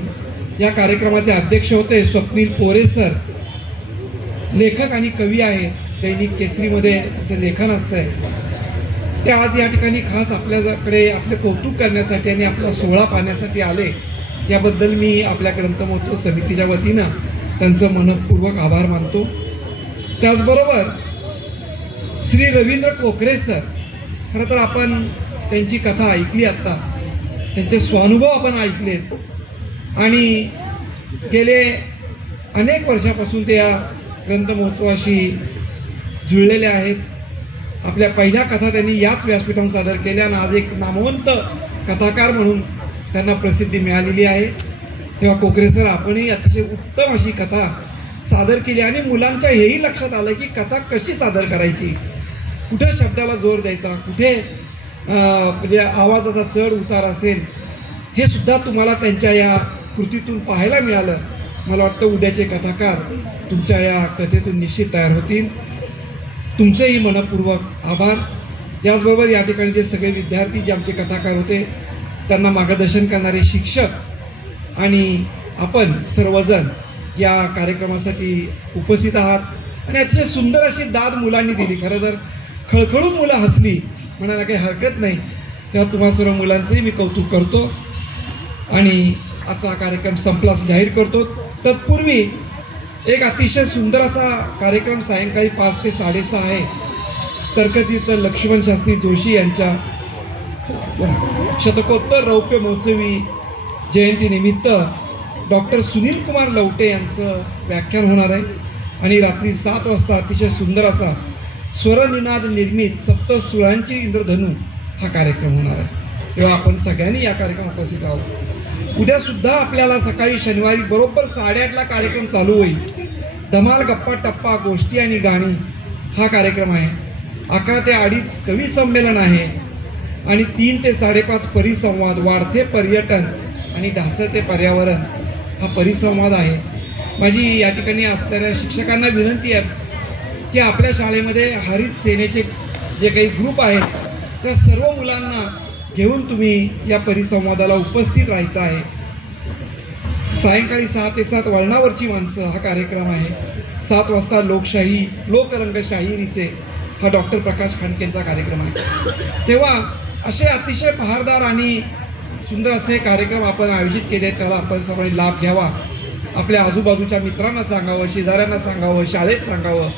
या कार्यक्रमाचे अध्यक्ष होते स्वप्नील पोरे सर. लेखक आणि कवी आहेत, दैनिक केसरीमध्ये त्यांचं लेखन असतंय. ते आज या ठिकाणी खास आपल्याकडे आपले कौतुक करण्यासाठी आणि आपला सोहळा पाहण्यासाठी आले. याबद्दल मी आपल्या ग्रंथमहोत्सव समितीच्या वतीनं त्यांचं मनपूर्वक आभार मानतो. त्याचबरोबर श्री रवींद्र कोकरे सर, खरं तर आपण त्यांची कथा ऐकली आत्ता, त्यांचे स्वानुभव आपण ऐकलेत आणि गेले अनेक वर्षापासून ते या ग्रंथमहोत्सवाशी जुळलेले आहेत. आपल्या पहिल्या कथा त्यांनी याच व्यासपीठावर सादर केल्या आणि आज एक नामवंत कथाकार म्हणून त्यांना प्रसिद्धी मिळालेली आहे. तेव्हा कोकरे सर, आपणही अतिशय उत्तम अशी कथा सादर केली आणि मुलांच्या हेही लक्षात आलं की कथा कशी सादर करायची, कुठे शब्दाला जोर द्यायचा, कुठे म्हणजे आवाजाचा चढ उतार असेल, हे सुद्धा तुम्हाला त्यांच्या या कृतीतून पाहायला मिळालं. मला वाटतं उद्याचे कथाकार तुमच्या या कथेतून निश्चित तयार होतील. तुमचेही मनपूर्वक आभार. याचबरोबर या ठिकाणी जे सगळे विद्यार्थी जे आमचे कथाकार होते, त्यांना मार्गदर्शन करणारे शिक्षक आणि आपण सर्वजण या कार्यक्रमासाठी उपस्थित आहात आणि अतिशय सुंदर अशी दाद मुलांनी दिली. खरं तर खळखळून मुलं हसली म्हणायला काही हरकत नाही. तेव्हा तुम्हा सर्व मुलांचंही मी कौतुक करतो आणि आजचा हा कार्यक्रम संपला असं जाहीर करतो. तत्पूर्वी एक अतिशय सुंदर असा कार्यक्रम सायंकाळी 5 ते 6:30 आहे. तर्कतीर्थ लक्ष्मण शास्त्री जोशी यांच्या शतकोत्तर रौप्य महोत्सवी जयंतीनिमित्त डॉक्टर सुनील कुमार लवटे यांचं व्याख्यान होणार आहे आणि रात्री 7 वाजता अतिशय सुंदर असा स्वरनिनाद निर्मित सप्तसुरांची इंद्रधनू हा कार्यक्रम होणार आहे. तेव्हा आपण सगळ्यांनी या कार्यक्रमात उपस्थित आहोत. उद्या सुद्धा आपल्याला सकाळी शनिवारी बरोबर 8:30ला कार्यक्रम चालू होईल. धमाल गप्पा टप्पा गोष्टी आणि गाणी हा कार्यक्रम आहे. 11 ते 2:30 कवी संमेलन आहे आणि 3 ते 5:30 परिसंवाद, वाढते पर्यटन आणि ढासळते पर्यावरण हा परिसंवाद आहे. माझी या ठिकाणी असणाऱ्या शिक्षकांना विनंती आहे की आपल्या शाळेमध्ये हरित सेनेचे जे काही ग्रुप आहेत त्या सर्व मुलांना घेऊन तुम्ही या परिसंवादाला उपस्थित राहायचं आहे. सायंकाळी 6 ते 7 वळणावरची माणसं हा कार्यक्रम आहे. 7 वाजता लोकशाही लोकरंग शाहिरीचे हा डॉक्टर प्रकाश खांडकेंचा कार्यक्रम आहे. तेव्हा असे अतिशय बहारदार आणि सुंदर असे कार्यक्रम आपण आयोजित केले, त्याला आपण सर्वांनी लाभ घ्यावा. आपल्या आजूबाजूच्या मित्रांना सांगावं, शेजाऱ्यांना सांगावं, शाळेत सांगावं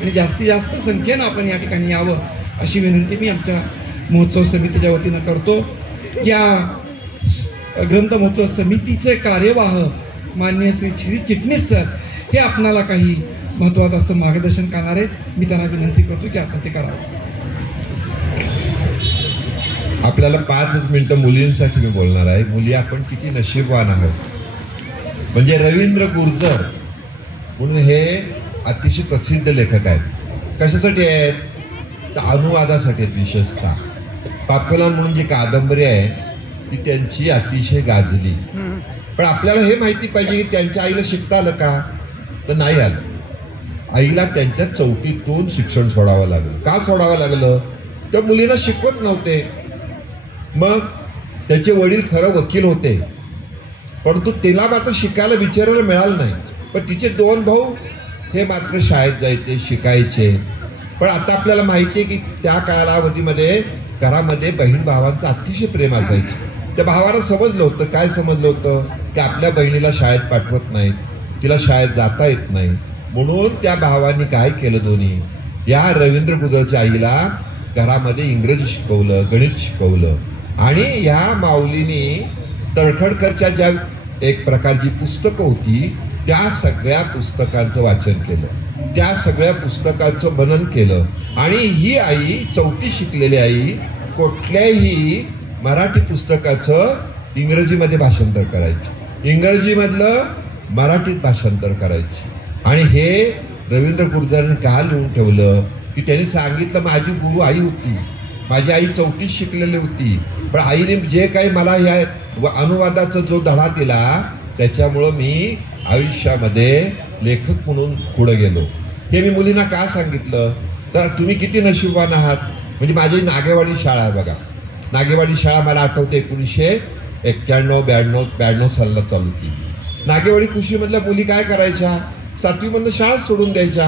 आणि जास्तीत जास्त संख्येनं आपण या ठिकाणी यावं अशी विनंती मी आमच्या महोत्सव समितीच्या वतीनं करतो. या ग्रंथ महोत्सव समितीचे कार्यवाह माननीय श्री चिटणीस सर हे आपणाला काही महत्त्वाचं असं मार्गदर्शन करणार आहेत. मी त्यांना विनंती करतो की आपण ते करावं. आपल्याला 5 मिनिटं मुलींसाठी मी बोलणार आहे. मुली आपण किती नशीबवान आहोत. म्हणजे रवींद्र गुर्जर म्हणून हे अतिशय प्रसिद्ध लेखक आहेत. कशासाठी आहेत तर अनुवादासाठी आहेत. विशेषतः पापलान म्हणून जी कादंबरी आहे ती त्यांची अतिशय गाजली. पण आपल्याला हे माहिती पाहिजे की त्यांच्या आईला शिकता आलं का तर नाही आलं. आईला त्यांच्या चौकीतून शिक्षण सोडावं लागलं. का सोडावं लागलं तर मुलींना शिकवत नव्हते. मग त्याचे वडील खरं वकील होते परंतु तिला मात्र शिकायला विचारायला मिळालं नाही. पण तिचे 2 भाऊ हे मात्र शाळेत जायचे, शिकायचे. पण आता आपल्याला माहिती आहे की त्या कालावधीमध्ये घरामध्ये बहीण भावांचं अतिशय प्रेम असायचं. त्या भावाला समजलं होतं, काय समजलं होतं की आपल्या बहिणीला शाळेत पाठवत नाहीत, तिला शाळेत जाता येत नाही. म्हणून त्या भावांनी काय केलं, दोन्ही या रवींद्र गुर्जरच्या आईला घरामध्ये इंग्रजी शिकवलं, गणित शिकवलं आणि ह्या माऊलीनी तळखडकरच्या ज्या एक प्रकारची पुस्तकं होती त्या सगळ्या पुस्तकांचं वाचन केलं, त्या सगळ्या पुस्तकांचं मनन केलं. आणि ही आई 4थी शिकलेली आई कुठल्याही मराठी पुस्तकाचं इंग्रजीमध्ये भाषांतर करायची, इंग्रजीमधलं मराठीत भाषांतर करायची. आणि हे रवींद्र गुर्जरांनी का लिहून ठेवलं की त्यांनी सांगितलं माझी गुरु आई होती, माझी आई 4थी शिकलेली होती, पण आईने जे काही मला या अनुवादाचा जो धडा दिला त्याच्यामुळं मी आयुष्यामध्ये लेखक म्हणून पुढे गेलो. हे मी मुलींना का सांगितलं तर तुम्ही किती नशीबवान आहात. म्हणजे माझी नागेवाडी शाळा आहे बघा, नागेवाडी शाळा मला आठवते 1991-92 सालाला चालू केली. नागेवाडी कृषीमधल्या मुली काय करायच्या, 7वी मधनं शाळा सोडून द्यायच्या,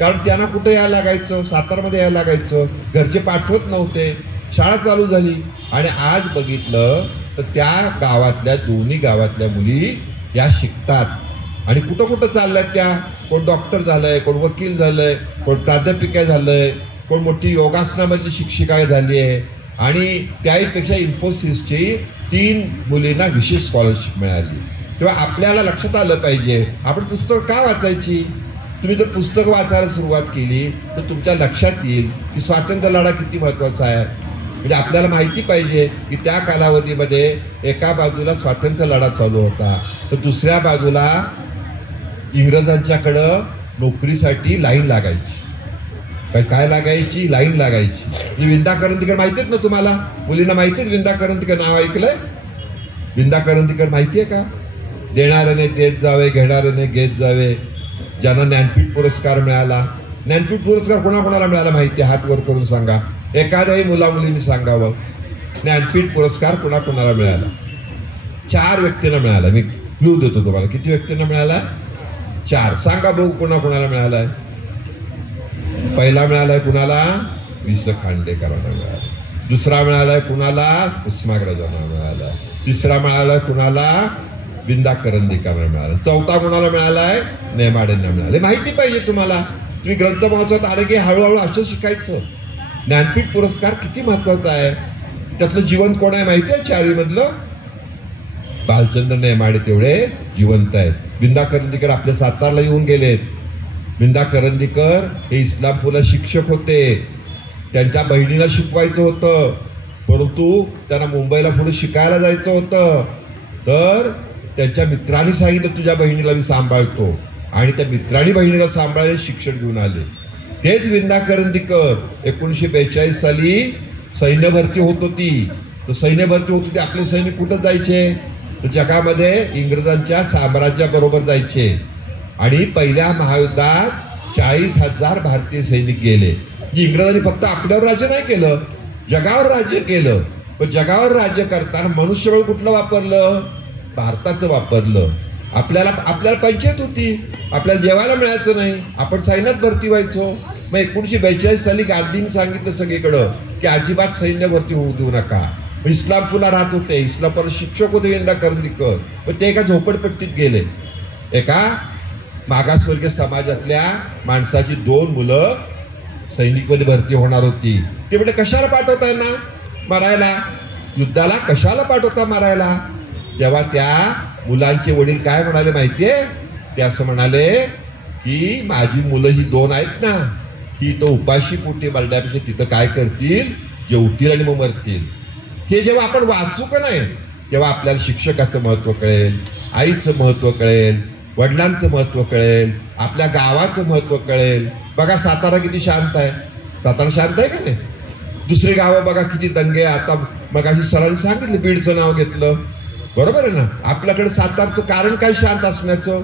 कारण त्यांना कुठे यायला लागायचं, सातारमध्ये यायला लागायचं, घरचे पाठवत नव्हते. शाळा चालू झाली आणि आज बघितलं तर त्या गावातल्या, दोन्ही गावातल्या मुली या शिकतात आणि कुठं कुठं चालल्यात त्या. कोण डॉक्टर झालंय, कोण वकील झालंय, कोण प्राध्यापिका झालंय, कोण मोठी योगासनामधली शिक्षिका झाली आहे. आणि त्याहीपेक्षा इन्फोसिसची 3 मुलींना विशेष स्कॉलरशिप मिळाली. तेव्हा आपल्याला लक्षात आलं पाहिजे आपण पुस्तकं का वाचायची. तुम्ही जर पुस्तकं वाचायला सुरुवात केली तर तुमच्या लक्षात येईल की स्वातंत्र्य लढा किती महत्वाचा आहे. म्हणजे आपल्याला माहिती पाहिजे की त्या कालावधीमध्ये एका बाजूला स्वातंत्र्य लढा चालू होता तर दुसऱ्या बाजूला इंग्रजांच्याकडं नोकरीसाठी लाईन लागायची. काय लागायची, लाईन लागायची. म्हणजे विंदा करंदीकर माहितीत ना तुम्हाला, मुलींना माहितीत विंदा करंदीकर नाव ऐकलंय. विंदा करंदीकर माहितीये का. देणाऱ्याने देत जावे, घेणाऱ्याने घेत जावे. ज्यांना ज्ञानपीठ पुरस्कार मिळाला, ज्ञानपीठ पुरस्कार कोणाकोणाला मिळाला माहिती, हात वर करून सांगा. एखाद्याही मुलामुलींनी सांगावं ज्ञानपीठ पुरस्कार कोणाकोणाला मिळाला. 4 व्यक्तींना मिळाला. मी क्लू देतो तुम्हाला, किती व्यक्तींना मिळाला, 4. सांगा बघू कोणाकोणाला मिळालाय. पहिला मिळालाय कुणाला, वि.स. खांडेकरांना मिळाला. दुसरा मिळालाय कुणाला, कुसुमाग्रजांना मिळाला. तिसरा मिळालाय कुणाला, विंदा करंदीकरांना मिळाला. चौथा कुणाला मिळालाय, नेमाडेंना मिळाले. माहिती पाहिजे तुम्हाला. तुम्ही ग्रंथ महोत्सवात आले की हळूहळू असं शिकायचं. ज्ञानपीठ पुरस्कार किती महत्वाचा आहे. त्यातलं जीवन कोण आहे माहिती आहे, 4 मधलं भालचंद्र नेमाडे तेवढे जिवंत आहेत. विंदा करंदीकर आपल्या सातारला येऊन गेलेत. विंदा करंदीकर हे इस्लामपूरला शिक्षक होते. त्यांच्या बहिणीला शिकवायचं होतं परंतु त्यांना मुंबईला पुढे शिकायला जायचं होतं. तर त्यांच्या मित्रांनी सांगितलं तुझ्या बहिणीला मी सांभाळतो आणि त्या मित्रांनी बहिणीला सांभाळले, शिक्षण घेऊन आले. तेच विंदा करंदीकर 1942 साली सैन्य भरती होत होती. तर सैन्य भरती होत होती, आपले सैनिक कुठं जायचे तर जगामध्ये इंग्रजांच्या साम्राज्याबरोबर जायचे. आणि पहिल्या महायुद्धात 40,000 भारतीय सैनिक गेले. इंग्रजांनी फक्त आपल्यावर राज्य नाही केलं, जगावर राज्य केलं. पण जगावर राज्य करताना मनुष्यबळ कुठलं वापरलं, भारताचं वापरलं. आपल्याला पंचायत होती, आपल्याला जेवायला मिळायचं नाही, आपण सैन्यात भरती व्हायचो. मग 1942 साली गांधींनी सांगितलं सगळीकडं की अजिबात सैन्य भरती होऊ देऊ नका. इस्लामपूरला राहत होते, इस्लामपूर शिक्षक होते विंदा करंदीकर. पण ते एका झोपडपट्टीत गेले. एका मागासवर्गीय समाजातल्या माणसाची 2 मुलं सैनिकमध्ये भरती होणार होती. ते म्हणजे कशाला पाठवता यांना मरायला, युद्धाला कशाला पाठवता मरायला. तेव्हा त्या मुलांचे वडील काय म्हणाले माहितीये, ते असं म्हणाले की माझी मुलं ही 2 आहेत ना, ही तो उपाशी पोटी मरण्यापेक्षा तिथं काय करतील, जेवतील आणि मग मरतील. हे जेव्हा आपण वाचू का नाही तेव्हा आपल्याला शिक्षकाचं महत्व कळेल, आईचं महत्व कळेल, वडिलांचं महत्व कळेल, आपल्या गावाचं महत्व कळेल. बघा सातारा किती शांत आहे. सातारा शांत आहे का नाही. दुसरी गावं बघा किती दंगे. आता मग अशी सरांनी सांगितलं बीडचं नाव घेतलं, बरोबर आहे ना. आपल्याकडे सातारचं कारण काय शांत असण्याचं,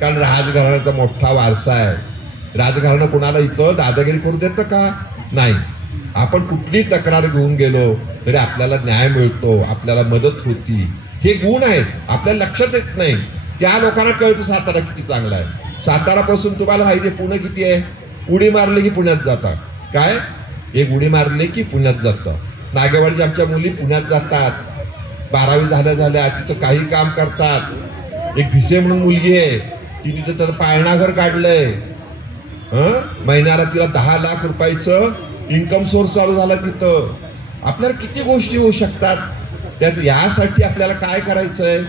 कारण राजघराण्याचा मोठा वारसा आहे. राजघराणं कुणाला इथं दादागिरी करू देतं का नाही. आपण कुठली तक्रार घेऊन गेलो तरी आपल्याला न्याय मिळतो, आपल्याला मदत होती. हे गुण आहेत, आपल्याला लक्षात येत नाही. त्या लोकांना कळतं सातारा किती चांगला आहे. सातारापासून तुम्हाला माहिती आहे पुणे किती आहे. उडी मारले की पुण्यात जातात. काय, एक उडी मारले की पुण्यात जातात. नागेवाडीच्या आमच्या मुली पुण्यात जातात, 12वी झाल्या तिथं काही काम करतात. एक भिसे म्हणून मुलगी आहे, ती तिथं तर पाळणाघर काढलंय. महिन्याला तिला 10 लाख रुपयाचं इन्कम सोर्स चालू झाला तिथं. आपल्याला किती गोष्टी होऊ शकतात. यासाठी आपल्याला काय करायचंय,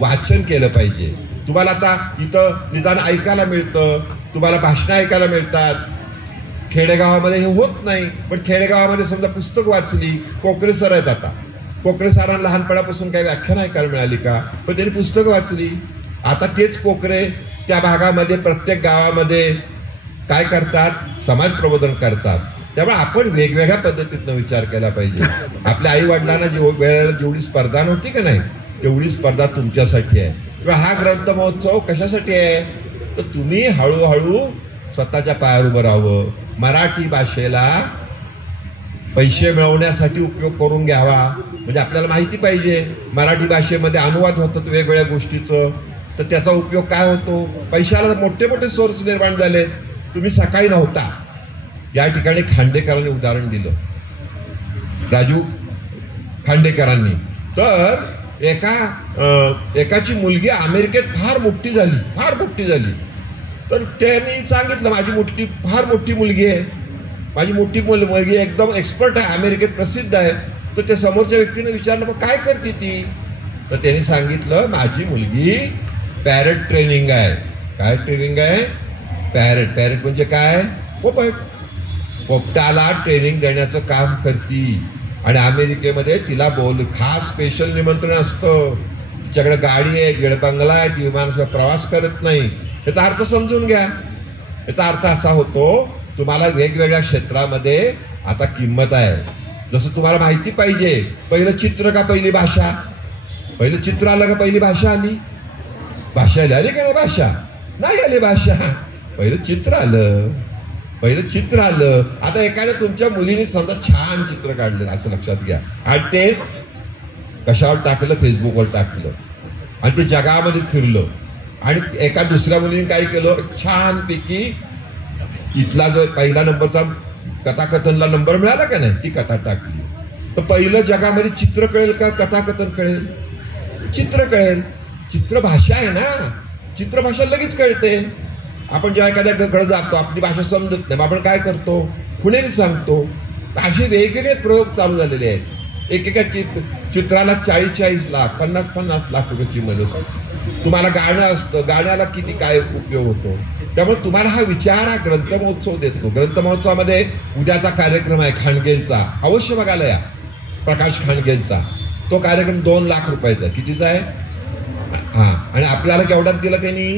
वाचन केलं पाहिजे. तुम्हाला आता इथं निदान ऐकायला मिळतं, तुम्हाला भाषणं ऐकायला मिळतात. खेडेगावामध्ये हे होत नाही. पण खेडेगावामध्ये समजा पुस्तक वाचली, कोकरे सर आहेत आता, कोकरे सरांना लहानपणापासून काही व्याख्यान ऐकायला मिळाली का, पण त्यांनी पुस्तकं वाचली. आता तेच कोकरे त्या भागामध्ये प्रत्येक गावामध्ये काय करतात, समाज प्रबोधन करतात. त्यामुळे आपण वेगवेगळ्या पद्धतीनं विचार केला पाहिजे. आपल्या आई वडिलांना जेवढी स्पर्धा नव्हती का नाही तेवढी स्पर्धा तुमच्यासाठी आहे. किंवा हा ग्रंथ महोत्सव कशासाठी आहे तर तुम्ही हळूहळू स्वतःच्या पायावर उभं राहावं, मराठी भाषेला पैसे मिळवण्यासाठी उपयोग करून घ्यावा. म्हणजे आपल्याला माहिती पाहिजे मराठी भाषेमध्ये अनुवाद होतात वेगवेगळ्या गोष्टीचं, तर त्याचा उपयोग काय होतो. पैशाला मोठे मोठे सोर्स निर्माण झाले. तुम्ही सकाळी नव्हता, या ठिकाणी खांडेकरांनी उदाहरण दिलं, राजू खांडेकरांनी. तर एकाची मुलगी अमेरिकेत फार मोठी झाली. तर त्यांनी सांगितलं माझी फार मोठी मुलगी आहे, माझी मोठी मुलगी एकदम एक्सपर्ट आहे, अमेरिकेत प्रसिद्ध आहे. तर त्या समोरच्या व्यक्तीने विचारलं मग काय करते ती. तर त्यांनी सांगितलं माझी मुलगी पॅरेट ट्रेनिंग आहे. काय ट्रेनिंग आहे. पॅरेट म्हणजे काय. पोपटाला ट्रेनिंग देण्याचं काम करती. आणि अमेरिकेमध्ये तिला खास स्पेशल निमंत्रण असतं. तिच्याकडे गाडी आहे, तिच्याकडे बंगला आहे, ती विमानाशिवाय प्रवास करत नाही. याचा अर्थ समजून घ्या. याचा अर्थ असा होतो तुम्हाला वेगवेगळ्या क्षेत्रामध्ये आता किंमत आहे. जसं तुम्हाला माहिती पाहिजे पहिलं चित्र का पहिली भाषा. पहिलं चित्र आलं का पहिली भाषा आली. भाषा आली का नाही. भाषा नाही आली. भाषा पहिलं चित्र आलं. आता एखाद्या तुमच्या मुलीने समजा छान चित्र काढलं असं लक्षात घ्या आणि ते कशावर टाकलं, फेसबुकवर टाकलं आणि ते जगामध्ये फिरलं. आणि एका दुसऱ्या मुलीने काय केलं, छानपैकी इथला जो पहिला नंबरचा कथाकथनला नंबर मिळाला का नाही, ती कथा टाकली. तर पहिलं जगामध्ये चित्र कळेल का कथाकथन कळेल. चित्र कळेल. चित्रभाषा आहे ना, चित्रभाषा लगेच कळते. आपण जेव्हा एखाद्याकडे जातो आपली भाषा समजत नाही, आपण काय करतो, खुणेने सांगतो. असे वेगवेगळे प्रयोग चालू झालेले आहेत. एकेका चित्राला 40-40 लाख 50-50 लाख रुपयाची मदत. तुम्हाला गाणं असतं, गाण्याला किती काय उपयोग होतो. त्यामुळे तुम्हाला हा विचार हा ग्रंथ महोत्सव देतो. ग्रंथ महोत्सवामध्ये उद्याचा कार्यक्रम आहे खांडगेंचा, अवश्य बघायला या. प्रकाश खांडगेंचा तो कार्यक्रम 2 लाख रुपयाचा. कितीचा आहे. हा आणि आपल्याला केवढ्यात दिला त्यांनी.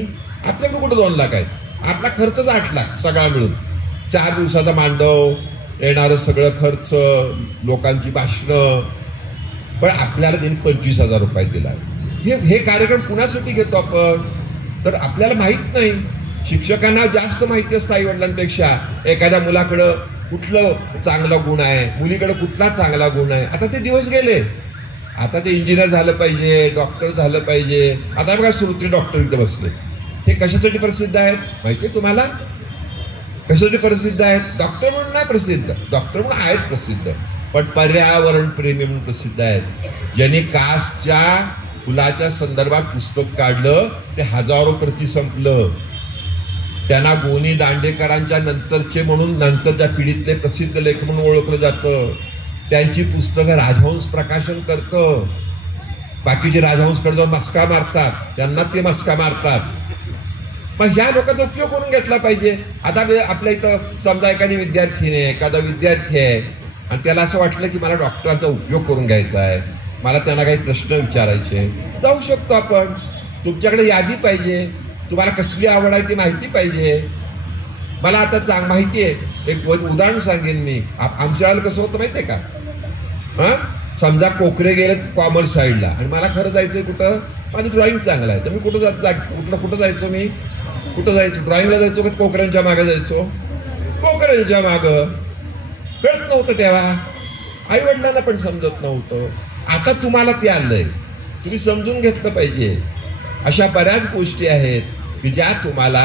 आपल्याकडे कुठं 2 लाख आहे. आपला खर्चच 8 लाख सगळा मिळून. 4 दिवसाचा मांडव, येणारं सगळं खर्च, लोकांची भाषणं. पण आपल्याला त्यांनी 25,000 रुपये दिला. हे कार्यक्रम कुणासाठी घेतो आपण. तर आपल्याला माहित नाही. शिक्षकांना जास्त माहिती असतं आई वडिलांपेक्षा. एखाद्या मुलाकडं कुठलं चांगला गुण आहे, मुलीकडे कुठला चांगला गुण आहे. आता ते दिवस गेले. आता ते इंजिनियर झालं पाहिजे, डॉक्टर झालं पाहिजे. आता बघा श्रोत्री डॉक्टर इथं बसले. हे कशासाठी प्रसिद्ध आहेत माहितीये तुम्हाला. कशासाठी प्रसिद्ध आहेत. डॉक्टर म्हणून नाही प्रसिद्ध, डॉक्टर म्हणून आहेत प्रसिद्ध, पण पर्यावरण प्रेमी म्हणून प्रसिद्ध आहेत. ज्यांनी कासच्या फुलाच्या संदर्भात पुस्तक काढलं ते हजारो प्रति संपलं. त्यांना गोनी दांडेकरांच्या नंतरचे म्हणून नंतरच्या पिढीतले प्रसिद्ध लेखक म्हणून ओळखलं जातं. त्यांची पुस्तकं राजहंस प्रकाशन करतं. बाकीचे राजहंसकडे जाऊन मस्का मारतात, त्यांना ते मस्का मारतात. पण ह्या लोकांचा उपयोग करून घेतला पाहिजे. आता आपल्या इथं समजा एखादी विद्यार्थीने एखादा विद्यार्थी आहे आणि त्याला असं वाटलं की मला डॉक्टरांचा उपयोग करून घ्यायचा आहे, मला त्यांना काही प्रश्न विचारायचे, जाऊ शकतो आपण. तुमच्याकडे यादी पाहिजे, तुम्हाला कसली आवड आहे ती माहिती पाहिजे. मला आता माहिती आहे, एक उदाहरण सांगेन मी. आमच्या वेळेला कसं होतं माहितीये का. समजा कोकरे गेले कॉमर्स साईडला आणि मला खरं जायचंय कुठं, माझं ड्रॉइंग चांगलं आहे, तर मी कुठं जायचो. मी कुठं जायचो, ड्रॉइंगला जायचो का कोकऱ्यांच्या मागे जायचो. कोकऱ्यांच्या मागं. कळत नव्हतं तेव्हा, आई वडिलांना पण समजत नव्हतं. आता तुम्हाला ते आलंय, तुम्ही समजून घेतलं पाहिजे. अशा बऱ्याच गोष्टी आहेत की ज्या तुम्हाला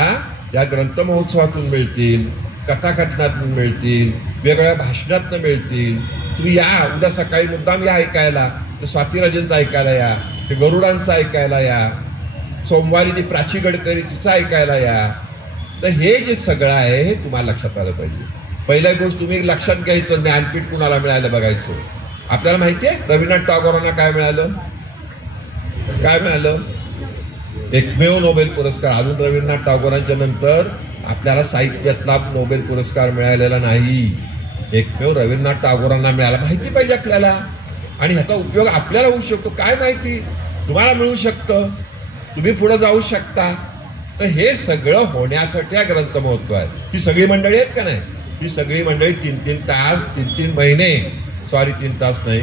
या ग्रंथ महोत्सवातून मिळतील, कथाकथनातून मिळतील, वेगवेगळ्या भाषणातून मिळतील. तुम्ही या उद्या सकाळी मुद्दाम या ऐकायला. स्वातीराजेंचं ऐकायला या, ते गरुडांचं ऐकायला या, सोमवारी जी प्राची गडकरी तिचं ऐकायला या. तर हे जे सगळं आहे हे तुम्हाला लक्षात आलं पाहिजे. पहिल्या गोष्ट तुम्ही लक्षात घ्यायचं, ज्ञानपीठ कुणाला मिळालं बघायचं. आपल्याला माहितीये रवींद्रनाथ टागोरांना काय मिळालं. एकमेव नोबेल पुरस्कार. अजून रवींद्रनाथ टागोरांच्या नंतर आपल्याला साहित्यातला नोबेल पुरस्कार मिळालेला नाही. एकमेव रवींद्रनाथ टागोरांना मिळाला. माहिती पाहिजे आपल्याला. आणि ह्याचा उपयोग आपल्याला होऊ शकतो. काय माहिती तुम्हाला मिळू शकतं, तुम्ही पुढे जाऊ शकता. तर हे सगळं होण्यासाठी हा ग्रंथ महोत्सव आहे. ही सगळी मंडळी आहेत का नाही, ही सगळी मंडळी 3-3 तास 3-3 महिने 3 तास नाही